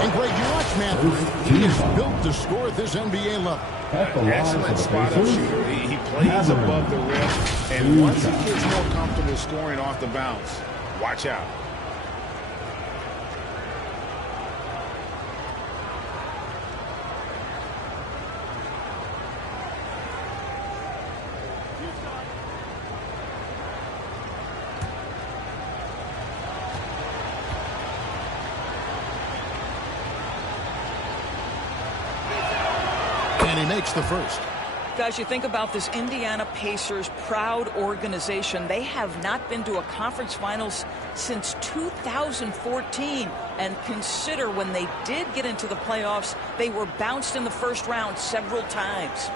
And Greg, you watch Matherin. He is built to score at this NBA level. Excellent spot-up shooter. He plays above the rim, and once he gets more comfortable scoring off the bounce, watch out. And he makes the first. Guys, you think about this Indiana Pacers proud organization. They have not been to a conference finals since 2014. And consider when they did get into the playoffs, they were bounced in the first round several times.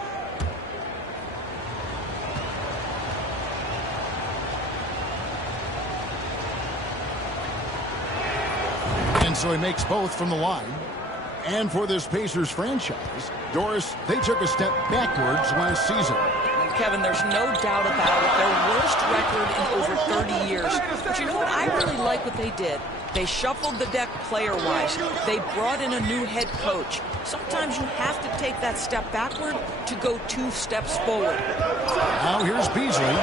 And so he makes both from the line. And for this Pacers franchise, Doris, they took a step backwards last season. Kevin, there's no doubt about it. Their worst record in over 30 years. But you know what? I really like what they did. They shuffled the deck player-wise. They brought in a new head coach. Sometimes you have to take that step backward to go 2 steps forward. Now here's Beasley.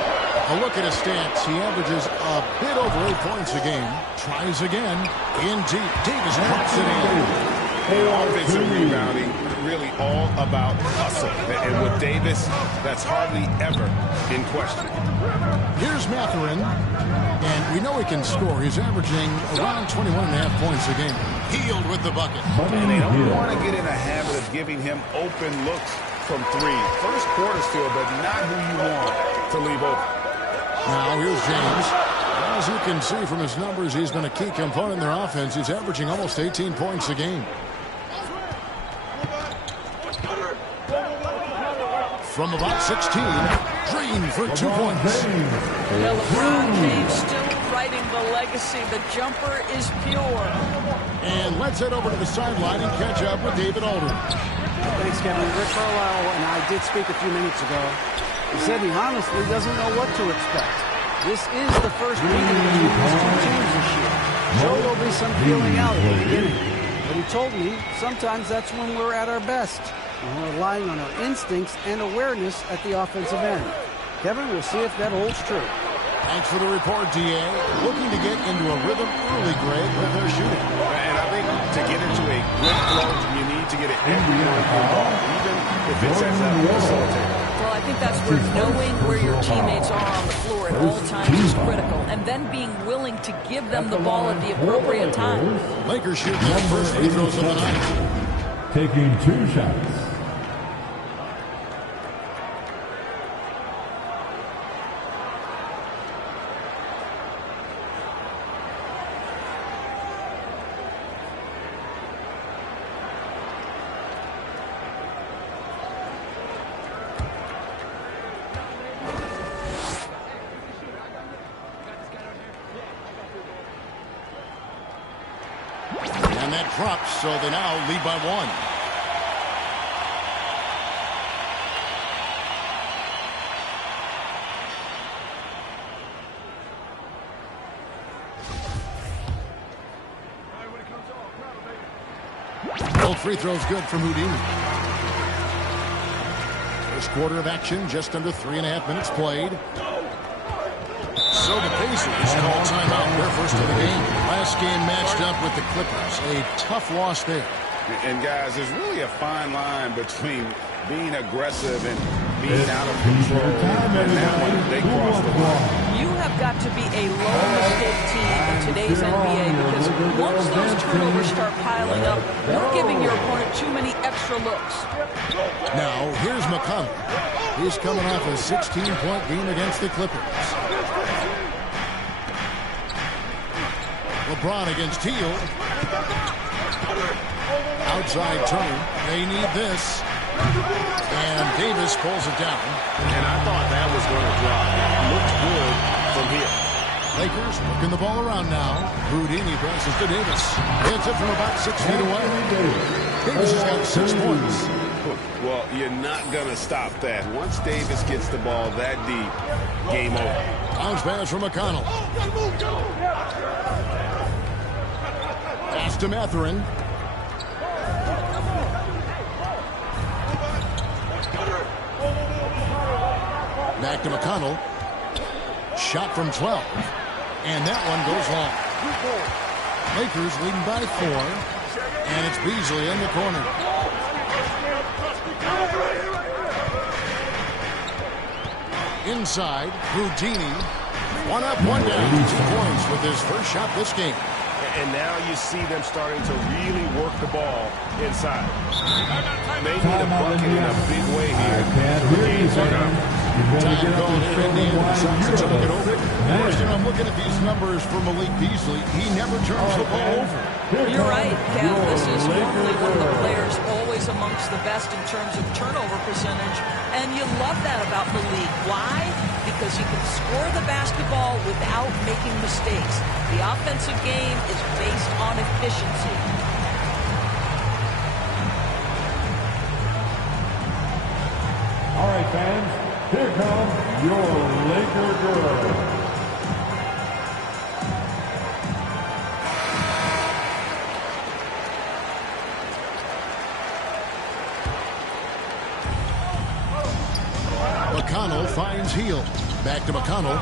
A look at his stats. He averages a bit over 8 points a game. Tries again. In deep. Davis drops it in. Offensive rebounding, really all about hustle. And with Davis, that's hardly ever in question. Here's Matherin. And we know he can score. He's averaging around 21.5 points a game. Heald with the bucket. And they don't want to get in a habit of giving him open looks from 3. First quarter still, but not who you want to leave open. Now here's James. As you can see from his numbers, he's been a key component in their offense. He's averaging almost 18 points a game. From about 16, Green for 2 points. Well, LeBron James still right igniting the legacy. The jumper is pure. And let's head over to the sideline and catch up with David Aldridge. Thanks, Kevin. Rick Carlisle and I did speak a few minutes ago. He said he honestly doesn't know what to expect. This is the first meeting between these two teams this year. So there'll be some feeling out at the beginning. But he told me sometimes that's when we're at our best. And we're relying on our instincts and awareness at the offensive end. Kevin, we'll see if that holds true. Thanks for the report, D.A. Looking to get into a rhythm early, Greg, with their shooting. And I think to get into a good flow, you need to get everyone involved, even if it sets up a facilitator. Well, I think that's where knowing where your teammates are on the floor at all times is critical, and then being willing to give them the ball at the appropriate time. Lakers shoot their first free throws of the night. Taking 2 shots. And that drops, so they now lead by 1. Both free throws good from Houdini. First quarter of action, just under 3.5 minutes played. So the Pacers call timeout. Their first of the game. Last game matched up with the Clippers. A tough loss there. And guys, there's really a fine line between being aggressive and being out of control. And that one, they crossed the line. You have got to be a low-mistake team in today's NBA because once those turnovers start piling up, you're giving your opponent too many extra looks. Now, here's McConnell. He's coming off a 16-point game against the Clippers. LeBron against Teal. Outside turn. They need this. And Davis pulls it down. And I thought that was going to drop. It looked good from here. Lakers working the ball around now. Houdini passes to Davis. Hits it from about 6 feet away. Davis has got 6 points. Well, you're not going to stop that. Once Davis gets the ball that deep, game over. Bounce pass from McConnell. Pass to Mathurin. Back to McConnell. Shot from 12. And that one goes long. Lakers leading by 4. And it's Beasley in the corner. Inside, Houdini. 1 up, 1 down. 2 points with his first shot this game. And now you see them starting to really work the ball inside. They need a bucket in a big way here. Time going in Indiana. Sucks to look it over. Question, I'm looking at these numbers for Malik Beasley. He never turns the ball over. You're right, Kev. This is normally one of the players always amongst the best in terms of turnover percentage. And you love that about the league. Why? Because he can score the basketball without making mistakes. The offensive game is based on efficiency. All right, fans, here comes your Laker girl. McConnell finds Heel. Back to McConnell.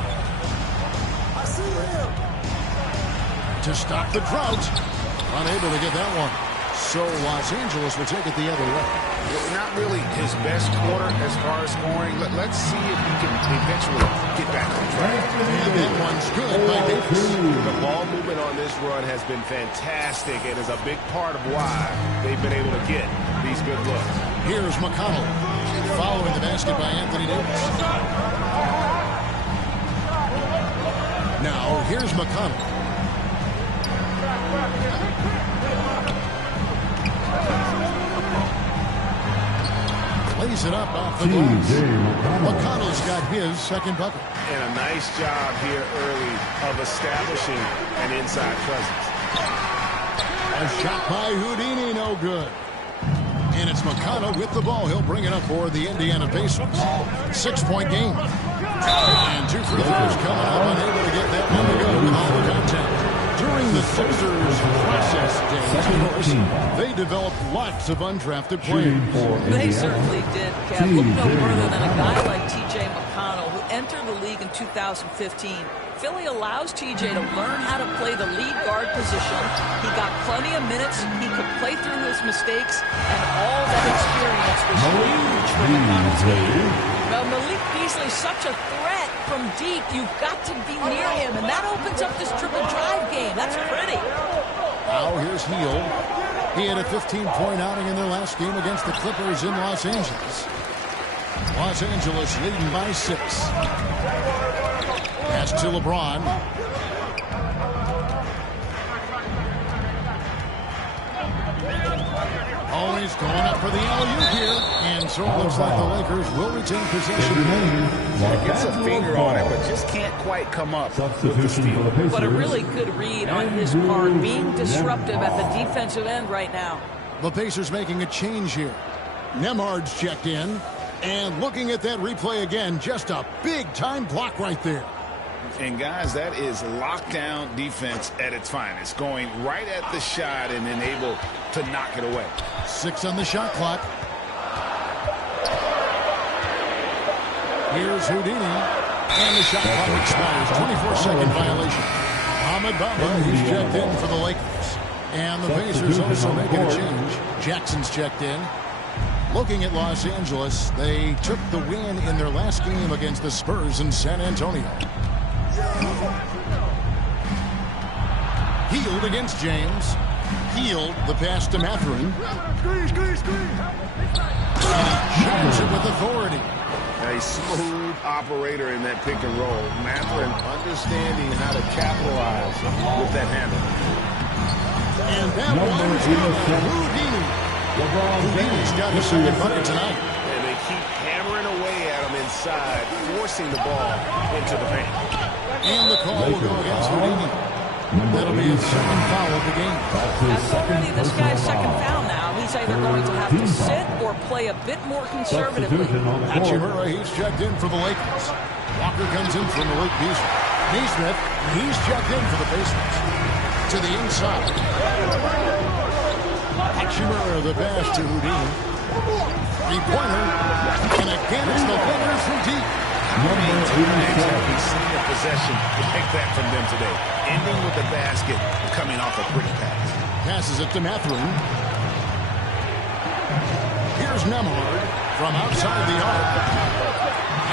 To stop the drought. Unable to get that one. So Los Angeles will take it the other way. Not really his best quarter as far as scoring. Let's see if he can eventually get back on track. And that one's good by Davis. The ball movement on this run has been fantastic and is a big part of why they've been able to get these good looks. Here's McConnell. Following the basket by Anthony Davis. Now, here's McConnell. lays it up off the glass. McConnell's got his second bucket. And a nice job here early of establishing an inside presence. A shot by Houdini, no good. And it's McConnell with the ball. He'll bring it up for the Indiana Pacers. 6-point game. And 2 free throws coming up, unable to get that one to go with all the contact. During the Sixers process, James, they developed lots of undrafted players. They certainly did, Kev. Look no further than a guy like T.J. McConnell, who entered the league in 2015. Philly allows T.J. to learn how to play the lead guard position. He got plenty of minutes. He could play through his mistakes, and all that experience was huge for McConnell's game. Well, Malik Beasley's such a threat from deep. You've got to be near him, and that opens up this triple drive game. That's pretty. Now here's Hield. He had a 15-point outing in their last game against the Clippers in Los Angeles. Los Angeles leading by 6. Pass to LeBron. Always going up for the alley-oop here. And so it looks like the Lakers will retain possession. Gets a finger on it, but just can't quite come up with the steal. But a really good read on his part, being disruptive at the defensive end right now. The Pacers making a change here. Nembhard's checked in. And looking at that replay again, just a big-time block right there. And, guys, that is lockdown defense at its finest. Going right at the shot and then able to knock it away. 6 on the shot clock. Here's Houdini. And the shot clock expires. 24-second violation. Ahmed Bamba, he's checked in for the Lakers. And the Pacers also making a change. Jackson's checked in. Looking at Los Angeles, they took the win in their last game against the Spurs in San Antonio. Hield against James. Hield, the pass to Mathurin. Shines it with authority. A smooth operator in that pick and roll. Mathurin understanding how to capitalize with that handle. And that one is good. Houdini. Houdini's got his second bucket tonight. And they keep hammering away at him inside, forcing the ball into the paint. And the call will go against Houdini. That'll be his second foul of the game. That's already this guy's second foul now. He's either going to have to sit or play a bit more conservatively. Hachimura, he's checked in for the Lakers. Walker comes in from Malik Beasley. Neesmith, he's checked in for the Pacers. To the inside. Hachimura, the pass to Houdini. 3-pointer. And again, it's the Lakers from deep. How many times have we seen a possession like that from them today? Ending with the basket, coming off a pretty pass. Passes it to Mathurin. Here's Nembhard from outside the arc.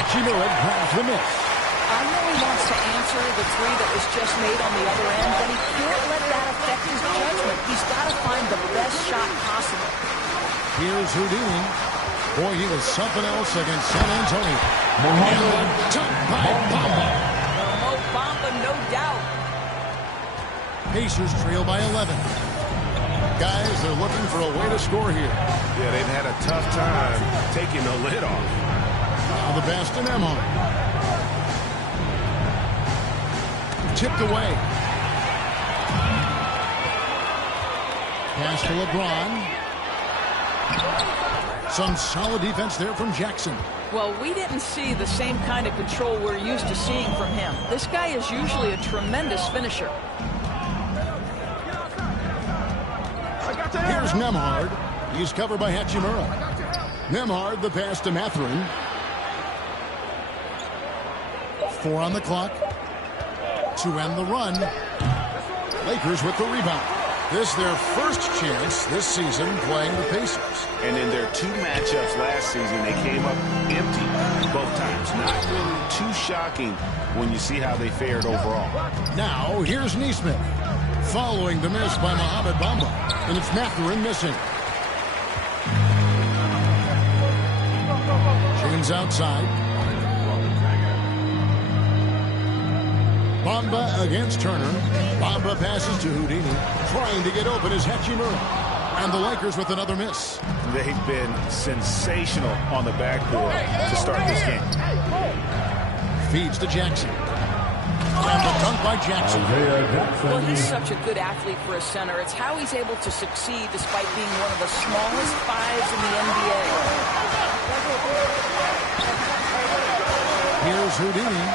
Hachimura grabs the miss. I know he wants to answer the three that was just made on the other end, but he can't let that affect his judgment. He's got to find the best shot possible. Here's Houdini. Boy, he was something else against San Antonio. And dunked by Bamba. Mo Bamba, no doubt. Pacers trail by 11. Guys, they're looking for a way to score here. Yeah, they've had a tough time taking the lid off. Now the pass to Nembhard. Tipped away. Pass to LeBron. Some solid defense there from Jackson. Well, we didn't see the same kind of control we're used to seeing from him. This guy is usually a tremendous finisher. Here's Nembhard. He's covered by Hachimura. Nembhard, the pass to Mathurin. 4 on the clock to end the run. Lakers with the rebound. This their first chance this season playing the Pacers. And in their 2 matchups last season, they came up empty both times. Not really too shocking when you see how they fared overall. Now, here's Neesmith. Following the miss by Mohamed Bamba. And it's Mathurin missing. James outside. Bamba against Turner. Bamba passes to Houdini. Trying to get open is Hachimura. And the Lakers with another miss. They've been sensational on the backboard to start this game. Feeds to Jackson. And the dunk by Jackson. Well, he's such a good athlete for a center. It's how he's able to succeed despite being one of the smallest fives in the NBA. Here's Houdini.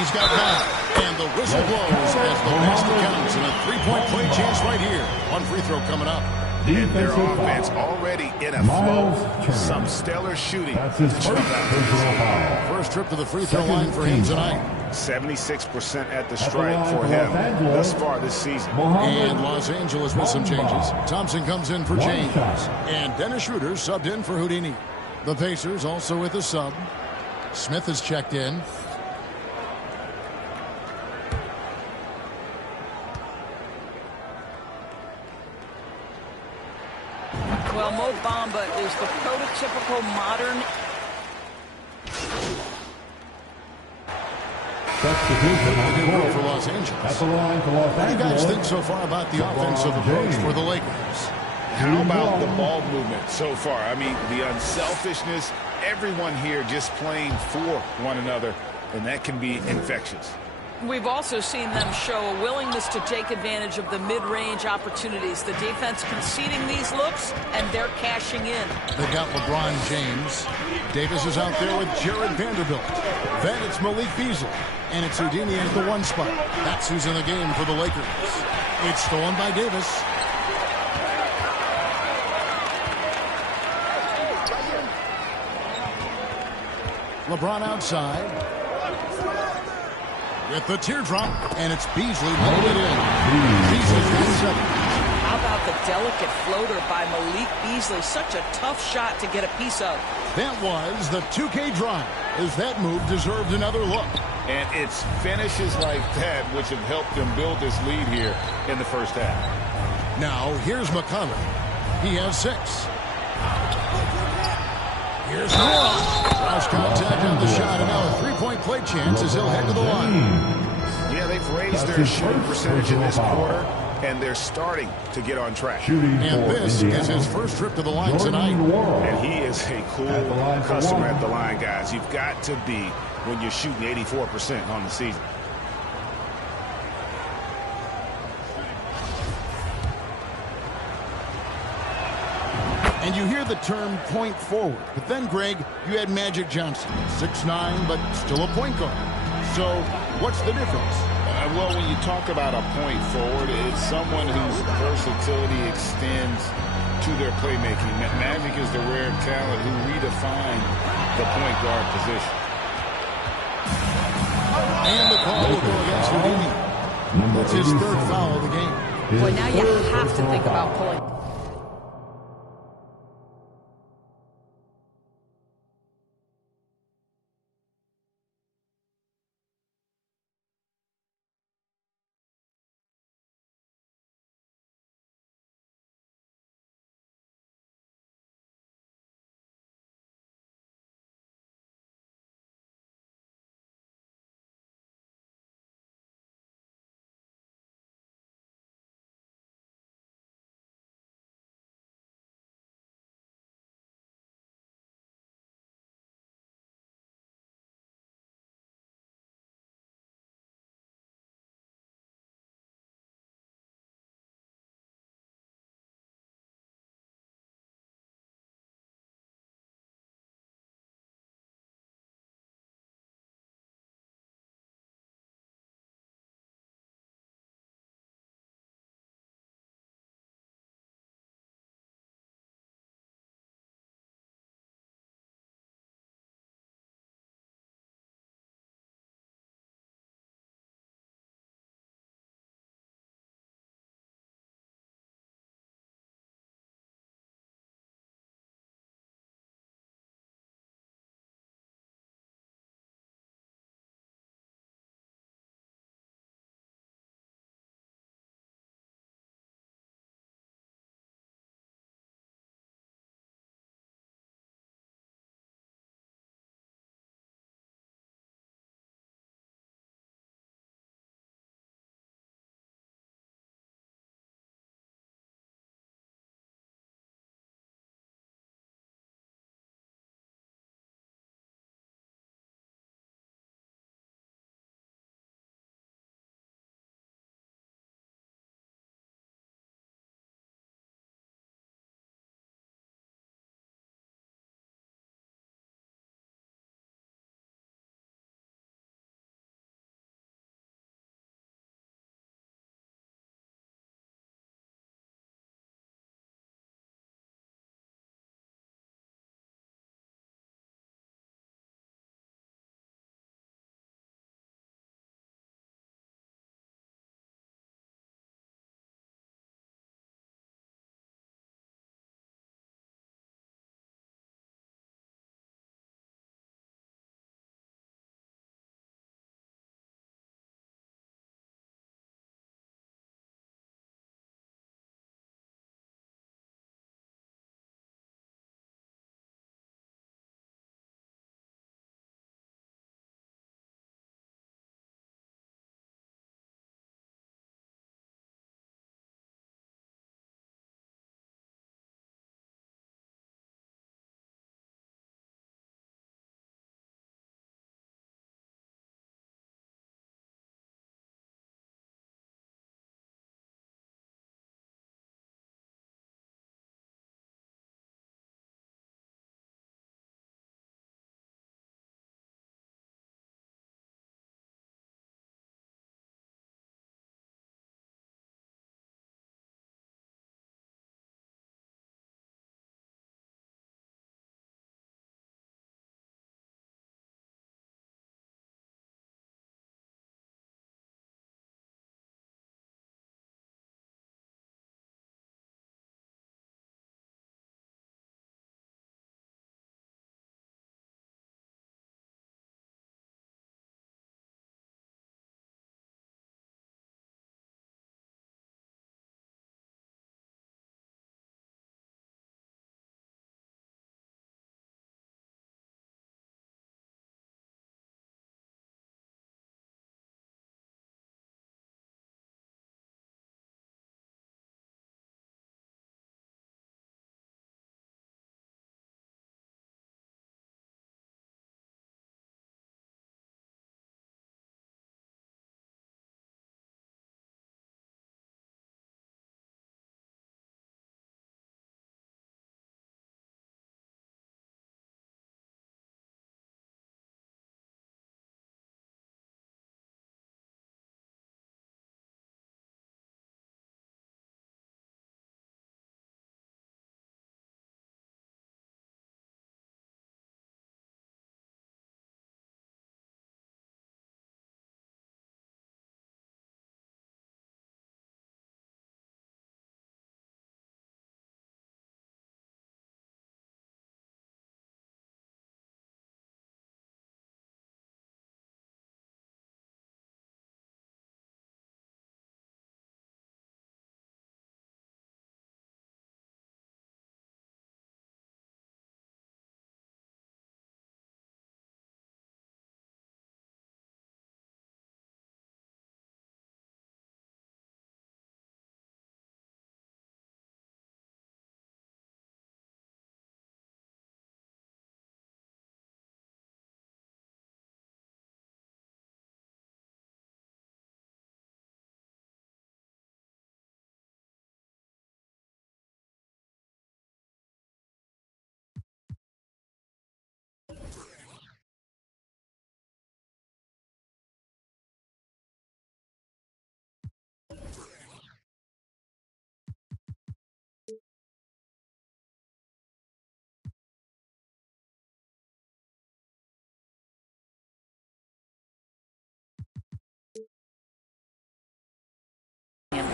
He's got that. And the whistle blows as the basket counts. And a three-point play chance right here. One free throw coming up. And their offense already in a flow. Some stellar shooting. First trip to the free throw line for him tonight. 76% at the stripe for him thus far this season. And Los Angeles with some changes. Thompson comes in for James. And Dennis Schroeder subbed in for Houdini. The Pacers also with a sub. Smith is checked in. Well, Mo Bamba is the prototypical modern. For Los Angeles. What do you guys think so far about the offensive approach for the Lakers? How about the ball movement so far? I mean, the unselfishness, everyone here just playing for one another, and that can be infectious. We've also seen them show a willingness to take advantage of the mid-range opportunities. The defense conceding these looks, and they're cashing in. They got LeBron James. Davis is out there with Jared Vanderbilt. Then it's Malik Beasley. And it's Houdini at the one spot. That's who's in the game for the Lakers. It's stolen by Davis. LeBron outside. With the teardrop, and it's Beasley loaded in. Beasley's got 7. How about the delicate floater by Malik Beasley? Such a tough shot to get a piece of. That was the 2K drive, as that move deserved another look. And it's finishes like that which have helped them build this lead here in the first half. Now, here's McConnell. He has 6. Here's Noah. Rush contact on the shot, and now a three-point play chance as he'll head to the line. Yeah, they've raised their shooting percentage in this quarter, and they're starting to get on track. And this is his first trip to the line tonight. And he is a cool customer at the line, guys. You've got to be when you're shooting 84% on the season. And you hear the term point forward. But then, Greg, you had Magic Johnson, 6'9", but still a point guard. So what's the difference? Well, when you talk about a point forward, it's someone whose versatility extends to their playmaking. Magic is the rare talent who redefined the point guard position. And the call will go against Houdini. That's his third foul of the game. Boy, now you have to think about pulling.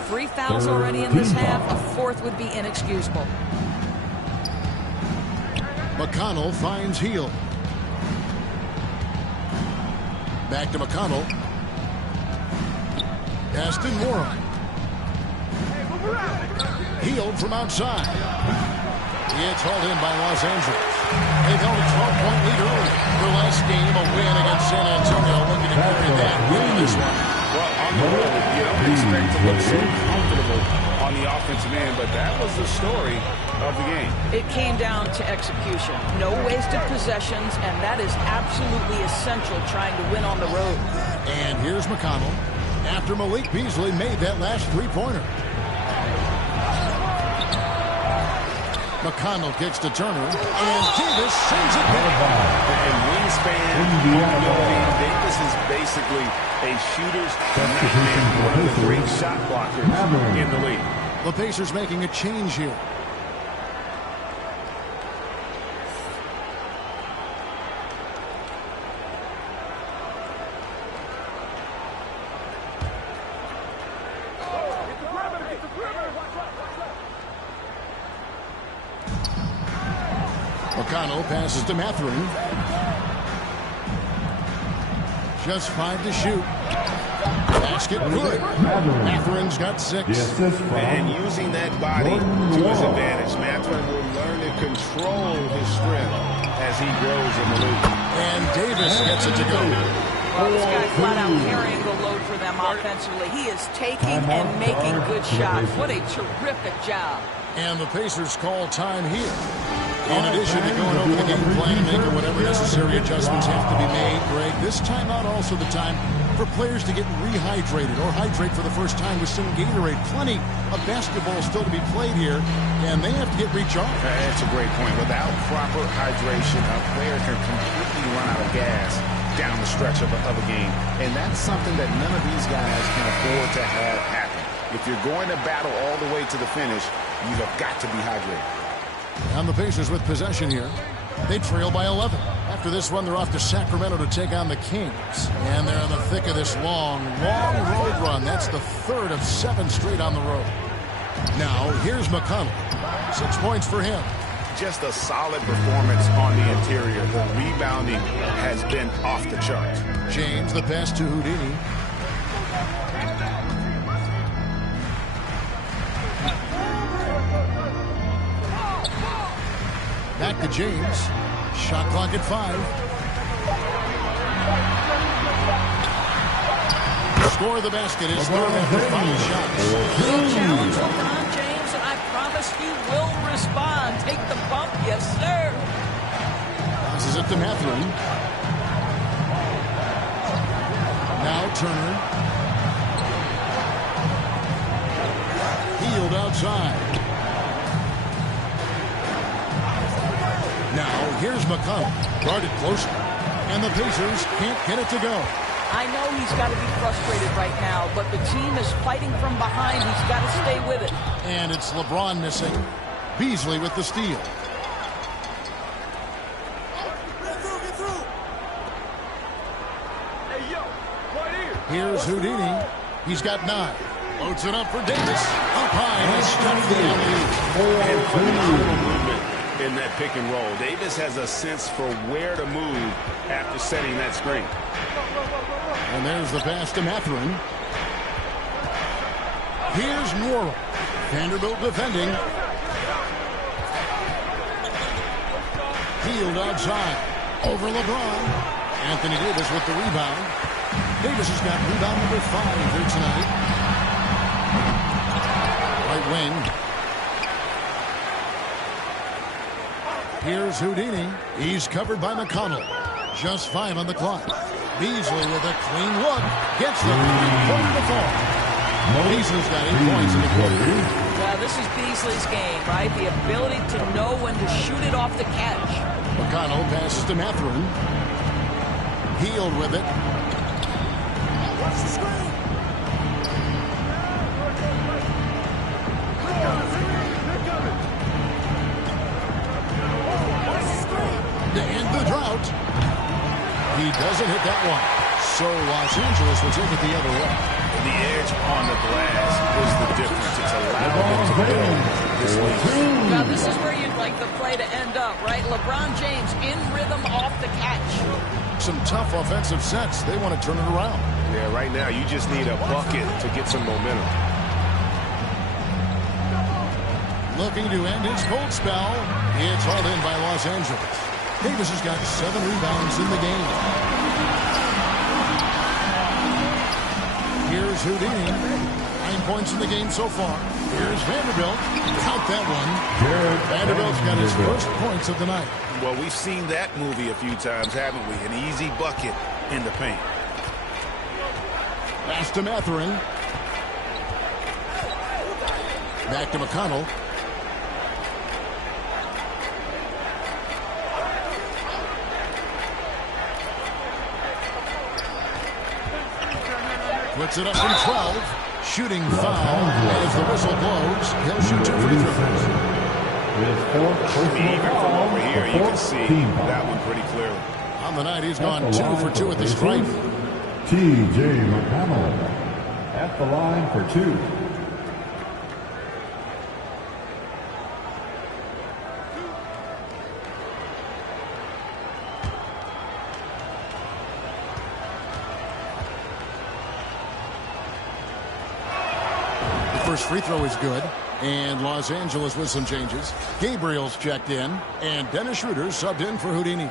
3 fouls already in this half. A fourth would be inexcusable. McConnell finds Heel. Back to McConnell. Aston Warren. Heel from outside. It's hauled in by Los Angeles. They've held a 12-point lead early. Their last game, a win against San Antonio, looking to carry that into this one. Well, on the road, you don't expect to look so comfortable on the offensive end, but that was the story of the game. It came down to execution. No wasted possessions, and that is absolutely essential trying to win on the road. And here's McConnell after Malik Beasley made that last three-pointer. McConnell kicks to Turner, and Davis sends it back. And wingspan, mobility, Davis is basically a shooter's nightmare, one of the great shot blockers in the league. The Pacers making a change here. McConnell passes to Mathurin. Just 5 to shoot. Basket good. Mathurin's got 6. And using that body to his advantage, Mathurin will learn to control his strength as he grows in the league. And Davis gets it to go. Well, this guy flat out carrying the load for them offensively. He is taking and making good shots. What a terrific job. And the Pacers call time here. In addition to going over the game plan and making whatever necessary adjustments have to be made, Greg, this timeout also the time for players to get rehydrated or hydrate for the first time with some Gatorade. Plenty of basketball still to be played here, and they have to get recharged. That's a great point. Without proper hydration, a player can completely run out of gas down the stretch of a game. And that's something that none of these guys can afford to have happen. If you're going to battle all the way to the finish, you have got to be hydrated. And the Pacers with possession here. They trail by 11. After this one, they're off to Sacramento to take on the Kings. And they're in the thick of this long road run. That's the third of 7 straight on the road. Now, here's McConnell. 6 points for him. Just a solid performance on the interior. The rebounding has been off the charts. James, the pass to Houdini. Back to James. Shot clock at 5. Score of the basket is third after 5 shots. Little challenge LeBron James, and I promise you will respond. Take the bump, yes, sir. Passes it to Mathurin. Now Turner. Healed outside. Now, here's McConnell, guarded closely, and the Pacers can't get it to go. I know he's got to be frustrated right now, but the team is fighting from behind. He's got to stay with it. And it's LeBron missing. Beasley with the steal. Here's Houdini. He's got 9. Loads it up for Davis. Up high, and it's stuffed the alley. And phenomenal movement in that pick and roll. Davis has a sense for where to move after setting that screen. And there's the pass to Mathurin. Here's Norrell. Vanderbilt defending. Healed outside. Over LeBron. Anthony Davis with the rebound. Davis has got rebound number 5 here tonight. Right wing. Here's Houdini. He's covered by McConnell. Just 5 on the clock. Beasley with a clean look. Gets the three-pointer to fall. Beasley's got 8 points in the quarter. This is Beasley's game, right? The ability to know when to shoot it off the catch. McConnell passes to Mathurin. Healed with it. Watch the screen. To end the drought. He doesn't hit that one. So Los Angeles will take it the other way. The edge on the glass is the difference. It's allowed them to build this lead. Now, this is where you'd like the play to end up, right? LeBron James in rhythm off the catch. Some tough offensive sets. They want to turn it around. Yeah, right now you just need a bucket to get some momentum. Looking to end his cold spell. It's hauled in by Los Angeles. Davis has got 7 rebounds in the game. Here's Houdini. 9 points in the game so far. Here's Vanderbilt. Count that one. Vanderbilt's got his first points of the night. Well, we've seen that movie a few times, haven't we? An easy bucket in the paint. Pass to Mathurin. Back to McConnell. Puts it up from 12. Shooting foul as the whistle blows. He'll shoot 2 free throws. Even from over here, you can see that one pretty clearly. On the night, he's gone 2 for 2 at the stripe. T.J. McConnell at the line for 2. First free throw is good, and Los Angeles with some changes. Gabriel's checked in, and Dennis Schroeder subbed in for Houdini.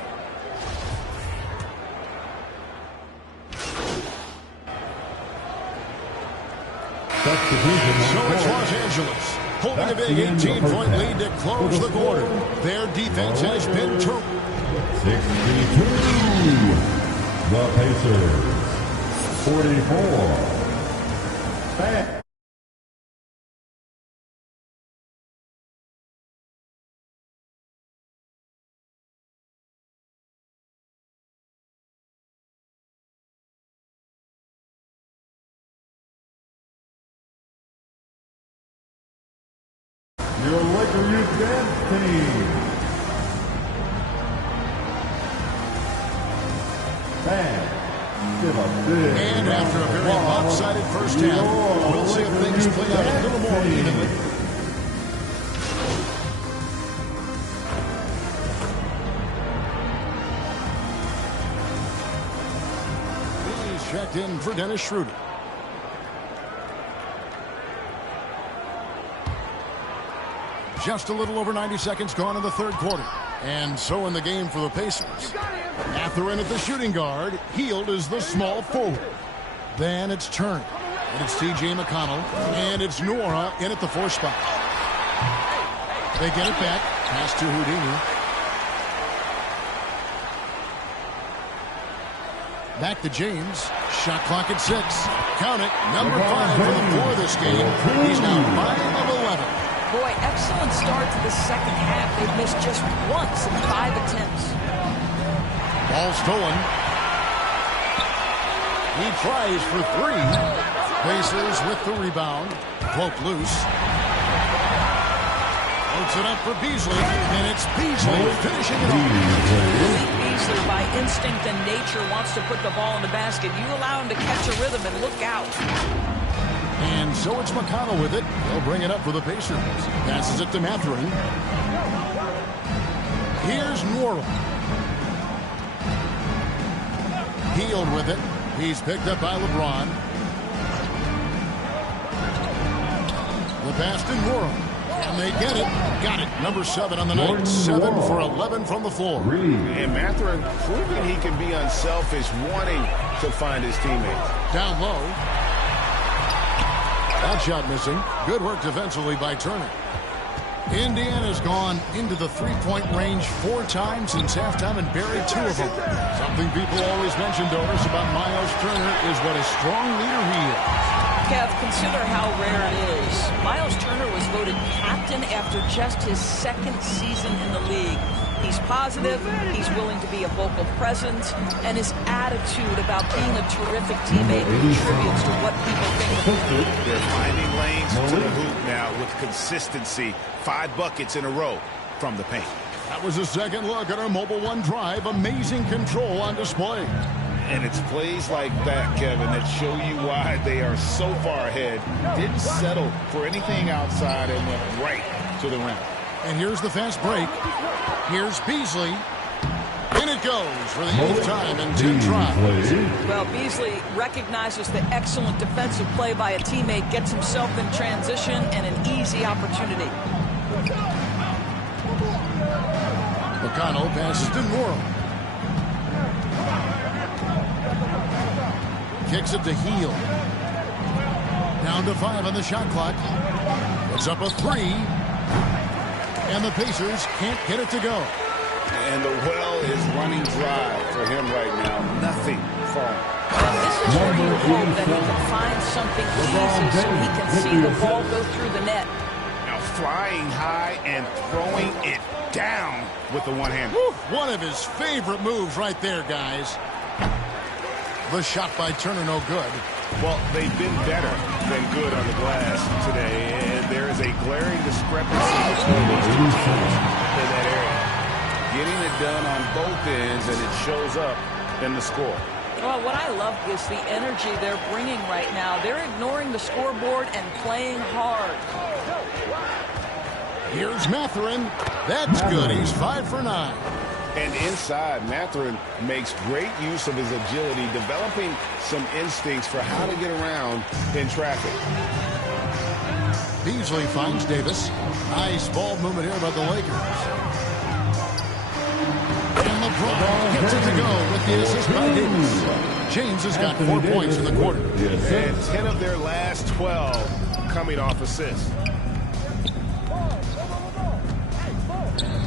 So it's Los Angeles holding a big 18-point lead to close the quarter. Their defense has been terrible. 62. The Pacers. 44. Back. Your Laker Youth Dance Team. And after a very lopsided first half, we'll see if things play out a little more evenly. He's checked in for Dennis Schroeder. Just a little over 90 seconds gone in the third quarter. And so in the game for the Pacers. Mathurin at the shooting guard. Hield is the small forward. Then it's Turner. And it's T.J. McConnell. And it's Nora in at the 4 spot. They get it back. Pass to Houdini. Back to James. Shot clock at 6. Count it. Number 5 for the 4 this game. He's now 5 of 11. Boy, excellent start to the second half. They've missed just once in 5 attempts. Ball stolen. He tries for 3. Pacers with the rebound. Broke loose. Puts it up for Beasley, and it's Beasley finishing it off. Beasley, by instinct and nature, wants to put the ball in the basket. You allow him to catch a rhythm and look out. And so it's McConnell with it. They'll bring it up for the Pacers. Passes it to Mathurin. Here's Nora. Hield with it. He's picked up by LeBron. The pass to Nora. And they get it. Got it. Number 7 on the night. 7 for 11 from the floor. And Mathurin proving he can be unselfish, wanting to find his teammates. Down low. That shot missing. Good work defensively by Turner. Indiana's gone into the three-point range 4 times since halftime and buried 2 of them. Something people always mention, Doris, about Miles Turner is what a strong leader he is. Kev, consider how rare it is. Miles Turner was voted captain after just his 2nd season in the league. He's positive, he's willing to be a vocal presence, and his attitude about being a terrific teammate contributes to what people think of him. They're finding lanes to the hoop now with consistency. 5 buckets in a row from the paint. That was a second look at our Mobile One drive. Amazing control on display. And it's plays like that, Kevin, that show you why they are so far ahead. Didn't settle for anything outside and went right to the rim. And here's the fast break. Here's Beasley. And it goes for the 8th time in 10 tries. Well, Beasley recognizes the excellent defensive play by a teammate, gets himself in transition and an easy opportunity. McConnell passes to Morrow. Kicks it to Heel. Down to 5 on the shot clock. It's up a 3. And the Pacers can't get it to go. And the well is running dry for him right now. Nothing falling. And this is where you hope that he can find something easy so he can see the ball go through the net. Now flying high and throwing it down with the one-hand. One of his favorite moves right there, guys. The shot by Turner, no good. Well, they've been better than good on the glass today, and there is a glaring discrepancy between these two teams in that area. Getting it done on both ends, and it shows up in the score. Well, what I love is the energy they're bringing right now. They're ignoring the scoreboard and playing hard. Here's Mathurin. That's good. He's 5 for 9. And inside, Mathurin makes great use of his agility, developing some instincts for how to get around in traffic. Beasley finds Davis. Nice ball movement here by the Lakers. And LeBron gets it to go with the assist by Davis. James has got 4 points in the quarter. And 10 of their last 12 coming off assists.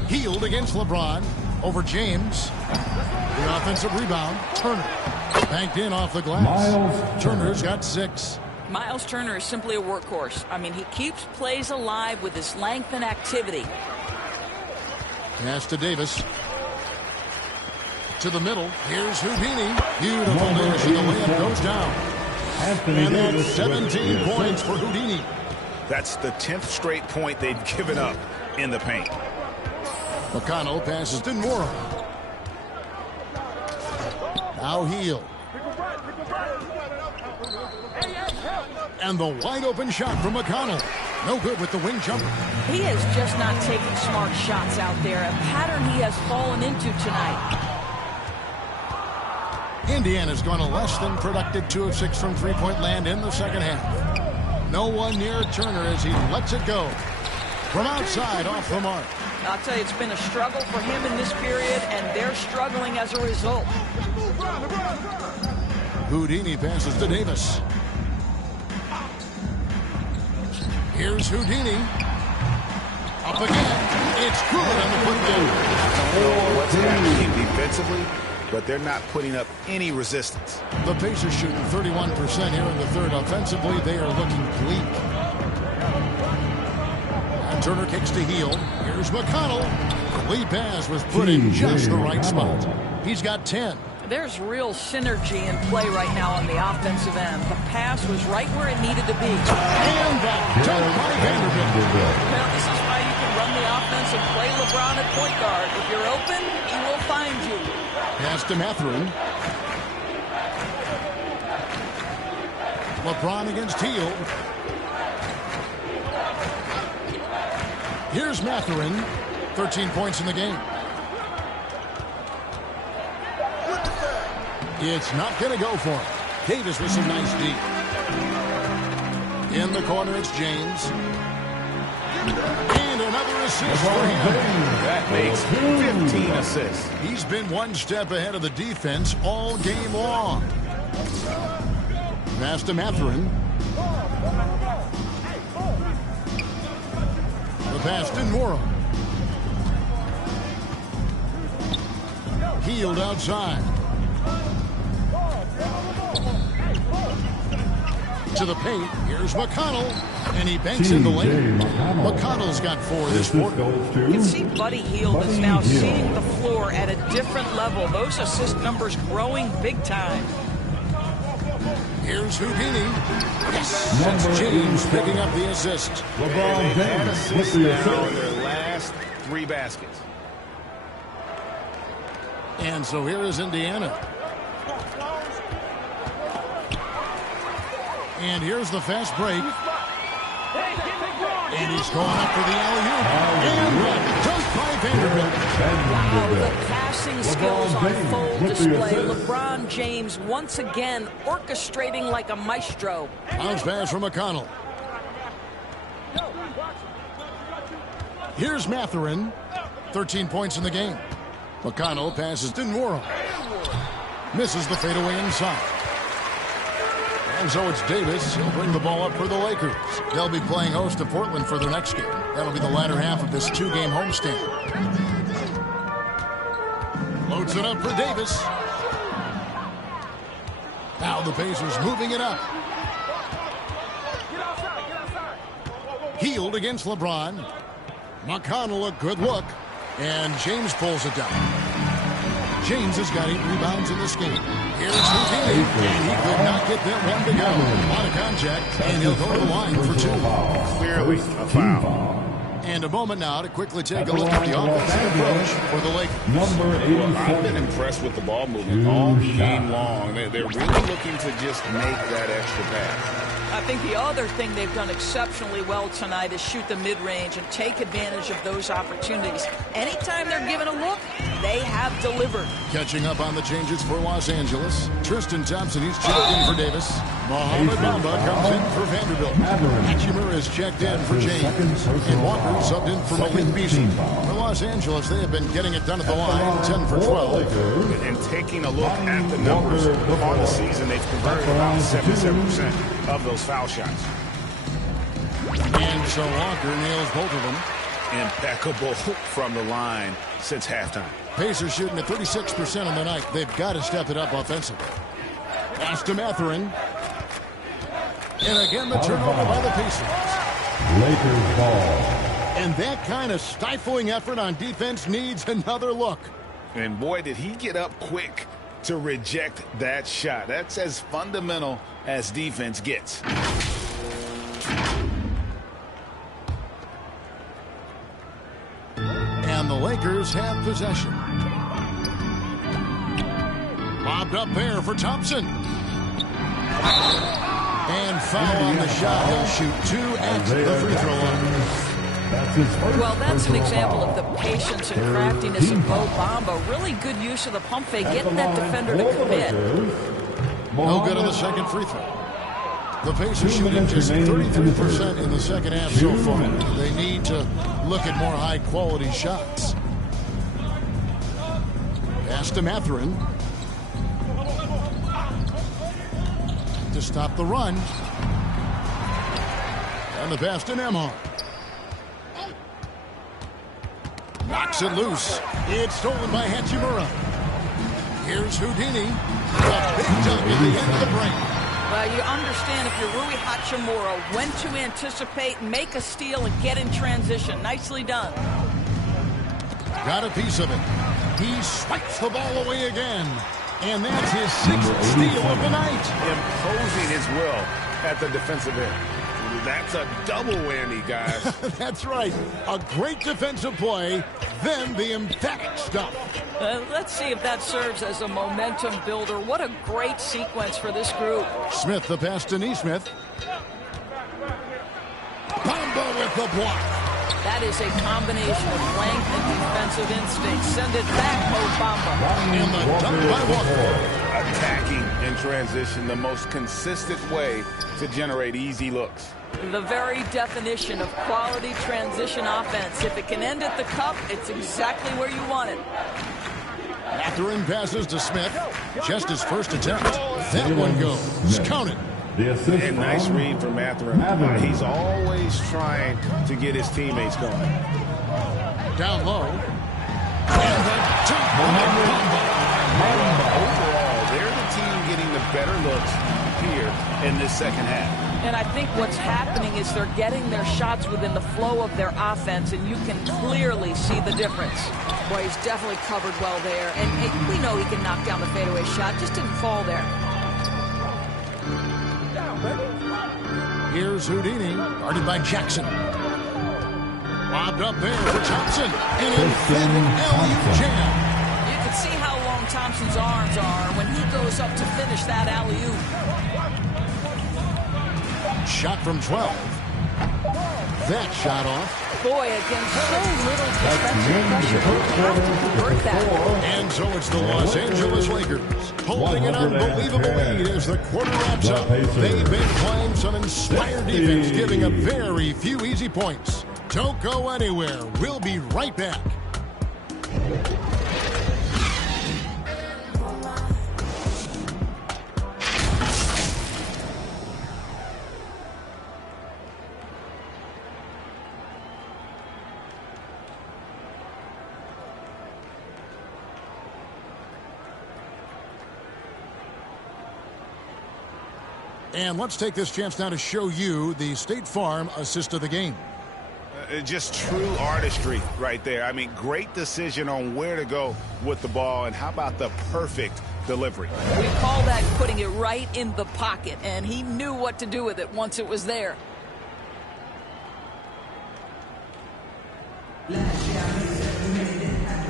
Healed against LeBron. Over James. The offensive rebound. Turner. Banked in off the glass. Turner's got 6. Miles Turner is simply a workhorse. I mean, he keeps plays alive with his length and activity. Pass to Davis. To the middle. Here's Houdini. Beautiful dish, and the layup goes down. And that's 17 points for Houdini. That's the 10th straight point they've given up in the paint. McConnell passes to Morrow. Now Heel. And the wide open shot from McConnell. No good with the wing jumper. He is just not taking smart shots out there. A pattern he has fallen into tonight. Indiana's gone a less than productive 2 of 6 from three-point land in the second half. No one near Turner as he lets it go. From outside, off the mark. I'll tell you, it's been a struggle for him in this period, and they're struggling as a result. Houdini passes to Davis. Here's Houdini. Up again. It's good on the putdown. I don't know what's happening defensively, but they're not putting up any resistance. The Pacers shooting 31% here in the third. Offensively, they are looking bleak. And Turner kicks to Heel. Here's McConnell. The lead pass was put in just the right spot. He's got 10. There's real synergy in play right now on the offensive end. The pass was right where it needed to be. And the dunk by Vanderbilt. Well, this is why you can run the offense and play LeBron at point guard. If you're open, he will find you. Pass to Mathurin. LeBron against Heel. Here's Mathurin. 13 points in the game. It's not going to go for him. Davis with some nice deep. In the corner, it's James. And another assist for him. That makes 15 assists. He's been one step ahead of the defense all game long. Pass to Mathurin. The pass to Morrow. Healed outside. To the paint. Here's McConnell. And he banks in the lane. McConnell's got 4 this quarter. You can see Buddy Hield is now seeing the floor at a different level. Those assist numbers growing big time. Here's Houdini. Yes, that's James picking up the assist. LeBron James with the assist on their last 3 baskets. And so here is Indiana. And here's the fast break. And he's going up for the alley-oop. And just by Vanderbilt. Wow, the passing skills on full display. LeBron James once again orchestrating like a maestro. Bounce pass from McConnell. Here's Mathurin. 13 points in the game. McConnell passes to Nwora. Misses the fadeaway inside. And so it's Davis. He'll bring the ball up for the Lakers. They'll be playing host to Portland for their next game. That'll be the latter half of this two-game homestand. Loads it up for Davis. Now the Pacers moving it up. Healed against LeBron. McConnell, a good look. And James pulls it down. James has got 8 rebounds in this game. Here's Houdini, and he could not get that one to go. A lot of contact, and he'll go to the line for 2. Clearly a foul. And a moment now to quickly take a look at the offensive approach for the Lakers. Well, I've been impressed with the ball movement all game long. They're really looking to just make that extra pass. I think the other thing they've done exceptionally well tonight is shoot the mid-range and take advantage of those opportunities. Anytime they're given a look, they have delivered. Catching up on the changes for Los Angeles. Tristan Thompson, he's checked in for Davis. Mohamed Bamba comes in for Vanderbilt. Hachimura is checked in for James. And Walker subbed in for Malik Beasley. For Los Angeles, they have been getting it done at the line, 10 for 12. And taking a look at the numbers on the season, they've converted around 77% of those foul shots. And so Walker nails both of them. Impeccable from the line since halftime. Pacers shooting at 36% on the night. They've got to step it up offensively. Pass to Mathurin. And again, the turnover by the Pacers. Lakers ball. And that kind of stifling effort on defense needs another look. And boy, did he get up quick to reject that shot. That's as fundamental as defense gets. And the Lakers have possession. Bobbed up there for Thompson. And foul on the shot. He'll shoot 2 at the free throw line. Well, that's an example of the patience and craftiness of Mo Bamba. Really good use of the pump fake, getting that defender to commit. No good on the second free throw. The Pacers shooting just 33% in the second half so far. They need to look at more high-quality shots. Pass to Mathurin. To stop the run. And the pass to Nemhard. Knocks it loose. It's stolen by Hachimura. Here's Houdini. A big dunk at the end of the break. Well, you understand if you're Rui Hachimura, when to anticipate, make a steal, and get in transition. Nicely done. Got a piece of it. He swipes the ball away again. And that's his 6th steal of the night. Imposing his will at the defensive end. That's a double whammy, guys. That's right. A great defensive play, then the emphatic stuff. Let's see if that serves as a momentum builder. What a great sequence for this group. Smith, the pass to Nesmith. Bamba with the block. That is a combination of length and defensive instinct. Send it back, Mo Bamba. And the dunk by Walker. Attacking in transition, the most consistent way to generate easy looks. The very definition of quality transition offense. If it can end at the cup, it's exactly where you want it. Mathurin passes to Smith. Just his first attempt. That one goes. Count it. And nice read from Mathurin. He's always trying to get his teammates going. Down low. And the top. Overall, they're the team getting the better looks here in this second half. And I think what's happening is they're getting their shots within the flow of their offense, and you can clearly see the difference. Boy, he's definitely covered well there. And we know he can knock down the fadeaway shot, just didn't fall there. Here's Houdini, guarded by Jackson. Lobbed up there for Thompson. And in alley-oop jam. You can see how long Thompson Jackson's arms are when he goes up to finish that alley-oop. Shot from 12. That shot off. Boy, against so little defensive pressure, you have to convert that. And so it's the Los Angeles Lakers holding an unbelievable lead as the quarter wraps up. They've been playing some inspired defense, giving up very few easy points. Don't go anywhere. We'll be right back. And let's take this chance now to show you the State Farm assist of the game. Just true artistry right there. I mean, great decision on where to go with the ball, and how about the perfect delivery? We call that putting it right in the pocket, and he knew what to do with it once it was there.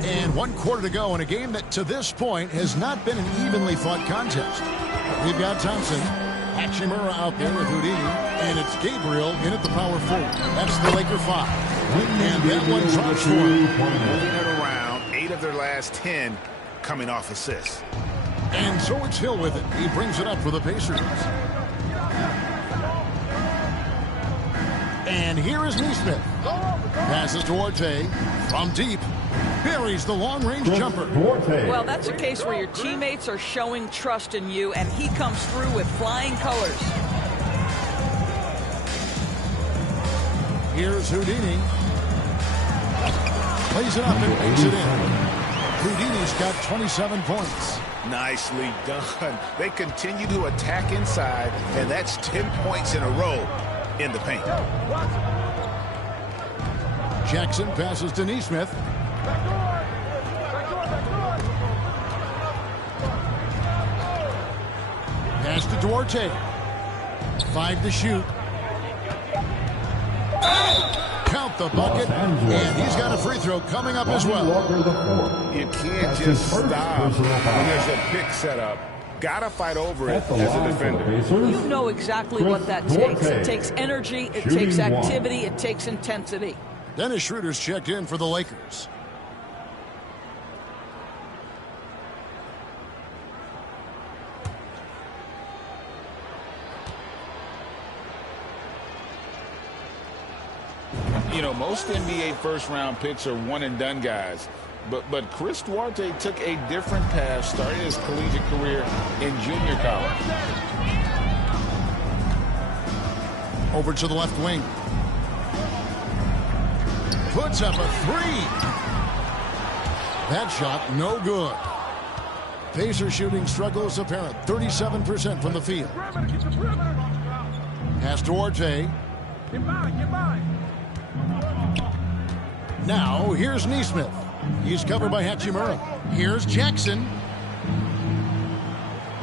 And 1 quarter to go in a game that to this point has not been an evenly fought contest. We've got Thompson, Hachimura out there with Houdini, and it's Gabriel in at the power forward. That's the Laker 5. And that one drops for him. Moving it around, 8 of their last 10 coming off assists. And so it's Hill with it. He brings it up for the Pacers. And here is Neesmith. Passes to Orte from deep. Buries the long-range jumper. Well, that's a case where your teammates are showing trust in you, and he comes through with flying colors. Here's Houdini. Plays it up and makes it in. Houdini's got 27 points. Nicely done. They continue to attack inside, and that's 10 points in a row in the paint. Jackson passes to Neesmith. Pass to Duarte. 5 to shoot. Count the bucket, and he's got a free throw coming up as well. You can't just stop when there's a pick set up. Gotta fight over it as a defender. You know exactly what that takes. It takes energy, it takes activity, it takes intensity. Dennis Schroeder's checked in for the Lakers. You know, most NBA first-round picks are one-and-done guys. But Chris Duarte took a different path, starting his collegiate career in junior college. Over to the left wing. Puts up a 3. That shot, no good. Pacer shooting struggles apparent. 37% from the field. Pass to Orte. Now, here's Neesmith. He's covered by Hachimura. Here's Jackson.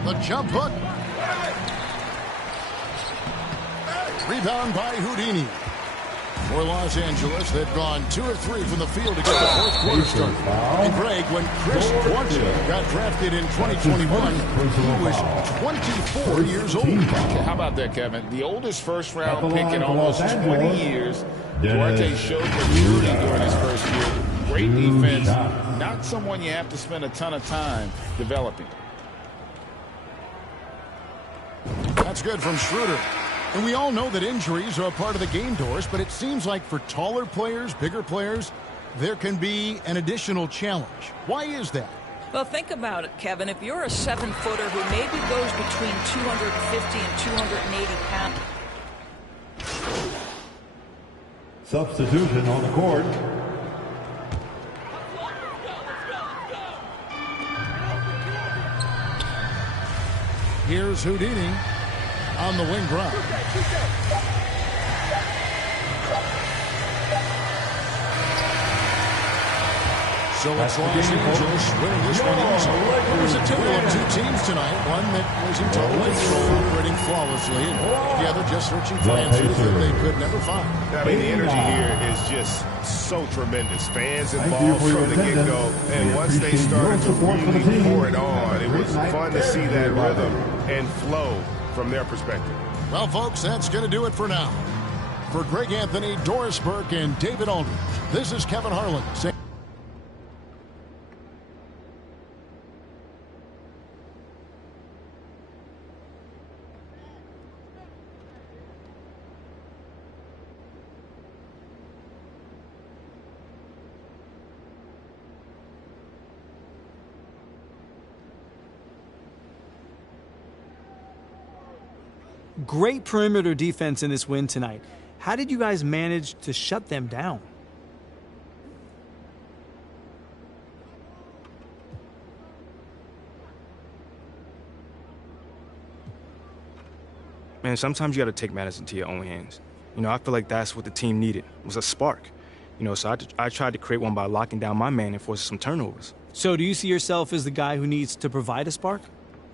The jump hook. Rebound by Houdini. For Los Angeles, they've gone 2 of 3 from the field to get the fourth quarter started. And Greg, when Chris Duarte got drafted in 2021, he was 24 years old. How about that, Kevin? The oldest first-round pick in almost 20 years. Duarte showed maturity during his first year. Great defense. Not someone you have to spend a ton of time developing. That's good from Schroeder. And we all know that injuries are a part of the game, Doris, but it seems like for taller players, bigger players, there can be an additional challenge. Why is that? Well, think about it, Kevin. If you're a 7-footer who maybe goes between 250 and 280 pounds. Substitution on the court. Here's Houdini on the wing drive. So it's Los Angeles winning this one easily. It was a tale of two teams tonight. One that was in total control, operating flawlessly, and the other just searching for answers that they could never find. I mean, the energy here is just so tremendous. Fans involved from the get-go, and once they started to really pour it on, it was fun to see that rhythm and flow from their perspective. Well, folks, that's going to do it for now. For Greg Anthony, Doris Burke, and David Aldridge, this is Kevin Harlan saying... Great perimeter defense in this win tonight. How did you guys manage to shut them down? Man, sometimes you got to take matters into your own hands. You know, I feel like that's what the team needed, was a spark. You know, so I tried to create one by locking down my man and forcing some turnovers. So do you see yourself as the guy who needs to provide a spark?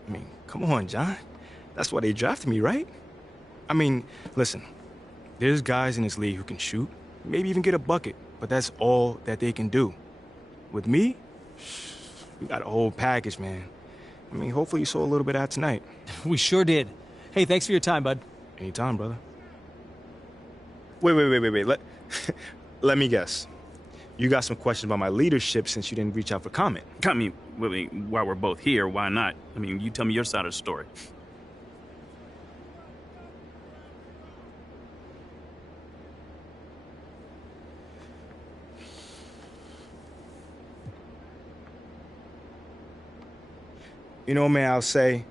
I mean, come on, John. That's why they drafted me, right? I mean, listen, there's guys in this league who can shoot, maybe even get a bucket, but that's all that they can do. With me, we got a whole package, man. I mean, hopefully you saw a little bit of that tonight. We sure did. Hey, thanks for your time, bud. Anytime, brother. Wait. Let me guess. You got some questions about my leadership since you didn't reach out for comment. I mean, while we're both here, why not? I mean, you tell me your side of the story. You know, man, I'll say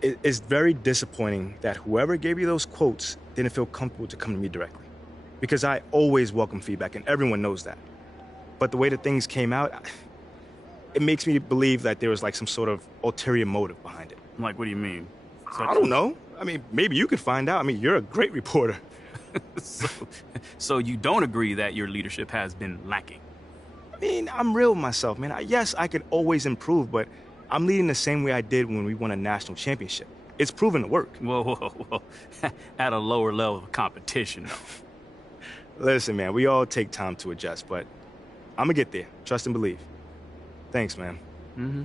it's very disappointing that whoever gave you those quotes didn't feel comfortable to come to me directly. Because I always welcome feedback, and everyone knows that. But the way that things came out, it makes me believe that there was like some sort of ulterior motive behind it. Like, what do you mean? I don't know. I mean, maybe you could find out. I mean, you're a great reporter. So you don't agree that your leadership has been lacking? I mean, I'm real with myself, man. Yes, I could always improve, but I'm leading the same way I did when we won a national championship. It's proven to work. Whoa. At a lower level of competition, though. Listen, man, we all take time to adjust, but I'm gonna get there. Trust and believe. Thanks, man. Mm-hmm.